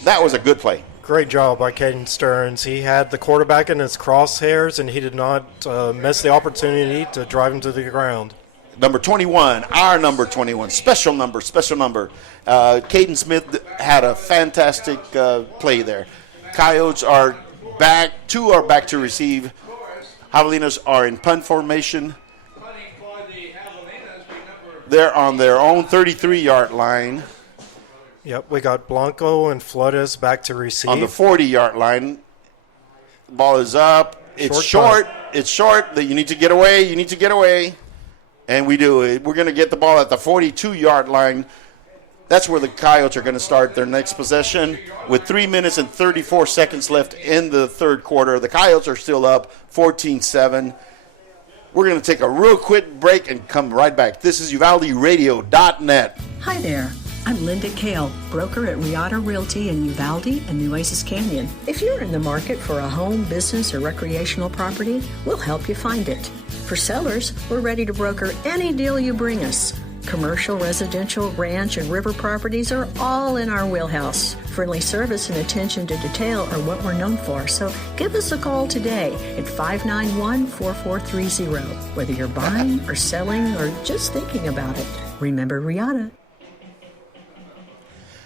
That was a good play. Great job by Caden Stearns. He had the quarterback in his crosshairs, and he did not miss the opportunity to drive him to the ground. Number 21, our number 21, special number. Caden Smith had a fantastic play there. Coyotes are back. 2 are back to receive. Javelinas are in punt formation. They're on their own 33-yard line. Yep, we got Blanco and Flores back to receive. On the 40-yard line. The ball is up. It's short. It's short. You need to get away. And we do it. We're going to get the ball at the 42-yard line. That's where the Coyotes are going to start their next possession with 3 minutes and 34 seconds left in the third quarter. The Coyotes are still up 14-7. We're going to take a real quick break and come right back. This is UvaldeRadio.net. Hi there. I'm Linda Kale, broker at Riata Realty in Uvalde and Nueces Canyon. If you're in the market for a home, business, or recreational property, we'll help you find it. For sellers, we're ready to broker any deal you bring us. Commercial, residential, ranch, and river properties are all in our wheelhouse. Friendly service and attention to detail are what we're known for, so give us a call today at 591-4430. Whether you're buying or selling or just thinking about it, remember Riata.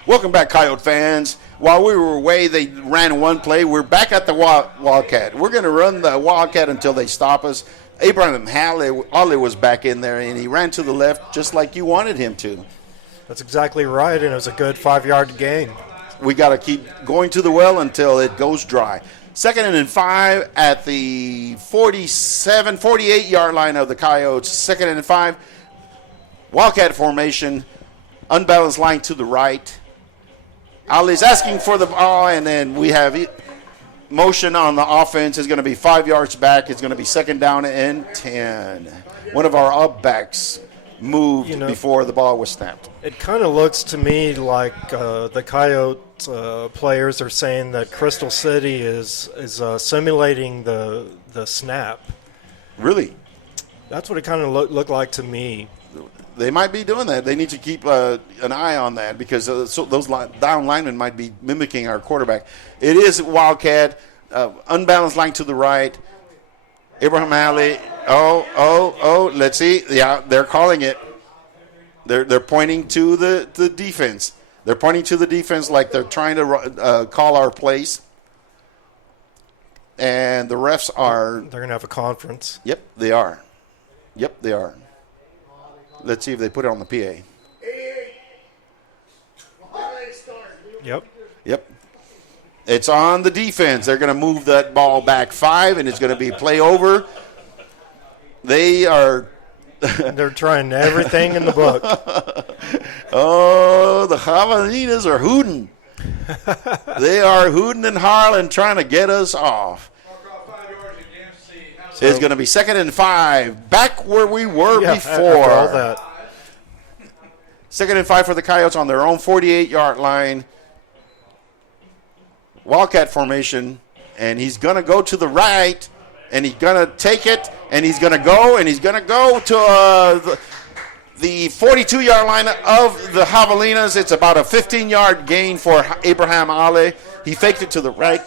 Welcome back, Coyote fans. While we were away, they ran one play. We're back at the Wildcat. We're going to run the Wildcat until they stop us. Abraham Ali was back in there, and he ran to the left just like you wanted him to. That's exactly right, and it was a good 5-yard gain. We got to keep going to the well until it goes dry. 2nd and 5 at the 48-yard line of the Coyotes. 2nd and 5. Wildcat formation, unbalanced line to the right. Ali's asking for the ball, and then we have motion on the offense. Is going to be 5 yards back. It's going to be 2nd down and 10. One of our up-backs moved before the ball was snapped. It kind of looks to me like the Coyote players are saying that Crystal City is simulating the snap. Really? That's what it kind of looked like to me. They might be doing that. They need to keep an eye on that because those down linemen might be mimicking our quarterback. It is Wildcat, unbalanced line to the right. Abraham Ali. Oh, let's see. Yeah, they're calling it. They're pointing to the defense. They're pointing to the defense like they're trying to call our plays. And the refs are. They're going to have a conference. Yep, they are. Let's see if they put it on the PA. Yep. It's on the defense. They're going to move that ball back 5, and it's going to be play over. They are. They're trying everything in the book. Oh, the Javelinas are hooting. They are hooting and hollering, trying to get us off. It's going to be 2nd and 5, back where we were before. All that. 2nd and 5 for the Coyotes on their own 48-yard line. Wildcat formation, and he's going to go to the right, and he's going to take it, and he's going to go to the 42-yard line of the Javelinas. It's about a 15-yard gain for Abraham Ali. He faked it to the right.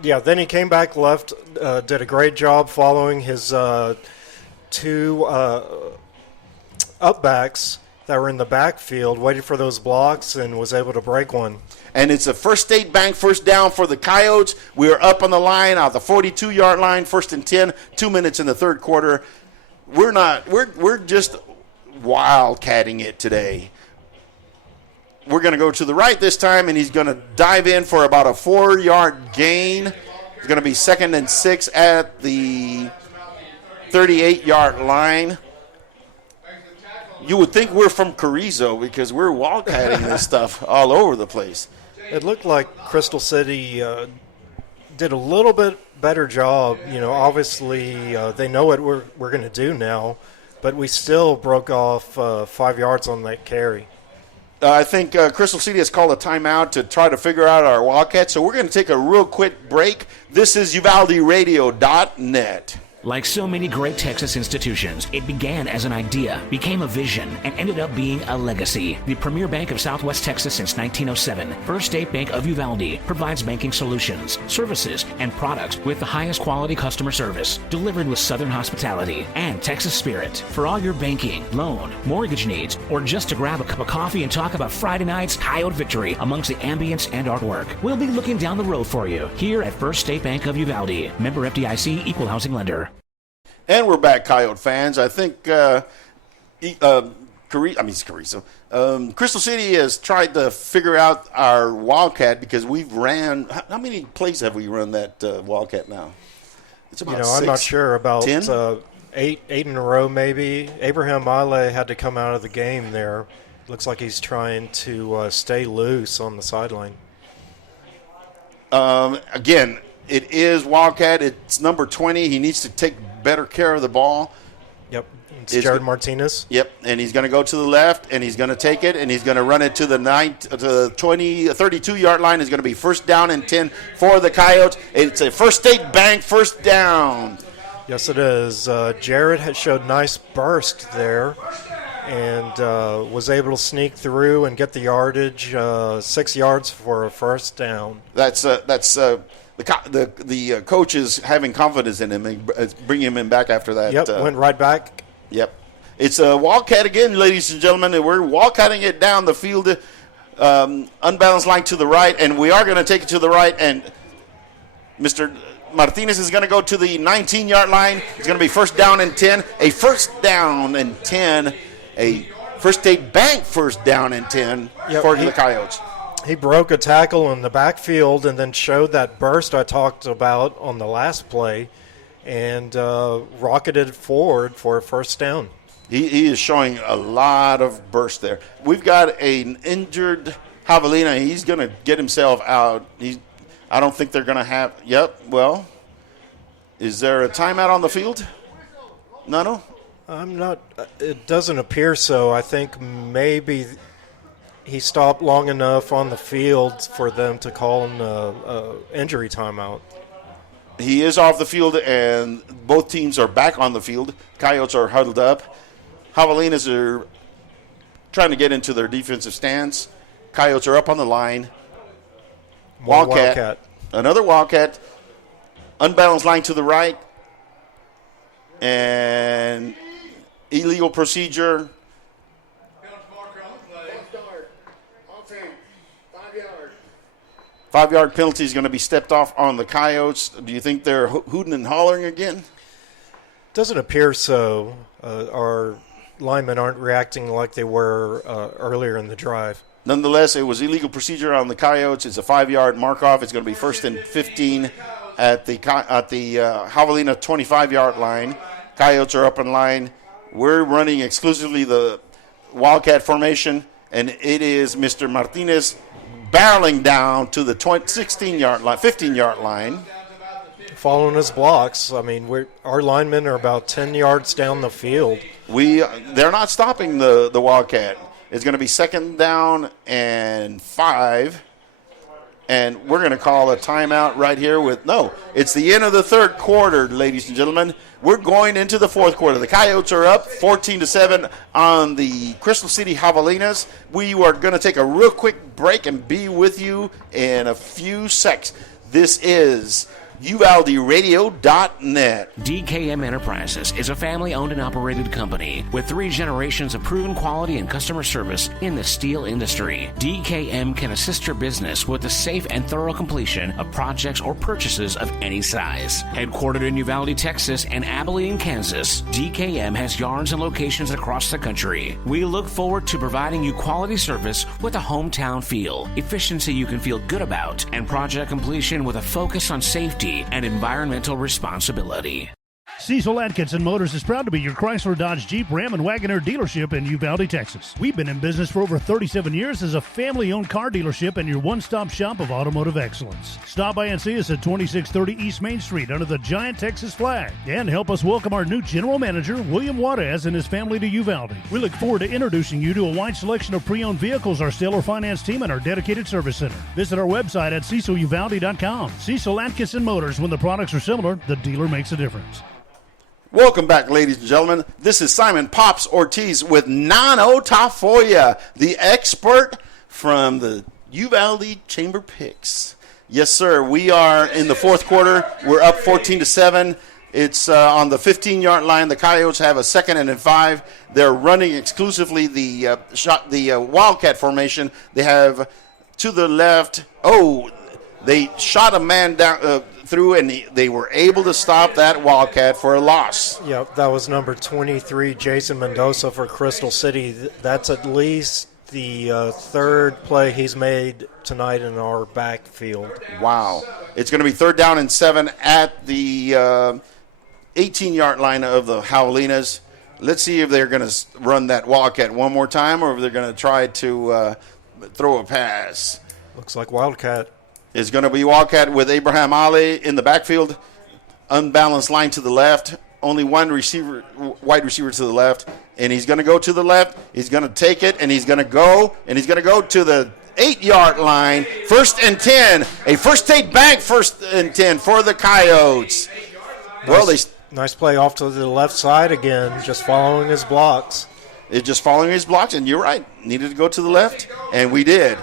Yeah, then he came back left, did a great job following his 2 upbacks that were in the backfield, waited for those blocks, and was able to break one. And it's a First State Bank first down for the Coyotes. We are up on the line, out the 42-yard line, 1st and 10, 2 minutes in the third quarter. We're just wildcatting it today. We're going to go to the right this time, and he's going to dive in for about a 4-yard gain. It's going to be 2nd and 6 at the 38-yard line. You would think we're from Carrizo because we're wildcatting this stuff all over the place. It looked like Crystal City did a little bit better job. Obviously they know what we're going to do now, but we still broke off 5 yards on that carry. I think Crystal City has called a timeout to try to figure out our Wildcats, so we're going to take a real quick break. This is UvaldeRadio.net. Like so many great Texas institutions, it began as an idea, became a vision, and ended up being a legacy. The premier bank of Southwest Texas since 1907, First State Bank of Uvalde, provides banking solutions, services, and products with the highest quality customer service, delivered with Southern hospitality and Texas spirit. For all your banking, loan, mortgage needs, or just to grab a cup of coffee and talk about Friday night's Coyote victory amongst the ambience and artwork, we'll be looking down the road for you here at First State Bank of Uvalde. Member FDIC, Equal Housing Lender. And we're back, Coyote fans. I think Crystal City has tried to figure out our Wildcat because we've ran. How many plays have we run that Wildcat now? It's about I'm not sure about 10? eight in a row maybe. Abraham Miley had to come out of the game there. Looks like he's trying to stay loose on the sideline. Again, it is Wildcat. It's number 20. He needs to take better care of the ball. Yep. It's Jared Martinez. Yep, and he's going to go to the left, and he's going to take it, and he's going to run it to the 32-yard line. It's going to be first down and 10 for the Coyotes. It's a First State Bank first down. Yes, it is. Jared had showed nice burst there and was able to sneak through and get the yardage, 6 yards for a first down. That's the coach is having confidence in him and bringing him back after that. Yep, went right back. Yep. It's a Wildcat again, ladies and gentlemen, and we're Wildcatting it down the field, unbalanced line to the right, and we are going to take it to the right, and Mr. Martinez is going to go to the 19-yard line. It's going to be first down and 10. A first down and 10, a First State Bank first down and 10 for the Coyotes. He broke a tackle in the backfield and then showed that burst I talked about on the last play and rocketed forward for a first down. He is showing a lot of burst there. We've got an injured Javelina. He's going to get himself out. I don't think they're going to have – well, is there a timeout on the field? No? I'm not – it doesn't appear so. I think maybe – he stopped long enough on the field for them to call him an injury timeout. He is off the field, and both teams are back on the field. Coyotes are huddled up. Javelinas are trying to get into their defensive stance. Coyotes are up on the line. Wildcat. Another Wildcat. Unbalanced line to the right. And illegal procedure. 5-yard penalty is going to be stepped off on the Coyotes. Do you think they're hooting and hollering again? Doesn't appear so. Our linemen aren't reacting like they were earlier in the drive. Nonetheless, it was illegal procedure on the Coyotes. It's a 5-yard mark-off. It's going to be first and 15 at the Javelina 25-yard line. Coyotes are up in line. We're running exclusively the Wildcat formation, and it is Mr. Martinez barreling down to the 16-yard line, 15-yard line. Following his blocks. I mean, our linemen are about 10 yards down the field. They're not stopping the Wildcat. It's going to be second down and 5. And we're going to call a timeout right here it's the end of the third quarter, ladies and gentlemen. We're going into the fourth quarter. The Coyotes are up 14-7 on the Crystal City Javelinas. We are going to take a real quick break and be with you in a few seconds. This is UvaldeRadio.net. DKM Enterprises is a family-owned and operated company with 3 generations of proven quality and customer service in the steel industry. DKM can assist your business with the safe and thorough completion of projects or purchases of any size. Headquartered in Uvalde, Texas and Abilene, Kansas, DKM has yards and locations across the country. We look forward to providing you quality service with a hometown feel, efficiency you can feel good about, and project completion with a focus on safety and environmental responsibility. Cecil Atkinson Motors is proud to be your Chrysler, Dodge, Jeep, Ram, and Wagoneer dealership in Uvalde, Texas. We've been in business for over 37 years as a family-owned car dealership and your one-stop shop of automotive excellence. Stop by and see us at 2630 East Main Street under the giant Texas flag. And help us welcome our new general manager, William Juarez, and his family to Uvalde. We look forward to introducing you to a wide selection of pre-owned vehicles, our stellar finance team, and our dedicated service center. Visit our website at ceciluvalde.com. Cecil Atkinson Motors, when the products are similar, the dealer makes a difference. Welcome back, ladies and gentlemen. This is Simon Pops Ortiz with Nano Tafoya, the expert from the Uvalde Chamber Picks. Yes, sir. We are in the fourth quarter. We're up 14-7. It's on the 15-yard line. The Coyotes have a 2nd and 5. They're running exclusively the Wildcat formation. They have to the left. Oh, they shot a man down through, and they were able to stop that Wildcat for a loss. Yep, that was number 23, Jason Mendoza for Crystal City. That's at least the third play he's made tonight in our backfield. Wow. It's going to be 3rd down and 7 at the 18-yard line of the Javelinas. Let's see if they're going to run that Wildcat one more time or if they're going to try to throw a pass. Looks like Wildcat. It's going to be Wildcat with Abraham Ale in the backfield. Unbalanced line to the left. Only one wide receiver to the left. And he's going to go to the left. He's going to take it, and he's going to go. And he's going to go to the 8-yard line. 1st and 10. A First State Bank 1st and 10 for the Coyotes. Nice play off to the left side again, just following his blocks. It's just following his blocks, and you're right. Needed to go to the left, and we did.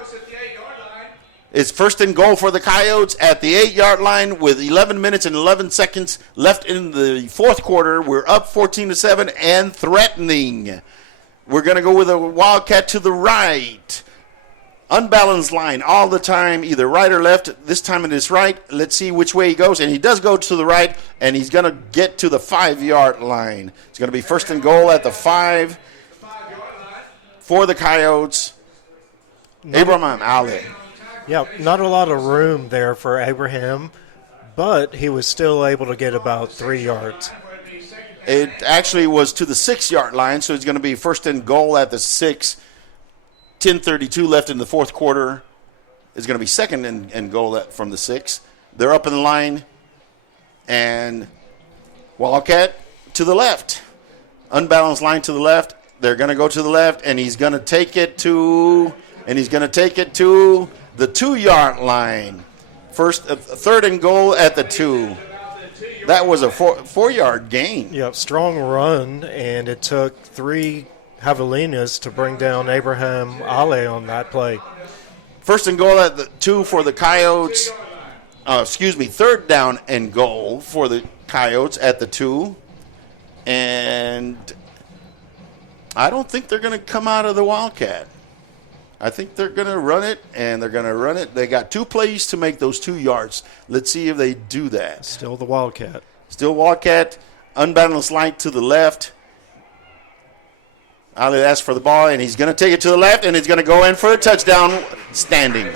It's 1st and goal for the Coyotes at the 8-yard line with 11 minutes and 11 seconds left in the fourth quarter. We're up 14-7 and threatening. We're going to go with a Wildcat to the right. Unbalanced line all the time, either right or left. This time it is right. Let's see which way he goes. And he does go to the right, and he's going to get to the 5-yard line. It's going to be 1st and goal at the 5 for the Coyotes. Abraham Ale. Yeah, not a lot of room there for Abraham, but he was still able to get about 3 yards. It actually was to the 6-yard line, so it's going to be 1st and goal at the 6. 10:32 left in the fourth quarter. It's going to be 2nd and goal from the 6. They're up in the line, and Wildcat to the left. Unbalanced line to the left. They're going to go to the left, and he's going to take it to the 2-yard line. 3rd and goal at the 2. That was a 4-yard gain. Yep, strong run, and it took 3 Javelinas to bring down Abraham Ale on that play. 1st and goal at the 2 for the Coyotes. 3rd down and goal for the Coyotes at the 2. And I don't think they're going to come out of the Wildcat. I think they're going to run it, and they're going to run it. They got 2 plays to make those 2 yards. Let's see if they do that. Still the Wildcat. Still Wildcat. Unbalanced line to the left. Ali asks for the ball, and he's going to take it to the left, and he's going to go in for a touchdown standing.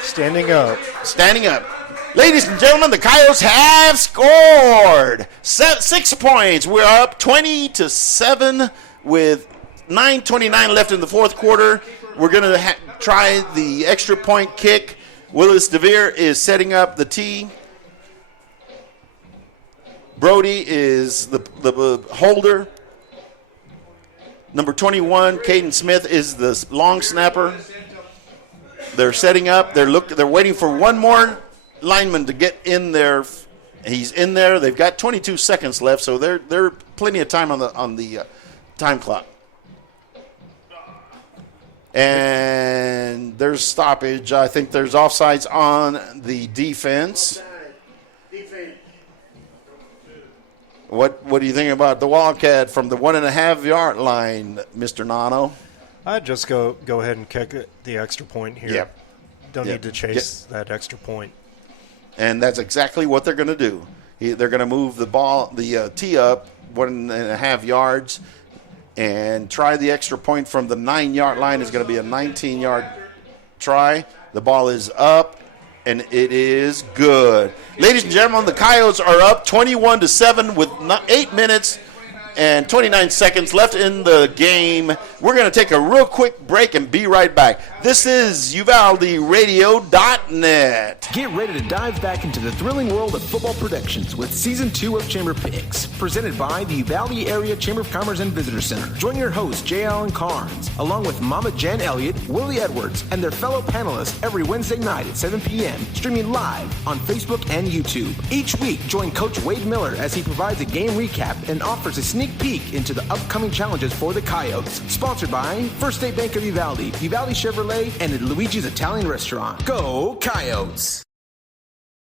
Standing up. Standing up. Ladies and gentlemen, the Coyotes have scored 6 points. We're up 20-7 with 9:29 left in the fourth quarter. We're going to try the extra point kick. Willis DeVere is setting up the tee. Brody is the holder. Number 21, Caden Smith, is the long snapper. They're setting up. They're waiting for one more lineman to get in there. He's in there. They've got 22 seconds left, so they're plenty of time on the time clock. And there's stoppage. I think there's offsides on the defense. What do you think about the Wildcat from the 1.5-yard line, Mr. Nano? I'd just go ahead and kick the extra point here. Yep. Don't need to chase that extra point. And that's exactly what they're going to do. They're going to move the tee up 1.5 yards and try the extra point from the 9-yard line. Is going to be a 19-yard try. The ball is up, and it is good. Ladies and gentlemen, the Coyotes are up 21-7 with 8 minutes and 29 seconds left in the game. We're going to take a real quick break and be right back. This is UvaldeRadio.net. Get ready to dive back into the thrilling world of football predictions with Season 2 of Chamber Picks, presented by the Uvalde Area Chamber of Commerce and Visitor Center. Join your host, J. Allen Carnes, along with Mama Jen Elliott, Willie Edwards, and their fellow panelists every Wednesday night at 7 p.m., streaming live on Facebook and YouTube. Each week, join Coach Wade Miller as he provides a game recap and offers a sneak peek into the upcoming challenges for the Coyotes. Sponsored by First State Bank of Uvalde, Uvalde Chevrolet, and Luigi's Italian Restaurant. Go Coyotes!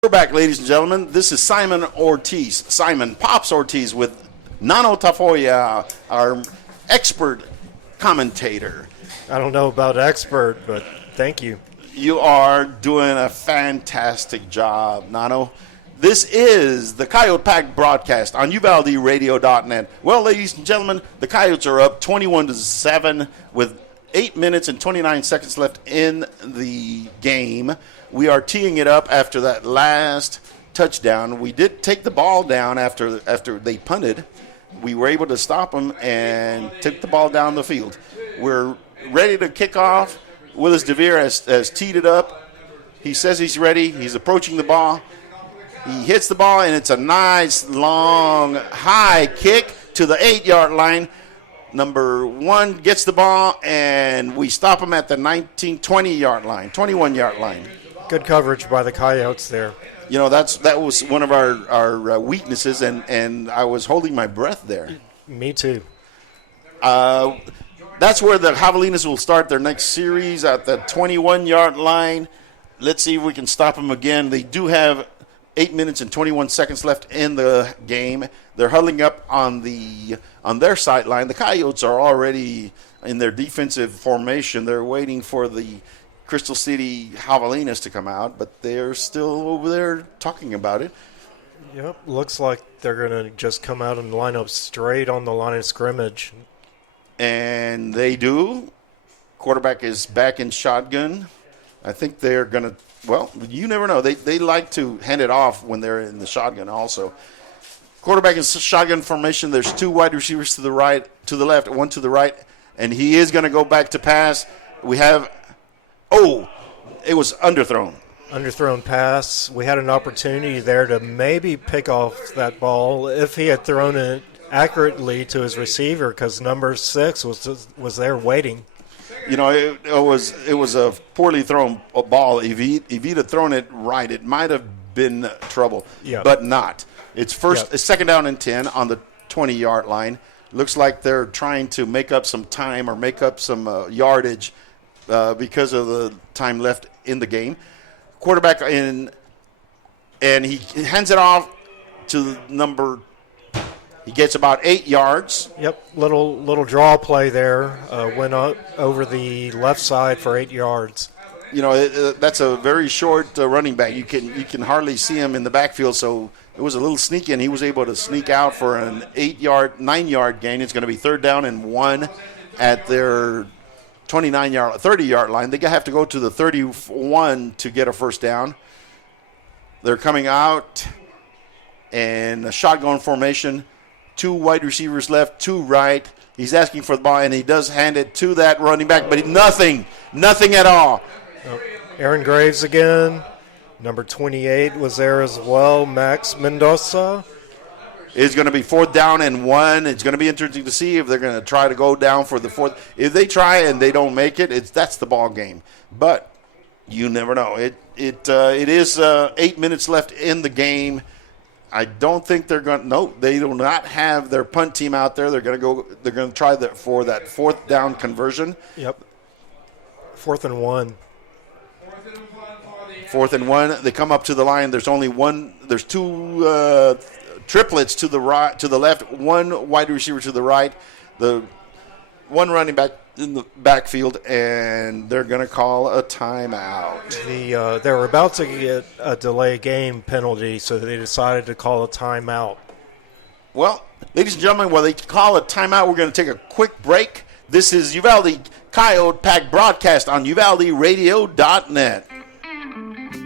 We're back, ladies and gentlemen. This is Simon Pops Ortiz with Nano Tafoya, our expert commentator. I don't know about expert, but thank you. You are doing a fantastic job, Nano. This is the Coyote Pack broadcast on UvaldeRadio.net. Well, ladies and gentlemen, the Coyotes are up 21-7 with 8 minutes and 29 seconds left in the game. We are teeing it up after that last touchdown. We did take the ball down after they punted. We were able to stop them and took the ball down the field. We're ready to kick off. Willis DeVere has teed it up. He says he's ready. He's approaching the ball. He hits the ball, and it's a nice, long, high kick to the 8-yard line. Number 1 gets the ball, and we stop him at the 20-yard line, 21-yard line. Good coverage by the Coyotes there. You know, that was one of our weaknesses, and I was holding my breath there. Me too. That's where the Javelinas will start their next series at the 21-yard line. Let's see if we can stop them again. They do have 8 minutes and 21 seconds left in the game. They're huddling up on their sideline. The Coyotes are already in their defensive formation. They're waiting for the Crystal City Javelinas to come out, but they're still over there talking about it. Yep, looks like they're going to just come out and line up straight on the line of scrimmage. And they do. Quarterback is back in shotgun. I think they're going to, well, you never know. They like to hand it off when they're in the shotgun also. Quarterback is shotgun formation. There's 2 wide receivers to the right, to the left, 1 to the right, and he is going to go back to pass. We have, it was underthrown. Underthrown pass. We had an opportunity there to maybe pick off that ball if he had thrown it accurately to his receiver, because number 6 was there waiting. You know, it was a poorly thrown ball. If he'd have thrown it right, it might have been trouble, but not. It's second down and 10 on the 20-yard line. Looks like they're trying to make up some time or make up some yardage because of the time left in the game. Quarterback in, and he hands it off to number. He gets about 8 yards. Yep, little draw play there. Went up over the left side for 8 yards. You know, that's a very short running back. You can hardly see him in the backfield, so it was a little sneaky, and he was able to sneak out for an 9-yard gain. It's going to be 3rd down and 1 at their 30-yard line. They have to go to the 31 to get a first down. They're coming out in a shotgun formation. 2 wide receivers left, 2 right. He's asking for the ball, and he does hand it to that running back, but nothing at all. Aaron Graves again. Number 28 was there as well. Max Mendoza. It's going to be 4th down and 1. It's going to be interesting to see if they're going to try to go down for the 4th. If they try and they don't make it, that's the ball game. But you never know. It is 8 minutes left in the game. I don't think they're going to. No, they do not have their punt team out there. They're going to go. They're going to try that for that 4th down conversion. Yep. 4th and 1. 4th and 1. They come up to the line. There's only one. There's 2 triplets to the right, to the left. 1 wide receiver to the right. The 1 running back in the backfield, and they're going to call a timeout. They were about to get a delay game penalty, so they decided to call a timeout. Well, ladies and gentlemen, while they call a timeout, we're going to take a quick break. This is Uvalde Coyote Pack broadcast on UvaldeRadio.net.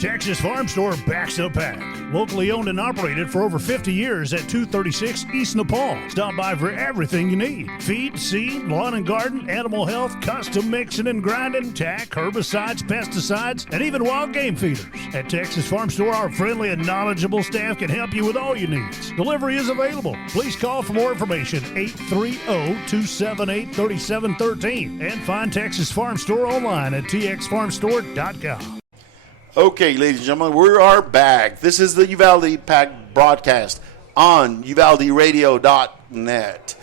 Texas Farm Store backs the pack. Locally owned and operated for over 50 years at 236 East Nepal. Stop by for everything you need. Feed, seed, lawn and garden, animal health, custom mixing and grinding, tack, herbicides, pesticides, and even wild game feeders. At Texas Farm Store, our friendly and knowledgeable staff can help you with all your needs. Delivery is available. Please call for more information, 830-278-3713, and find Texas Farm Store online at txfarmstore.com. Okay, ladies and gentlemen, we are back. This is the Uvalde Pack broadcast on UvaldeRadio.net.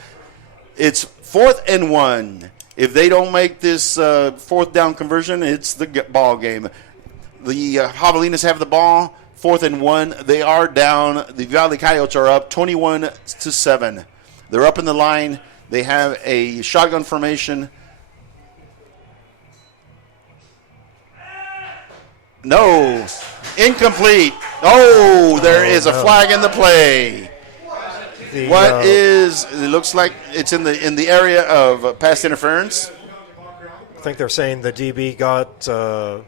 It's 4th and 1. If they don't make this fourth down conversion, it's the ball game. The Javelinas have the ball, 4th and 1. They are down. The Uvalde Coyotes are up 21-7. They're up in the line. They have a shotgun formation. No. Incomplete. Oh, there is a flag in the play. It looks like it's in the area of pass interference. I think they're saying the DB got to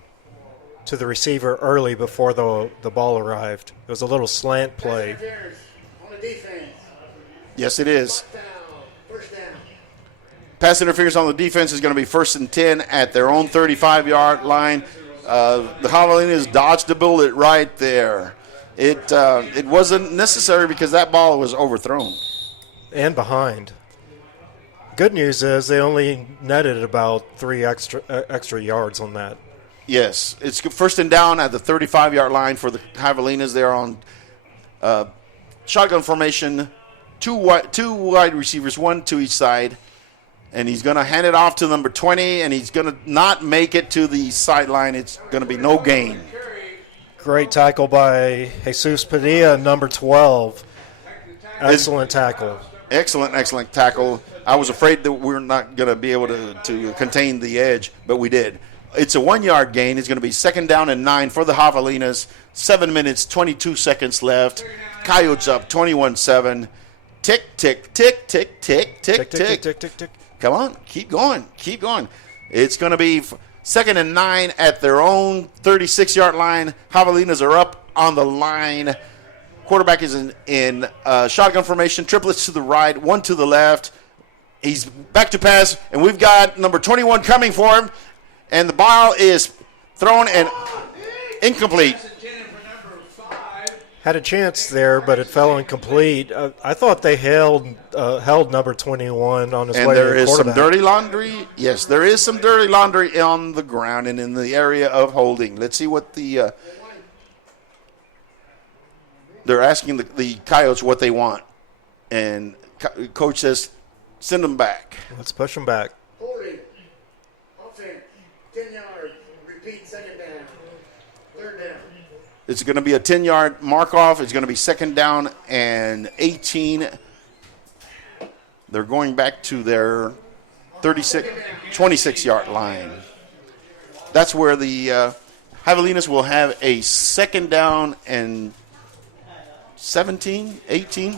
the receiver early before the ball arrived. It was a little slant play. Yes, it is. Pass interference on the defense is going to be 1st and 10 at their own 35-yard line. The Javelinas dodged the bullet right there. It wasn't necessary because that ball was overthrown. And behind. Good news is they only netted about 3 extra yards on that. Yes, it's 1st and down at the 35-yard line for the Javelinas. They're on shotgun formation, two wide receivers, one to each side. And he's going to hand it off to number 20, and he's going to not make it to the sideline. It's going to be no gain. Great tackle by Jesus Padilla, number 12. Excellent tackle. Excellent tackle. I was afraid that we were not going to be able to contain the edge, but we did. It's a 1-yard gain. It's going to be 2nd down and 9 for the Javelinas. 7 minutes, 22 seconds left. Coyotes up 21-7. Tick, tick, tick, tick, tick, tick, tick, tick, tick, tick. Come on, keep going. It's going to be 2nd and 9 at their own 36-yard line. Javelinas are up on the line. Quarterback is in shotgun formation, triplets to the right, one to the left. He's back to pass, and we've got number 21 coming for him. And the ball is thrown and incomplete. Had a chance there, but it fell incomplete. I thought they held number 21 on his way to the quarterback. And there is some dirty laundry. Yes, there is some dirty laundry on the ground and in the area of holding. Let's see what they're asking the Coyotes what they want. And coach says, send them back. Let's push them back. Holding. Offense. 10 yards. Repeat 2nd down. 3rd down. It's going to be a 10-yard mark-off. It's going to be 2nd down and 18. They're going back to their 26-yard line. That's where the Javelinas will have a 2nd down and 17, 18.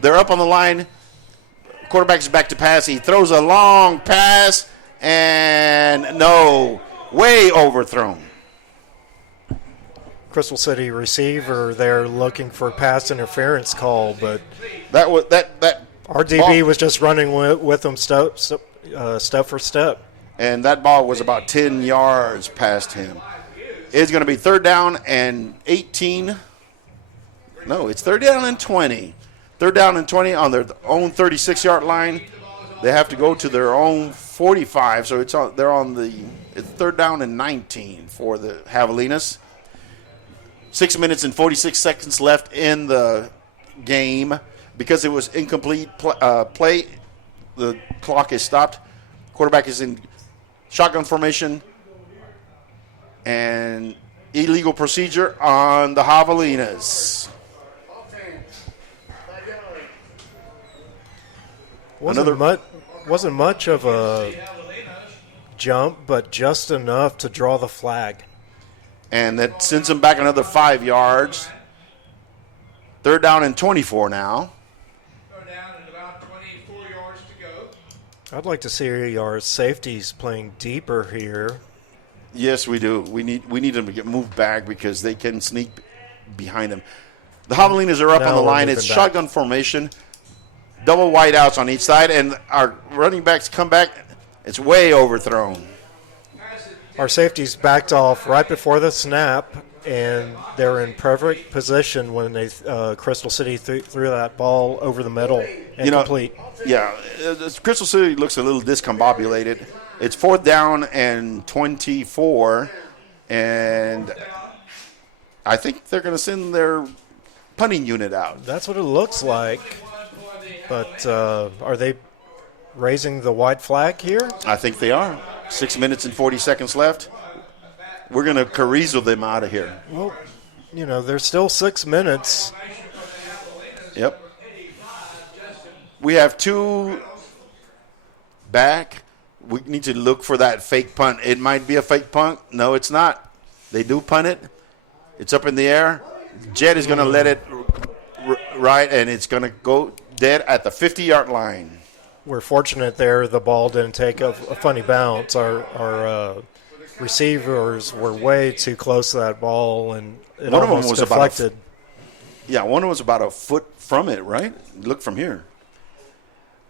They're up on the line. Quarterback's back to pass. He throws a long pass, and no, way overthrown. Crystal City receiver, they're looking for a pass interference call, but that our DB was just running with them step for step. And that ball was about 10 yards past him. It's going to be 3rd down and 18. No, it's 3rd down and 20. 3rd down and 20 on their own 36-yard line. They have to go to their own 45, so it's 3rd down and 19 for the Javelinas. 6 minutes and 46 seconds left in the game. Because it was incomplete play, the clock is stopped. Quarterback is in shotgun formation. And illegal procedure on the Javelinas. Wasn't much of a jump, but just enough to draw the flag. And that sends him back another 5 yards. 3rd down and 24 now. I'd like to see our safeties playing deeper here. Yes, we do. We need them to get moved back because they can sneak behind them. The Javelinas are up on the line. It's shotgun formation, double wideouts on each side, and our running backs come back. It's way overthrown. Our safeties backed off right before the snap, and they're in perfect position when they Crystal City threw that ball over the middle and complete. Yeah, Crystal City looks a little discombobulated. It's 4th down and 24, and I think they're going to send their punting unit out. That's what it looks like. But are they raising the white flag here? I think they are. 6 minutes and 40 seconds left. We're going to Carrizo them out of here. Well, there's still 6 minutes. Yep. We have 2 back. We need to look for that fake punt. It might be a fake punt. No, it's not. They do punt it. It's up in the air. Jet is going to let it right, and it's going to go dead at the 50-yard line. We're fortunate there the ball didn't take a funny bounce. Our receivers were way too close to that ball, and it one of them almost was deflected. One was about a foot from it, right? Look from here.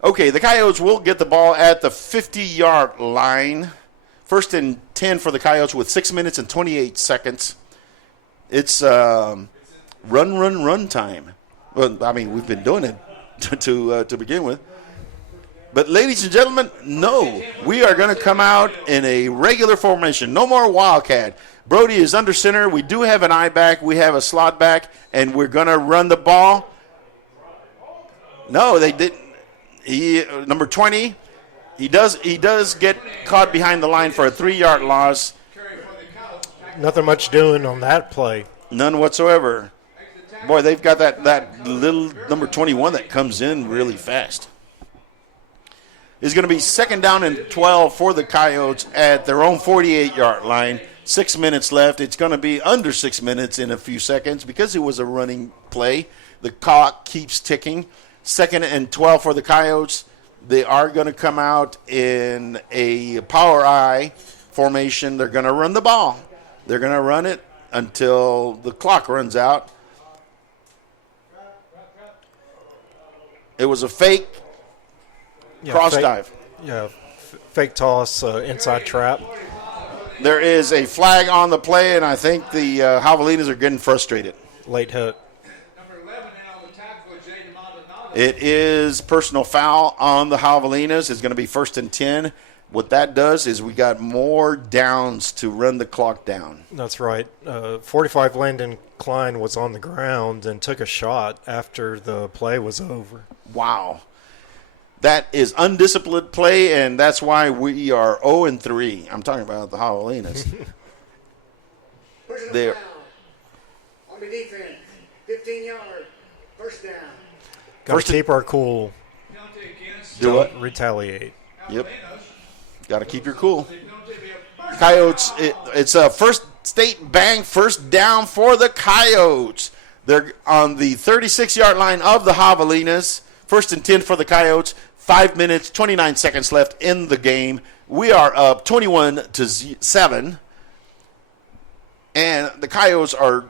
Okay, the Coyotes will get the ball at the 50-yard line. 1st and 10 for the Coyotes with 6 minutes and 28 seconds. It's run time. Well, I mean, we've been doing it to begin with. But, ladies and gentlemen, no. We are going to come out in a regular formation. No more Wildcat. Brody is under center. We do have an eye back. We have a slot back. And we're going to run the ball. No, they didn't. Number 20, he does get caught behind the line for a 3-yard loss. Nothing much doing on that play. None whatsoever. Boy, they've got that little number 21 that comes in really fast. It's going to be 2nd down and 12 for the Coyotes at their own 48-yard line. 6 minutes left. It's going to be under 6 minutes in a few seconds because it was a running play. The clock keeps ticking. 2nd and 12 for the Coyotes. They are going to come out in a power I formation. They're going to run the ball. They're going to run it until the clock runs out. It was a fake cross dive. Fake toss, inside trap. There is a flag on the play, and I think the Javelinas are getting frustrated. Late hit. It is personal foul on the Javelinas. It's going to be 1st and 10. What that does is we got more downs to run the clock down. That's right. 45 Landon Klein was on the ground and took a shot after the play was over. Wow. That is undisciplined play, and that's why we are 0-3. I'm talking about the Javelinas. They're on the defense, 15-yard, 1st down. Got to keep our cool. Do what? Retaliate. Yep. Got to keep your cool. Coyotes, it's a first state bank, 1st down for the Coyotes. They're on the 36-yard line of the Javelinas. 1st and 10 for the Coyotes. 5 minutes, 29 seconds left in the game. We are up 21-7. And the Coyotes are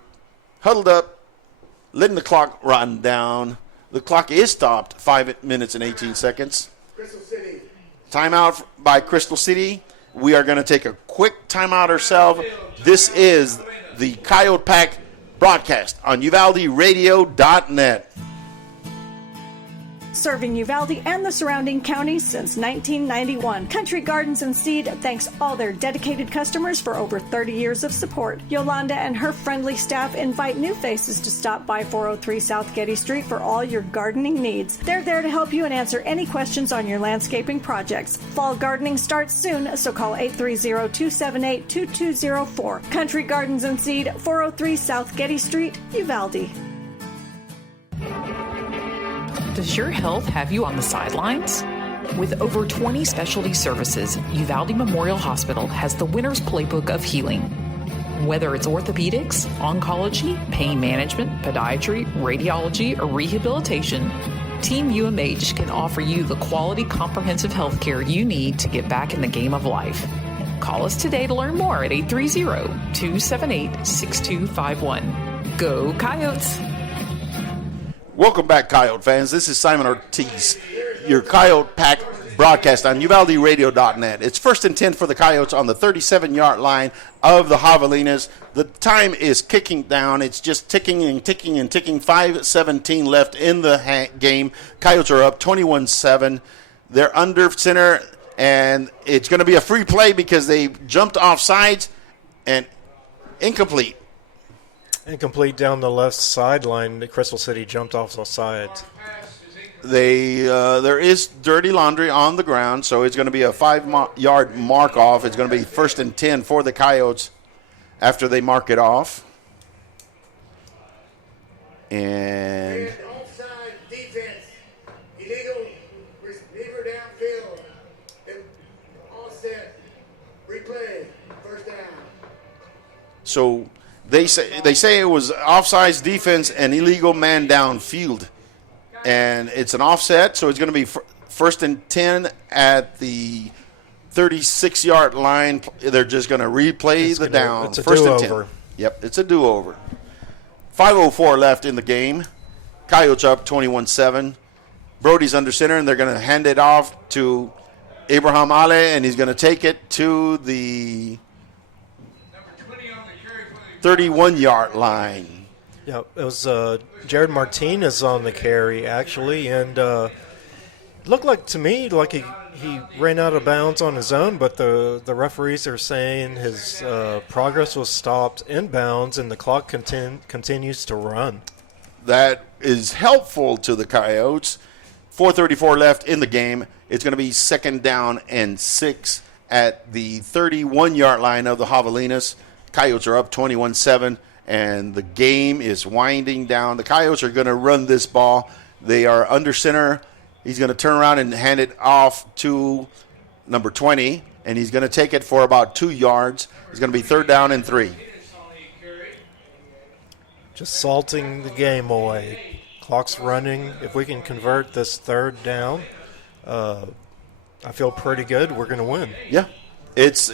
huddled up, letting the clock run down. The clock is stopped, 5 minutes and 18 seconds. Crystal City. Timeout by Crystal City. We are going to take a quick timeout ourselves. This is the Coyote Pack broadcast on UvaldeRadio.net. Serving Uvalde and the surrounding counties since 1991. Country Gardens and Seed thanks all their dedicated customers for over 30 years of support. Yolanda and her friendly staff invite new faces to stop by 403 South Getty Street for all your gardening needs. They're there to help you and answer any questions on your landscaping projects. Fall gardening starts soon, so call 830-278-2204. Country Gardens and Seed, 403 South Getty Street, Uvalde. Does your health have you on the sidelines? With over 20 specialty services, Uvalde Memorial Hospital has the winner's playbook of healing. Whether it's orthopedics, oncology, pain management, podiatry, radiology, or rehabilitation, Team UMH can offer you the quality comprehensive health care you need to get back in the game of life. Call us today to learn more at 830-278-6251. Go Coyotes! Welcome back, Coyote fans. This is Simon Ortiz, your Coyote Pack broadcast on UvaldeRadio.net. It's 1st and 10 for the Coyotes on the 37-yard line of the Javelinas. The time is kicking down. It's just ticking and ticking and ticking. 5:17 left in the game. Coyotes are up 21-7. They're under center, and it's going to be a free play because they jumped off sides and incomplete. Incomplete down the left sideline. Crystal City jumped off the sides. There is dirty laundry on the ground, so it's going to be a 5-yard mark off. It's going to be 1st and 10 for the Coyotes after they mark it off. And Offside defense. Illegal receiver downfield. All set. Replay. First down. so they say it was offsides defense and illegal man downfield. And it's an offset, so it's going to be 1st and 10 at the 36-yard line. They're just going to replay the down. It's a 1st and 10. do-over. Yep, it's a do-over. 5:04 left in the game. Coyotes up 21-7. Brody's under center, and they're going to hand it off to Abraham Ale, and he's going to take it to the 31-yard line. Yeah, it was Jared Martinez on the carry, actually, and looked like to me like he ran out of bounds on his own, but the referees are saying his progress was stopped inbounds, and the clock continues to run. That is helpful to the Coyotes. 4:34 left in the game. It's going to be 2nd down and 6 at the 31-yard line of the Javelinas. Coyotes are up 21-7, and the game is winding down. The Coyotes are going to run this ball. They are under center. He's going to turn around and hand it off to number 20, and he's going to take it for about 2 yards. It's going to be 3rd down and 3. Just salting the game away. Clock's running. If we can convert this 3rd down, I feel pretty good. We're going to win. Yeah, it's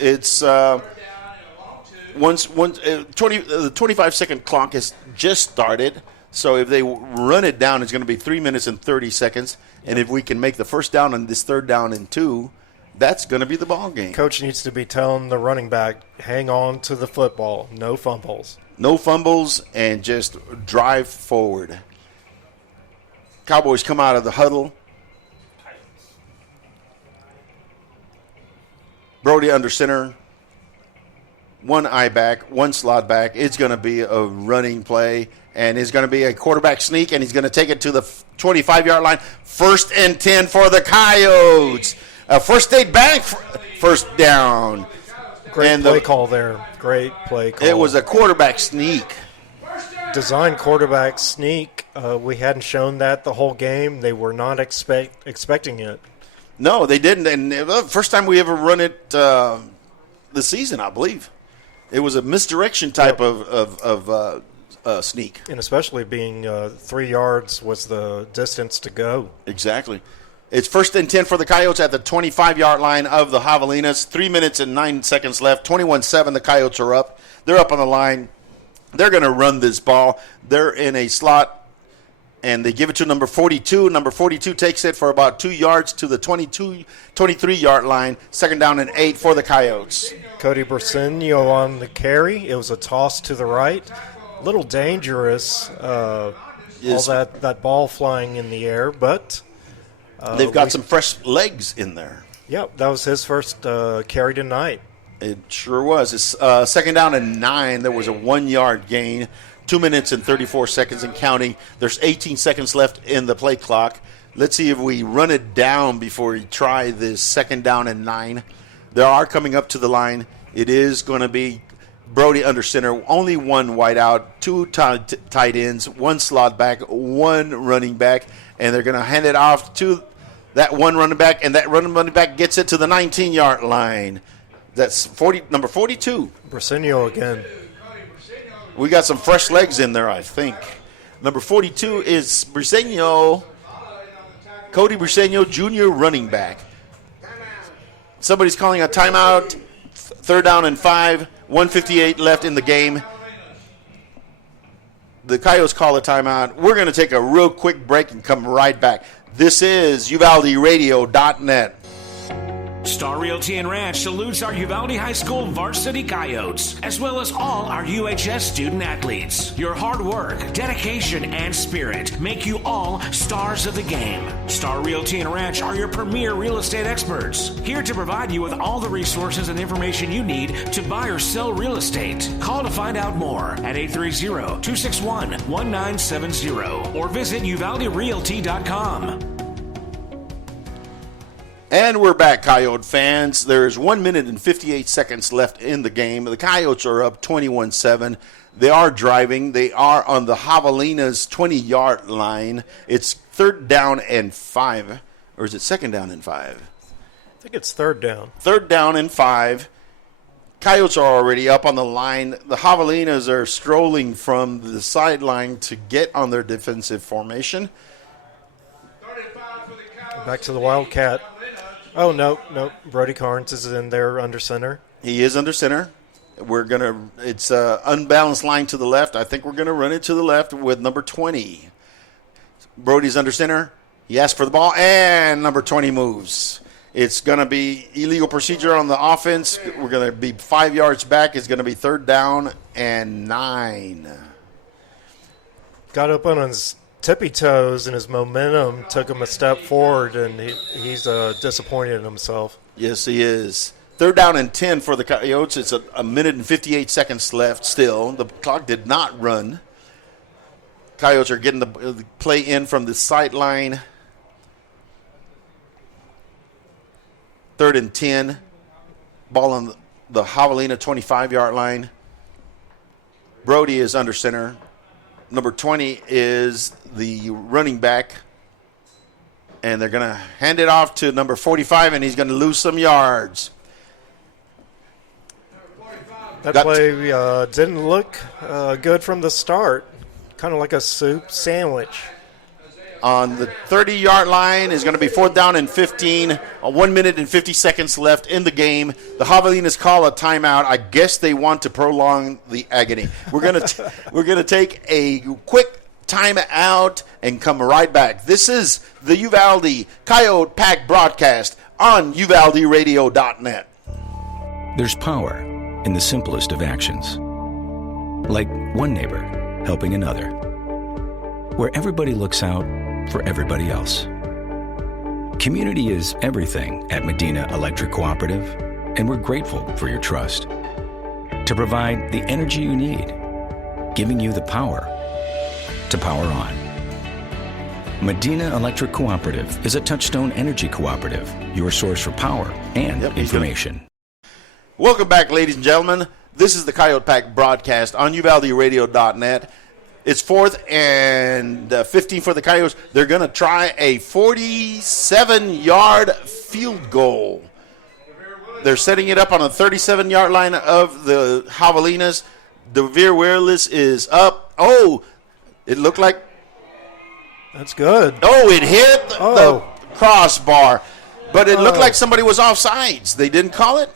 once 20 the 25-second clock has just started. So if they run it down, it's going to be 3 minutes and 30 seconds. And if we can make the 1st down on this 3rd down and 2, that's going to be the ball game. Coach needs to be telling the running back, hang on to the football, no fumbles. No fumbles and just drive forward. Cowboys come out of the huddle. Brody under center. 1 eye back, 1 slot back. It's going to be a running play, and it's going to be a quarterback sneak, and he's going to take it to the 25-yard line. 1st and 10 for the Coyotes. First State Bank, 1st down. Great play call there. Great play call. It was a quarterback sneak. Design quarterback sneak. We hadn't shown that the whole game. They were not expecting it. No, they didn't. And the first time we ever run it this season, I believe. It was a misdirection type of sneak. And especially being 3 yards was the distance to go. Exactly. It's 1st and 10 for the Coyotes at the 25-yard line of the Javelinas. 3 minutes and 9 seconds left. 21-7, the Coyotes are up. They're up on the line. They're going to run this ball. They're in a slot, and they give it to number 42. Number 42 takes it for about 2 yards to the 23-yard line. 2nd down and 8 for the Coyotes. Cody Bersenio on the carry. It was a toss to the right. A little dangerous, all that ball flying in the air, but... they've got some fresh legs in there. Yep, that was his first carry tonight. It sure was. It's 2nd down and 9. There was a 1-yard gain. 2 minutes and 34 seconds and counting. There's 18 seconds left in the play clock. Let's see if we run it down before we try this 2nd down and 9. They are coming up to the line. It is going to be Brody under center. Only 1 wide out, 2 tight ends, 1 slot back, 1 running back. And they're going to hand it off to that 1 running back, and that running back gets it to the 19-yard line. That's number 42. Bersenio again. We got some fresh legs in there, I think. Number 42 is Bersenio, Cody Bersenio, junior running back. Somebody's calling a timeout. Third down and 5, 1:58 left in the game. The Coyotes call a timeout. We're going to take a real quick break and come right back. This is UvaldeRadio.net. Star Realty and Ranch salutes our Uvalde High School varsity Coyotes, as well as all our UHS student athletes. Your hard work, dedication, and spirit make you all stars of the game. Star Realty and Ranch are your premier real estate experts, here to provide you with all the resources and information you need to buy or sell real estate. Call to find out more at 830-261-1970 or visit UvaldeRealty.com. And we're back, Coyote fans. There's 1 minute and 58 seconds left in the game. The Coyotes are up 21-7. They are driving. They are on the Javelinas 20-yard line. It's third down and 5. Or is it second down and 5? I think it's third down. Third down and 5. Coyotes are already up on the line. The Javelinas are strolling from the sideline to get on their defensive formation. Back to the Wildcat. Oh, no. Brody Carnes is in there under center. He is under center. It's an unbalanced line to the left. I think we're going to run it to the left with number 20. Brody's under center. He asks for the ball, and number 20 moves. It's going to be illegal procedure on the offense. We're going to be 5 yards back. It's going to be third down and 9. Got up on his tippy toes, and his momentum took him a step forward, and he's disappointed in himself. Yes, he is. Third down and 10 for the Coyotes. It's a minute and 58 seconds left still. The clock did not run. Coyotes are getting the play in from the sideline. Third and 10. Ball on the Javelina 25-yard line. Brody is under center. Number 20 is the running back. And they're going to hand it off to number 45, and he's going to lose some yards. That play didn't look good from the start. Kind of like a soup sandwich. On the 30-yard line is going to be fourth down and 15. 1 minute and 50 seconds left in the the Javelinas call a timeout. I guess they want to prolong the agony. We're going to take a quick timeout and come right back. This is the Uvalde Coyote Pack broadcast on UvaldeRadio.net. There's power in the simplest of actions. Like one neighbor helping another. Where everybody looks out for everybody else. Community is everything at Medina Electric Cooperative, and we're grateful for your trust. To provide the energy you need, giving you the power to power on. Medina Electric Cooperative is a Touchstone Energy Cooperative, your source for power and information. Welcome back, ladies and gentlemen. This is the Coyote Pack broadcast on UvaldeRadio.net. It's 4th and 15 for the Coyotes. They're going to try a 47-yard field goal. They're setting it up on a 37-yard line of the Javelinas. Devere Wireless is up. Oh, it looked like. That's good. Oh, it hit the crossbar. But it looked like somebody was offsides. They didn't call it?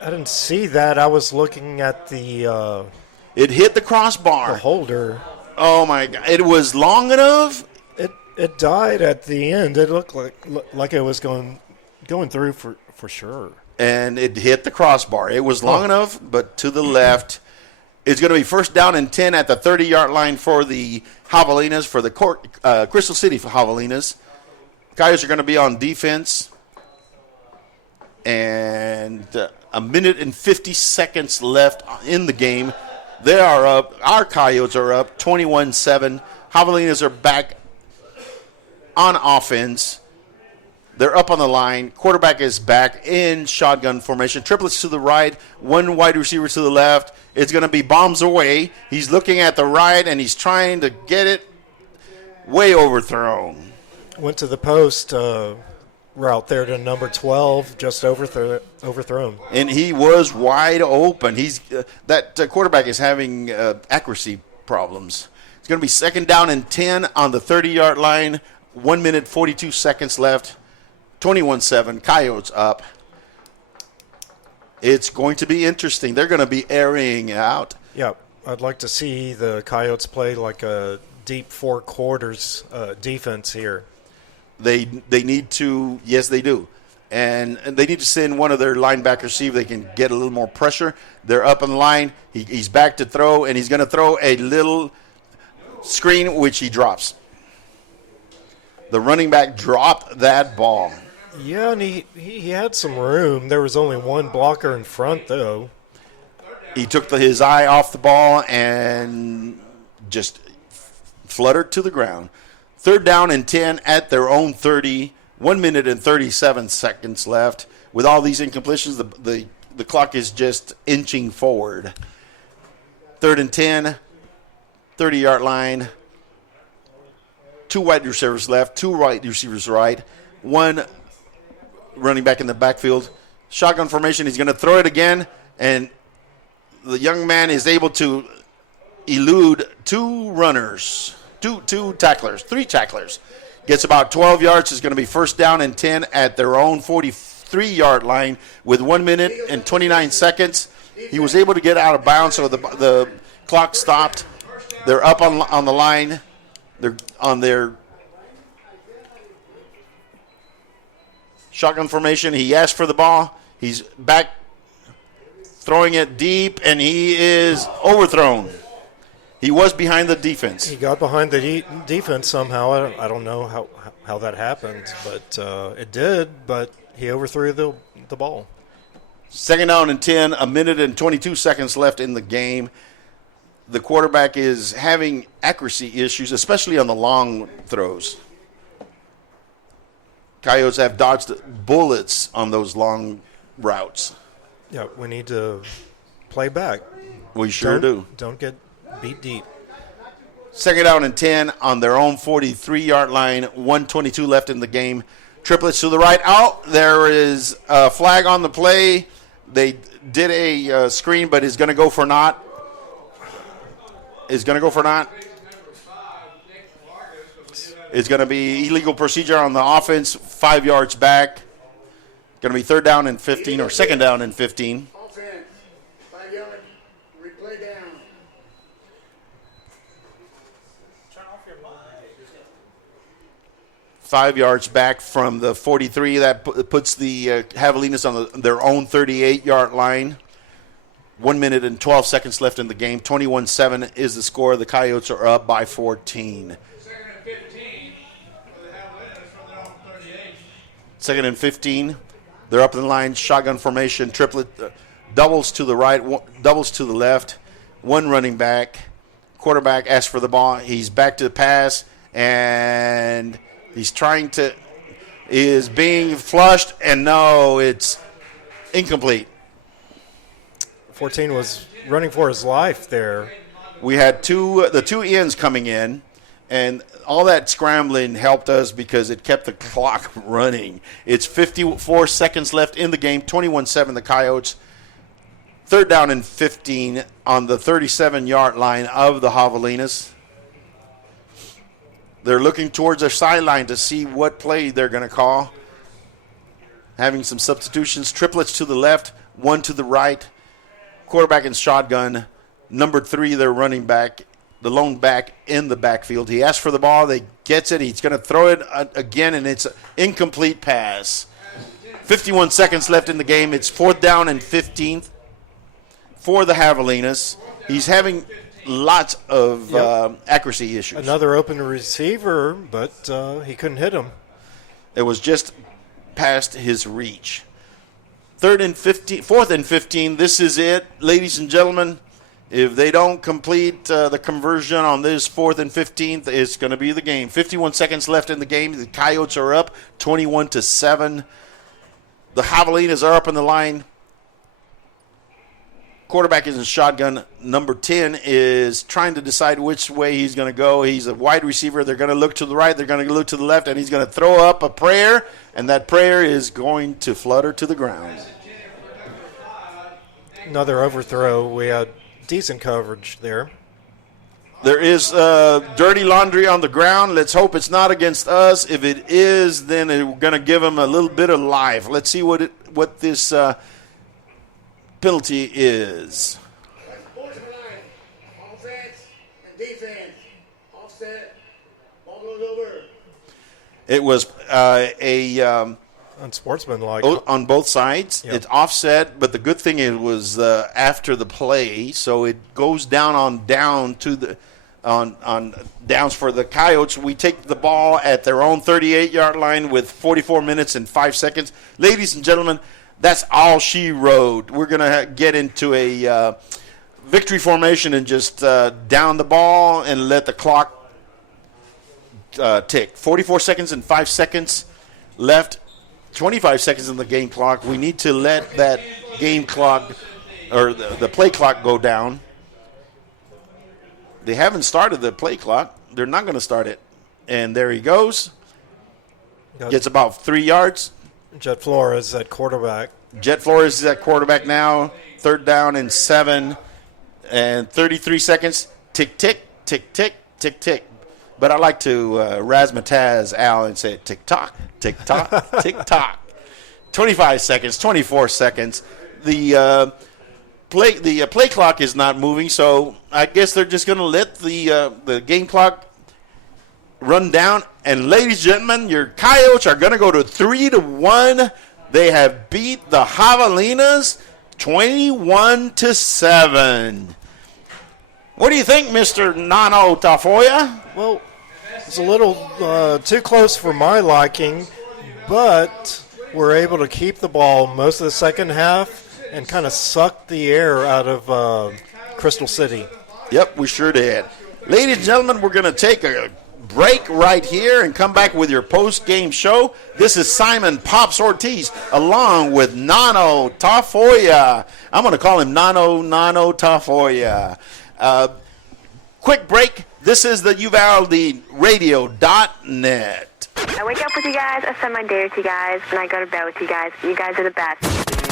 I didn't see that. I was looking at the... It hit the crossbar. The holder. Oh, my God. It was long enough? It died at the end. It looked like it was going through for sure. And it hit the crossbar. It was long enough, but to the left. It's going to be first down and 10 at the 30-yard line for the Javelinas, for the Crystal City Javelinas. Coyotes are going to be on defense. And a minute and 50 seconds left in the game. They are up. Our Coyotes are up 21-7. Javelinas are back on offense. They're up on the line. Quarterback is back in shotgun formation. Triplets to the right. One wide receiver to the left. It's going to be bombs away. He's looking at the right, and he's trying to get it way overthrown. Went to the post route there to number 12, just overthrown. And he was wide open. That quarterback is having accuracy problems. It's going to be second down and 10 on the 30-yard line. 1 minute, 42 seconds left. 21-7. Coyotes up. It's going to be interesting. They're going to be airing out. Yeah, I'd like to see the Coyotes play like a deep four quarters defense here. They need to, yes, they do. And they need to send one of their linebackers, see if they can get a little more pressure. They're up in the line. He's back to throw, and he's going to throw a little screen, which he drops. The running back dropped that ball. Yeah, and he had some room. There was only one blocker in front, though. He took his eye off the ball and just fluttered to the ground. 3rd down and 10 at their own 30. 1 minute and 37 seconds left. With all these incompletions, the clock is just inching forward. 3rd and 10, 30-yard line. 2 wide receivers left, 2 right receivers right, 1 running back in the backfield. Shotgun formation, he's going to throw it again, and the young man is able to elude 2 runners, 3 tacklers. Gets about 12 yards. It's going to be 1st down and 10 at their own 43-yard line with 1 minute and 29 seconds. He was able to get out of bounds, so the clock stopped. They're up on the line. They're on their shotgun formation. He asked for the ball. He's back throwing it deep, and he is overthrown. He was behind the defense. He got behind the defense somehow. I don't know how that happened, but it did, but he overthrew the ball. 2nd down and 10, 1 minute and 22 seconds left in the game. The quarterback is having accuracy issues, especially on the long throws. Coyotes have dodged bullets on those long routes. Yeah, we need to play back. We sure do. Don't get beat deep. 2nd down and 10 on their own 43-yard line. 1:22 left in the game. Triplets to the right. Out. There is a flag on the play. They did a screen, but is going to go for naught. Is going to go for naught. It's going to be illegal procedure on the offense. 5 yards back. Going to be 3rd down and 15 or 2nd down and 15. Offense, 5 yard, replay down. 5 yards back from the 43. That puts the Javelinas on their own 38-yard line. 1 minute and 12 seconds left in the game. 21-7 is the score. The Coyotes are up by 14. 2nd and 15. They're up in the line. Shotgun formation. Triplet. Doubles to the right. Doubles to the left. 1 running back. Quarterback asks for the ball. He's back to the pass. And he's is being flushed. And no, it's incomplete. 14 was running for his life there. We had the two ends coming in, and all that scrambling helped us because it kept the clock running. It's 54 seconds left in the game, 21-7 the Coyotes. 3rd down and 15 on the 37-yard line of the Javelinas. They're looking towards their sideline to see what play they're going to call. Having some substitutions, triplets to the left, 1 to the right. Quarterback and shotgun. Number 3, their running back, the lone back in the backfield. He asks for the ball. They gets it. He's going to throw it again, and it's an incomplete pass. 51 seconds left in the game. It's 4th down and 15 for the Javelinas. He's having lots of accuracy issues. Another open receiver, but he couldn't hit him. It was just past his reach. 4th and 15. This is it, ladies and gentlemen. If they don't complete the conversion on this 4th and 15th, it's going to be the game. 51 seconds left in the game. The Coyotes are up 21-7. The Javelinas are up in the line. Quarterback is in shotgun. Number 10 is trying to decide which way he's going to go. He's a wide receiver. They're going to look to the right. They're going to look to the left, and he's going to throw up a prayer, and that prayer is going to flutter to the ground. Another overthrow. We had decent coverage there. There is dirty laundry on the ground. Let's hope it's not against us. If it is, then we're going to give him a little bit of life. Let's see what this penalty is? Sportsmanlike. Offense and defense. Offset. Ball goes over. It was unsportsmanlike on both sides. Yep. It's offset, but the good thing it was after the play, so it goes down to the on downs for the Coyotes. We take the ball at their own 38-yard line with 44 minutes and 5 seconds. Ladies and gentlemen, that's all she wrote. We're going to get into a victory formation and just down the ball and let the clock tick. 44 seconds and 5 seconds left. 25 seconds in the game clock. We need to let that game clock or the play clock go down. They haven't started the play clock. They're not going to start it. And there he goes. Gets about 3 yards. Jet Flores at quarterback. Jet Flores is at quarterback now. 3rd down and 7. And 33 seconds. Tick, tick, tick, tick, tick, tick. But I like to razzmatazz Al and say tick tock, tick tock, tick tock. 25 seconds, 24 seconds. The play clock is not moving, so I guess they're just going to let the game clock run down. And ladies and gentlemen, your Coyotes are going to go to 3-1. They have beat the Javelinas 21-7. What do you think, Mr. Nano Tafoya? Well, it's a little too close for my liking, but we're able to keep the ball most of the second half and kind of suck the air out of Crystal City. Yep, we sure did. Ladies and gentlemen, we're going to take a break right here and come back with your post-game show. This is Simon Pops Ortiz along with Nano Tafoya. I'm going to call him Nano Tafoya. Quick break. This is the UvaldeRadio.net. I wake up with you guys, I spend my day with you guys, and I go to bed with you guys. You guys are the best.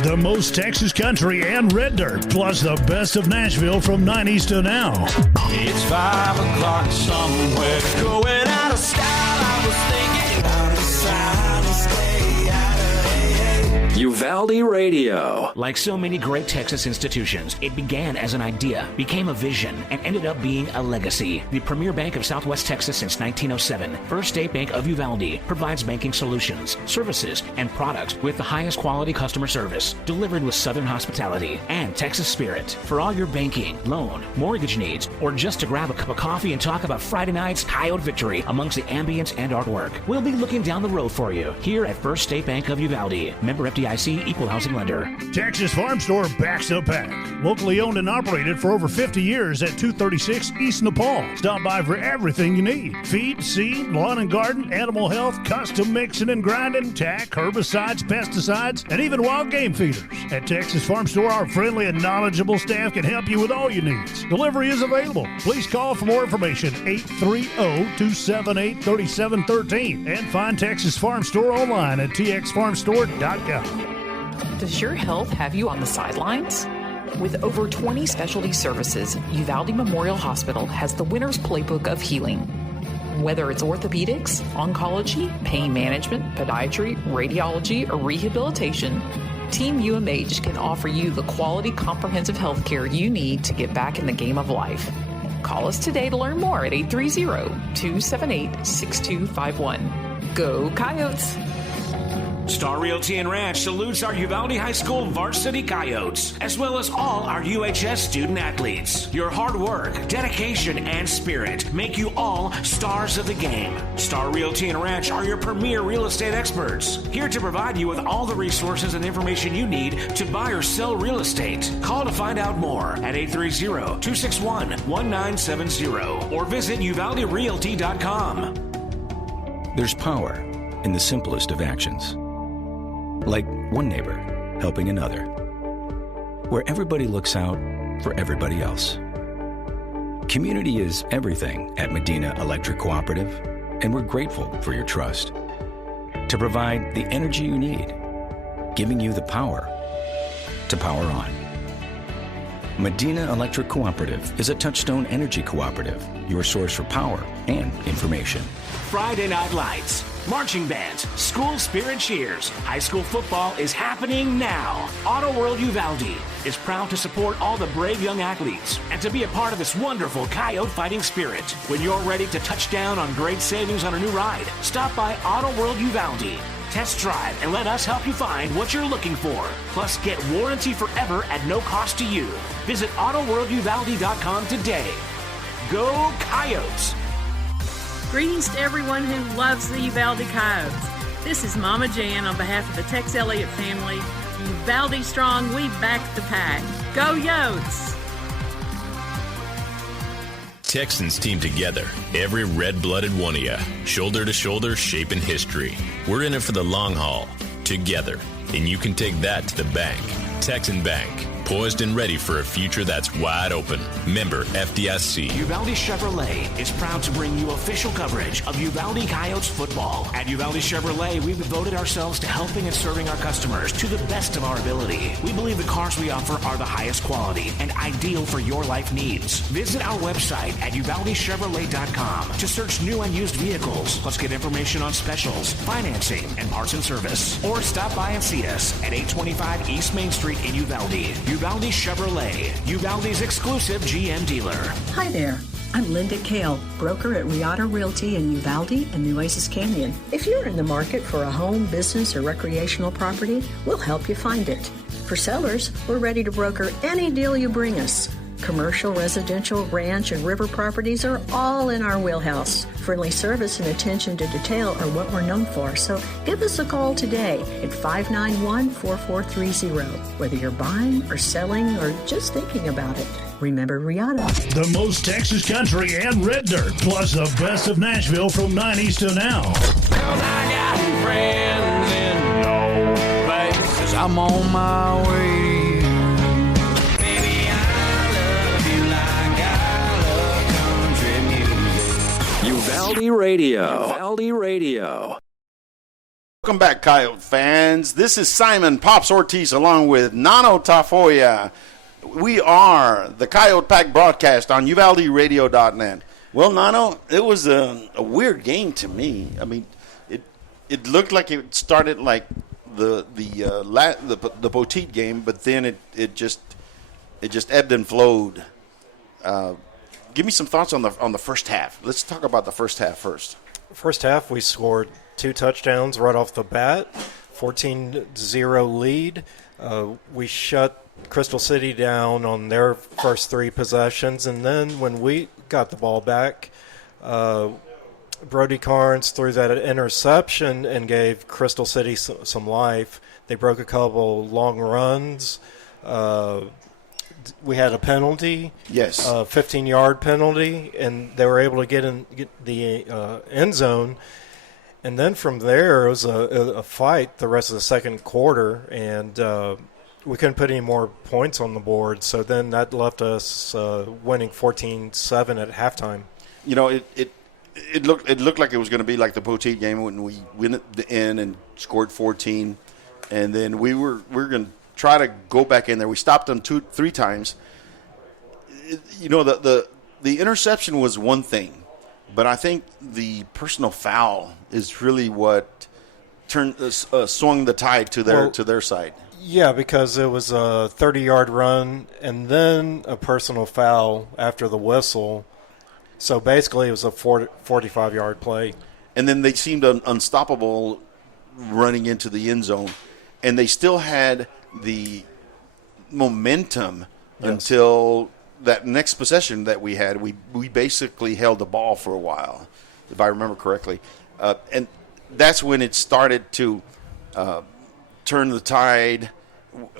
The most Texas country and red dirt, plus the best of Nashville from 90s to now. It's 5 o'clock somewhere, going out of style. I was thinking out of silence, stay out of Uvalde Radio. Like so many great Texas institutions, it began as an idea, became a vision, and ended up being a legacy. The premier bank of Southwest Texas since 1907, First State Bank of Uvalde, provides banking solutions, services, and products with the highest quality customer service, delivered with Southern hospitality and Texas spirit. For all your banking, loan, mortgage needs, or just to grab a cup of coffee and talk about Friday night's Coyote victory amongst the ambience and artwork, we'll be looking down the road for you here at First State Bank of Uvalde. Member FDIC, equal housing lender. Texas Farm Store backs the pack. Locally owned and operated for over 50 years at 236 East Nepal. Stop by for everything you need. Feed, seed, lawn and garden, animal health, custom mixing and grinding, tack, herbicides, pesticides, and even wild game feeders. At Texas Farm Store, our friendly and knowledgeable staff can help you with all your needs. Delivery is available. Please call for more information, 830-278-3713, and find Texas Farm Store online at txfarmstore.com. Does your health have you on the sidelines? With over 20 specialty services, Uvalde Memorial Hospital has the winner's playbook of healing. Whether it's orthopedics, oncology, pain management, podiatry, radiology, or rehabilitation, Team UMH can offer you the quality comprehensive health care you need to get back in the game of life. Call us today to learn more at 830-278-6251. Go Coyotes! Star Realty and Ranch salutes our Uvalde High School varsity Coyotes, as well as all our UHS student athletes. Your hard work, dedication, and spirit make you all stars of the game. Star Realty and Ranch are your premier real estate experts, here to provide you with all the resources and information you need to buy or sell real estate. Call to find out more at 830-261-1970 or visit UvaldeRealty.com. There's power in the simplest of actions. Like one neighbor helping another, where everybody looks out for everybody else. Community is everything at Medina Electric Cooperative, and we're grateful for your trust to provide the energy you need, giving you the power to power on. Medina Electric Cooperative is a Touchstone Energy Cooperative, your source for power and information. Friday Night Lights, marching bands, school spirit cheers. High school football is happening now. Auto World Uvalde is proud to support all the brave young athletes and to be a part of this wonderful Coyote fighting spirit. When you're ready to touch down on great savings on a new ride, stop by Auto World Uvalde. Test drive and let us help you find what you're looking for. Plus, get warranty forever at no cost to you. Visit AutoWorldUvalde.com today. Go Coyotes! Greetings to everyone who loves the Uvalde Coyotes. This is Mama Jan on behalf of the Tex Elliott family. Uvalde strong, we back the pack. Go Yotes! Texans team together, every red-blooded one of you, shoulder to shoulder, shaping history. We're in it for the long haul, together, and you can take that to the bank. Texan Bank, poised and ready for a future that's wide open. Member FDIC. Uvalde Chevrolet is proud to bring you official coverage of Uvalde Coyotes football. At Uvalde Chevrolet, we've devoted ourselves to helping and serving our customers to the best of our ability. We believe the cars we offer are the highest quality and ideal for your life needs. Visit our website at UvaldeChevrolet.com to search new and used vehicles, plus get information on specials, financing, and parts and service. Or stop by and see us at 825 East Main Street in Uvalde. Uvalde Chevrolet, Uvalde's exclusive GM dealer. Hi there. I'm Linda Kale, broker at Riata Realty in Uvalde and Nueces Canyon. If you're in the market for a home, business, or recreational property, we'll help you find it. For sellers, we're ready to broker any deal you bring us. Commercial, residential, ranch, and river properties are all in our wheelhouse. Friendly service and attention to detail are what we're known for, so give us a call today at 591-4430. Whether you're buying or selling or just thinking about it, remember Riata. The most Texas country and red dirt, plus the best of Nashville from 90s to now. I got friends in no places. I'm on my way. Uvalde Radio. Uvalde Radio. Welcome back, Coyote fans. This is Simon Pops Ortiz along with Nano Tafoya. We are the Coyote Pack broadcast on UvaldeRadio.net. Well, Nano, it was a weird game to me. I mean, it looked like it started like the Poteet game, but then it just ebbed and flowed. Give me some thoughts on the first half. Let's talk about the first half first. First half, we scored 2 touchdowns right off the bat, 14-0 lead. We shut Crystal City down on their first 3 possessions, and then when we got the ball back, Brody Carnes threw that interception and gave Crystal City some life. They broke a couple long runs. We had a penalty, yes, a 15-yard penalty, and they were able to get the end zone. And then from there, it was a fight the rest of the second quarter, and we couldn't put any more points on the board. So then that left us winning 14-7 at halftime. You know, it looked like it was going to be like the Poteet game when we went at the end and scored 14, and then we were going to try to go back in there. We stopped them 2-3 times. You know, the interception was one thing, but I think the personal foul is really what swung the tide to their side. Yeah, because it was a 30-yard run and then a personal foul after the whistle. So basically, it was a 45-yard play. And then they seemed unstoppable running into the end zone, and they still had the momentum until that next possession that we had. We basically held the ball for a while, if I remember correctly, and that's when it started to turn the tide.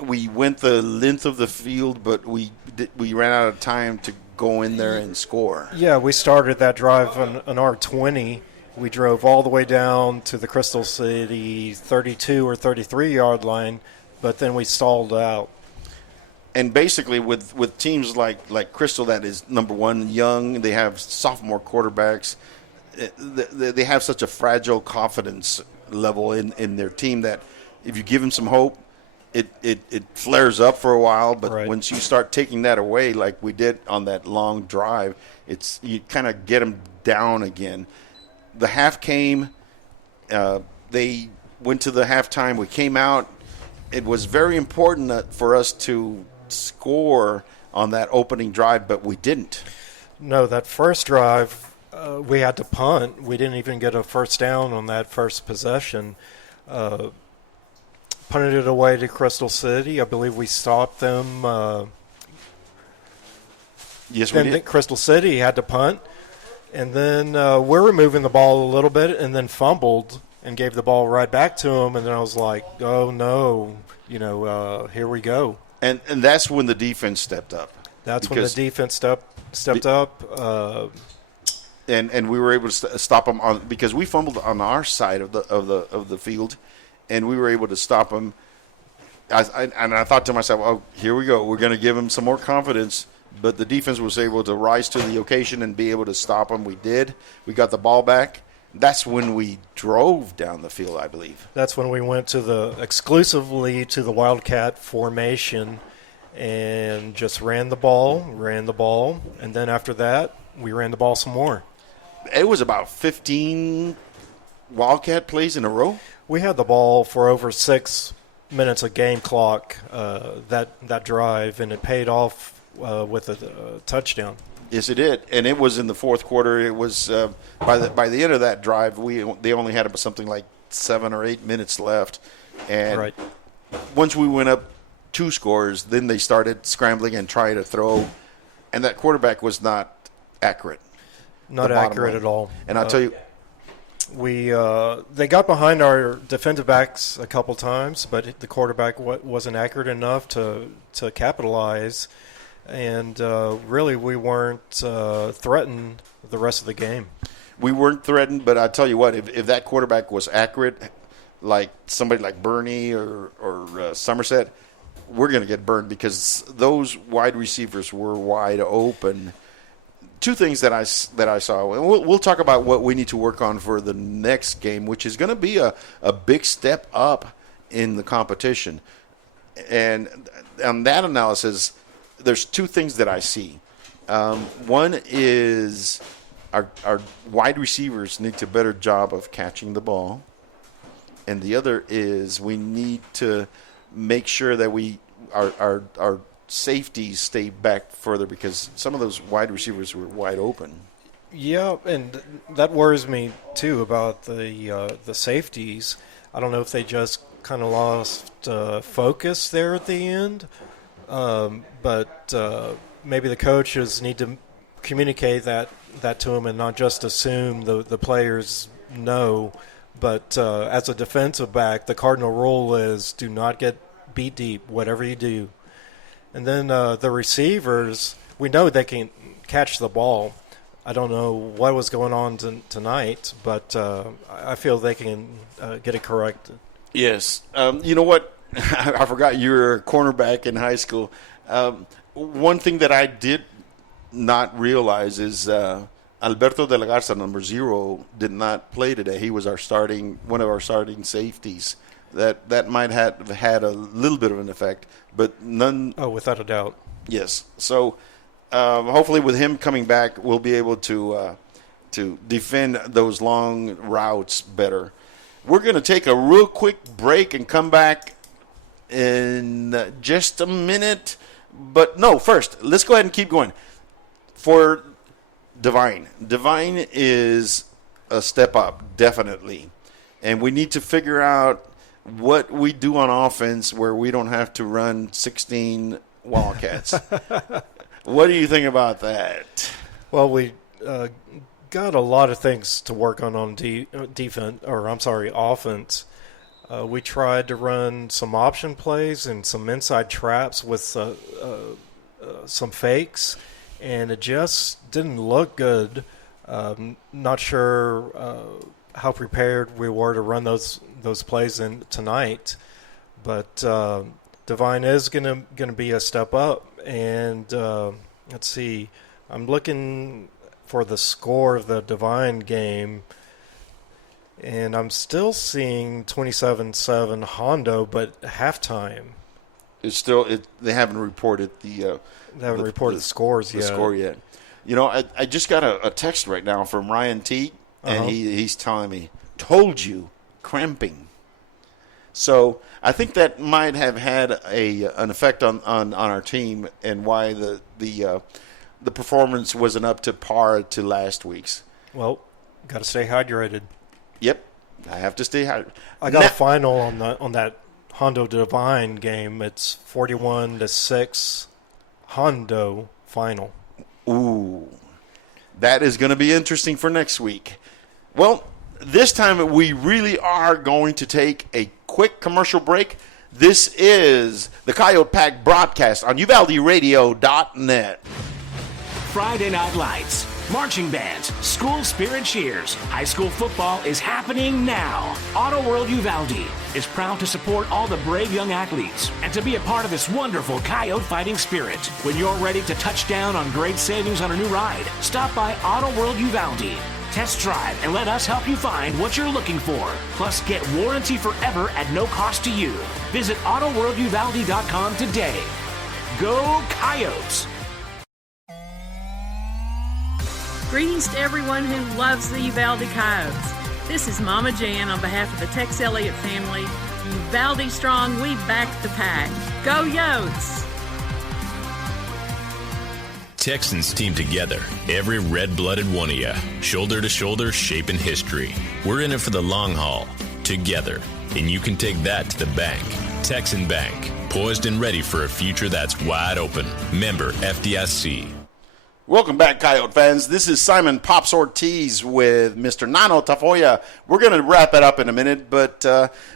We went the length of the field, but we ran out of time to go in there and score. Yeah, we started that drive on our 20. We drove all the way down to the Crystal City 32 or 33-yard line, but then we stalled out. And basically with teams like Crystal, that is, number one, young, they have sophomore quarterbacks. They have such a fragile confidence level in their team that if you give them some hope, it flares up for a while. But right. Once you start taking that away, like we did on that long drive, you kind of get them down again. The half came, They went to the halftime. We came out. It was very important for us to score on that opening drive, but we didn't. No, that first drive, we had to punt. We didn't even get a first down on that first possession. Punted it away to Crystal City. I believe we stopped them. Yes, we did. Crystal City had to punt. And then we were moving the ball a little bit and then fumbled and gave the ball right back to him. And then I was like, oh, no, here we go. And that's when the defense stepped up. That's when the defense stepped up. And we were able to stop them because we fumbled on our side of the field, and we were able to stop them. And I thought to myself, oh, here we go. We're going to give them some more confidence. But the defense was able to rise to the occasion and be able to stop them. We did. We got the ball back. That's when we drove down the field, I believe. That's when we went exclusively to the Wildcat formation and just ran the ball. And then after that, we ran the ball some more. It was about 15 Wildcat plays in a row. We had the ball for over 6 minutes of game clock, that drive, and it paid off with a touchdown. Yes, it did, and it was in the fourth quarter. It was by the end of that drive, they only had something like 7 or 8 minutes left, and once we went up 2 scores, then they started scrambling and trying to throw, and that quarterback was not accurate. Not accurate at all. And I'll tell you, they got behind our defensive backs a couple times, but the quarterback wasn't accurate enough to capitalize. And really, we weren't threatened the rest of the game. We weren't threatened, but I tell you what, if that quarterback was accurate, like somebody like Bernie or Somerset, we're going to get burned because those wide receivers were wide open. 2 things that I saw, and we'll talk about what we need to work on for the next game, which is going to be a big step up in the competition. And on that analysis, there's 2 things that I see. One is our wide receivers need to do a better job of catching the ball. And the other is we need to make sure that our safeties stay back further because some of those wide receivers were wide open. Yeah, and that worries me too about the safeties. I don't know if they just kind of lost focus there at the end. But maybe the coaches need to communicate that to them and not just assume the players know. But as a defensive back, the cardinal rule is do not get beat deep, whatever you do. And then the receivers, we know they can catch the ball. I don't know what was going on tonight, but I feel they can get it corrected. Yes. You know what? I forgot you were a cornerback in high school. One thing that I did not realize is Alberto de la Garza, number 0, did not play today. He was one of our starting safeties. That might have had a little bit of an effect, but none. Oh, without a doubt. Yes. So hopefully, with him coming back, we'll be able to defend those long routes better. We're going to take a real quick break and come back in just a minute. But no, first, let's go ahead and keep going. For Divine. Divine is a step up, definitely. And we need to figure out what we do on offense where we don't have to run 16 Wildcats. What do you think about that? Well, we got a lot of things to work on offense. We tried to run some option plays and some inside traps with some fakes, and it just didn't look good. Not sure how prepared we were to run those plays in tonight, but Divine is gonna be a step up. And let's see, I'm looking for the score of the Divine game. And I'm still seeing 27-7 Hondo, but halftime. It's still they haven't reported the scores yet. The score yet. You know, I just got a text right now from Ryan T, and he's telling me, "Told you cramping. So I think that might have had an effect on our team and why the performance wasn't up to par to last week's. Well, got to stay hydrated. Yep, I have to stay hydrated. I got a final on that Hondo Divine game. It's 41-6 Hondo final. Ooh, that is going to be interesting for next week. Well, this time we really are going to take a quick commercial break. This is the Coyote Pack broadcast on UvaldeRadio.net. Friday Night Lights, marching bands, school spirit cheers. High school football is happening now. Auto World Uvalde is proud to support all the brave young athletes and to be a part of this wonderful Coyote fighting spirit. When you're ready to touch down on great savings on a new ride, stop by Auto World Uvalde. Test drive and let us help you find what you're looking for. Plus, get warranty forever at no cost to you. Visit AutoWorldUvalde.com today. Go Coyotes! Greetings to everyone who loves the Uvalde Coyotes. This is Mama Jan on behalf of the Tex Elliott family. Uvalde strong, we back the pack. Go Yotes! Texans team together, every red-blooded one of you, shoulder to shoulder, shaping history. We're in it for the long haul, together, and you can take that to the bank. Texan Bank, poised and ready for a future that's wide open. Member FDIC. Welcome back, Coyote fans. This is Simon Pops Ortiz with Mr. Nano Tafoya. We're going to wrap it up in a minute, but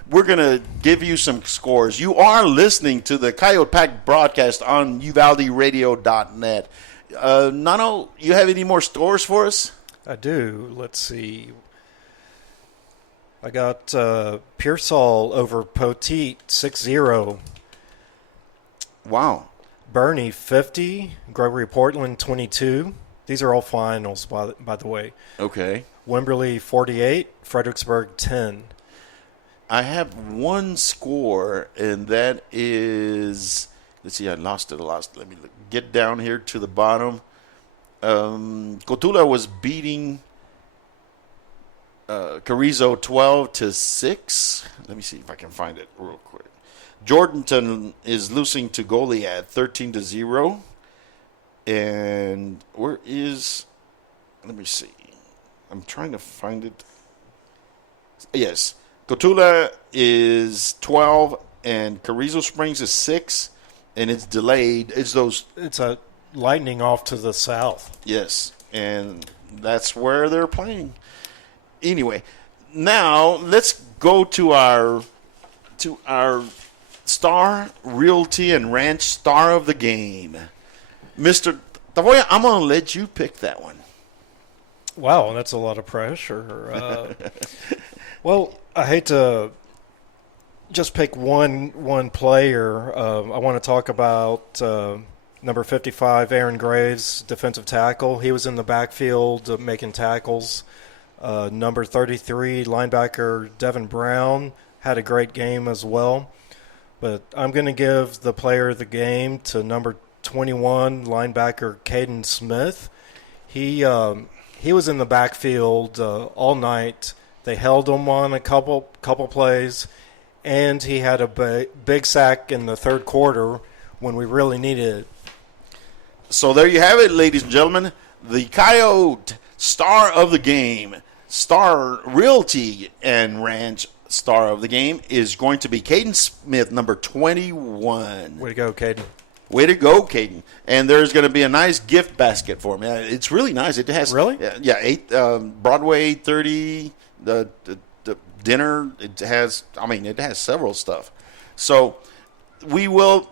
we're going to give you some scores. You are listening to the Coyote Pack broadcast on UvaldeRadio.net. Nano, you have any more scores for us? I do. Let's see. I got Pearsall over Poteet 6-0. Wow. Bernie 50, Gregory Portland 22. These are all finals, by the way. Okay. Wimberley 48, Fredericksburg 10. I have one score, and that is, let's see, I lost it. Let me get down here to the bottom. Cotula was beating Carrizo 12-6. Let me see if I can find it real quick. Jordanton is losing to Goliad 13-0. And where is, let me see. I'm trying to find it. Yes. Cotula is 12 and Carrizo Springs is 6, and it's delayed. It's a lightning off to the south. Yes. And that's where they're playing. Anyway, now let's go to our Star Realty and Ranch Star of the Game. Mr. Tavoya, I'm going to let you pick that one. Wow, that's a lot of pressure. Well, I hate to just pick one player. I want to talk about number 55, Aaron Graves, defensive tackle. He was in the backfield making tackles. Number 33, linebacker Devin Brown, had a great game as well. But I'm going to give the player of the game to number 21, linebacker Caden Smith. He was in the backfield all night. They held him on a couple plays, and he had a big sack in the third quarter when we really needed it. So there you have it, ladies and gentlemen. The Coyote Star of the Game, Star Realty and Ranch Star of the Game is going to be Caden Smith, number 21. Way to go, Caden. Way to go, Caden. And there's going to be a nice gift basket for him. It's really nice. It has really, Broadway 830. The dinner. It has several stuff. So we will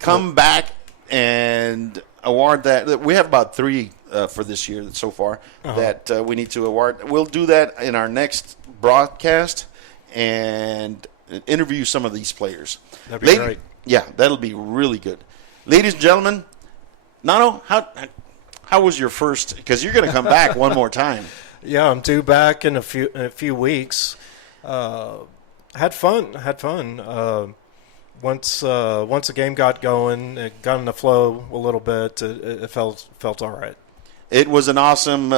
come back and award that. We have about 3 for this year so far that we need to award. We'll do that in our next broadcast and interview some of these players. That'd be great. Yeah, that'll be really good. Ladies and gentlemen, Nano, how was your first? Because you're going to come back one more time. Yeah, I'm due back in a few weeks. Had fun. Once the game got going, it got in the flow a little bit. It felt all right. It was an awesome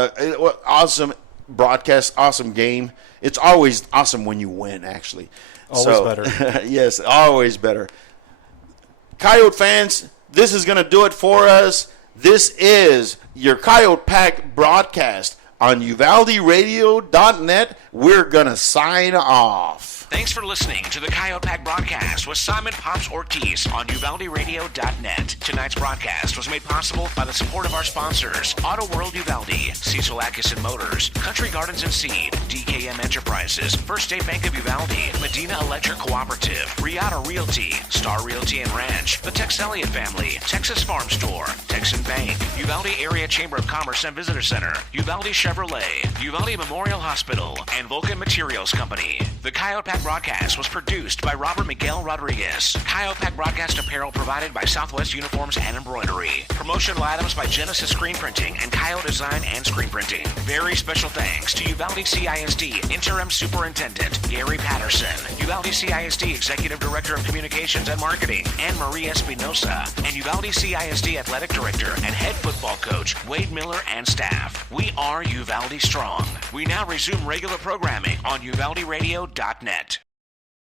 broadcast, awesome game. It's always awesome when you win, actually. Always better. Yes, always better. Coyote fans, this is going to do it for us. This is your Coyote Pack broadcast on UvaldeRadio.net. We're going to sign off. Thanks for listening to the Coyote Pack broadcast with Simon Pops Ortiz on UvaldeRadio.net. Tonight's broadcast was made possible by the support of our sponsors: Auto World Uvalde, Cecil Atkinson Motors, Country Gardens and Seed, DKM Enterprises, First State Bank of Uvalde, Medina Electric Cooperative, Riata Realty, Star Realty and Ranch, the Tex Elliott family, Texas Farm Store, Texan Bank, Uvalde Area Chamber of Commerce and Visitor Center, Uvalde Chevrolet, Uvalde Memorial Hospital, and Vulcan Materials Company. The Coyote Pack broadcast was produced by Robert Miguel Rodriguez. Coyote Pack broadcast apparel provided by Southwest Uniforms and Embroidery. Promotional items by Genesis Screen Printing and Coyote Design and Screen Printing. Very special thanks to Uvalde CISD Interim Superintendent Gary Patterson, Uvalde CISD Executive Director of Communications and Marketing Anne Marie Espinosa, and Uvalde CISD Athletic Director and Head Football Coach Wade Miller and staff. We are Uvalde Strong. We now resume regular programming on UvaldeRadio.net.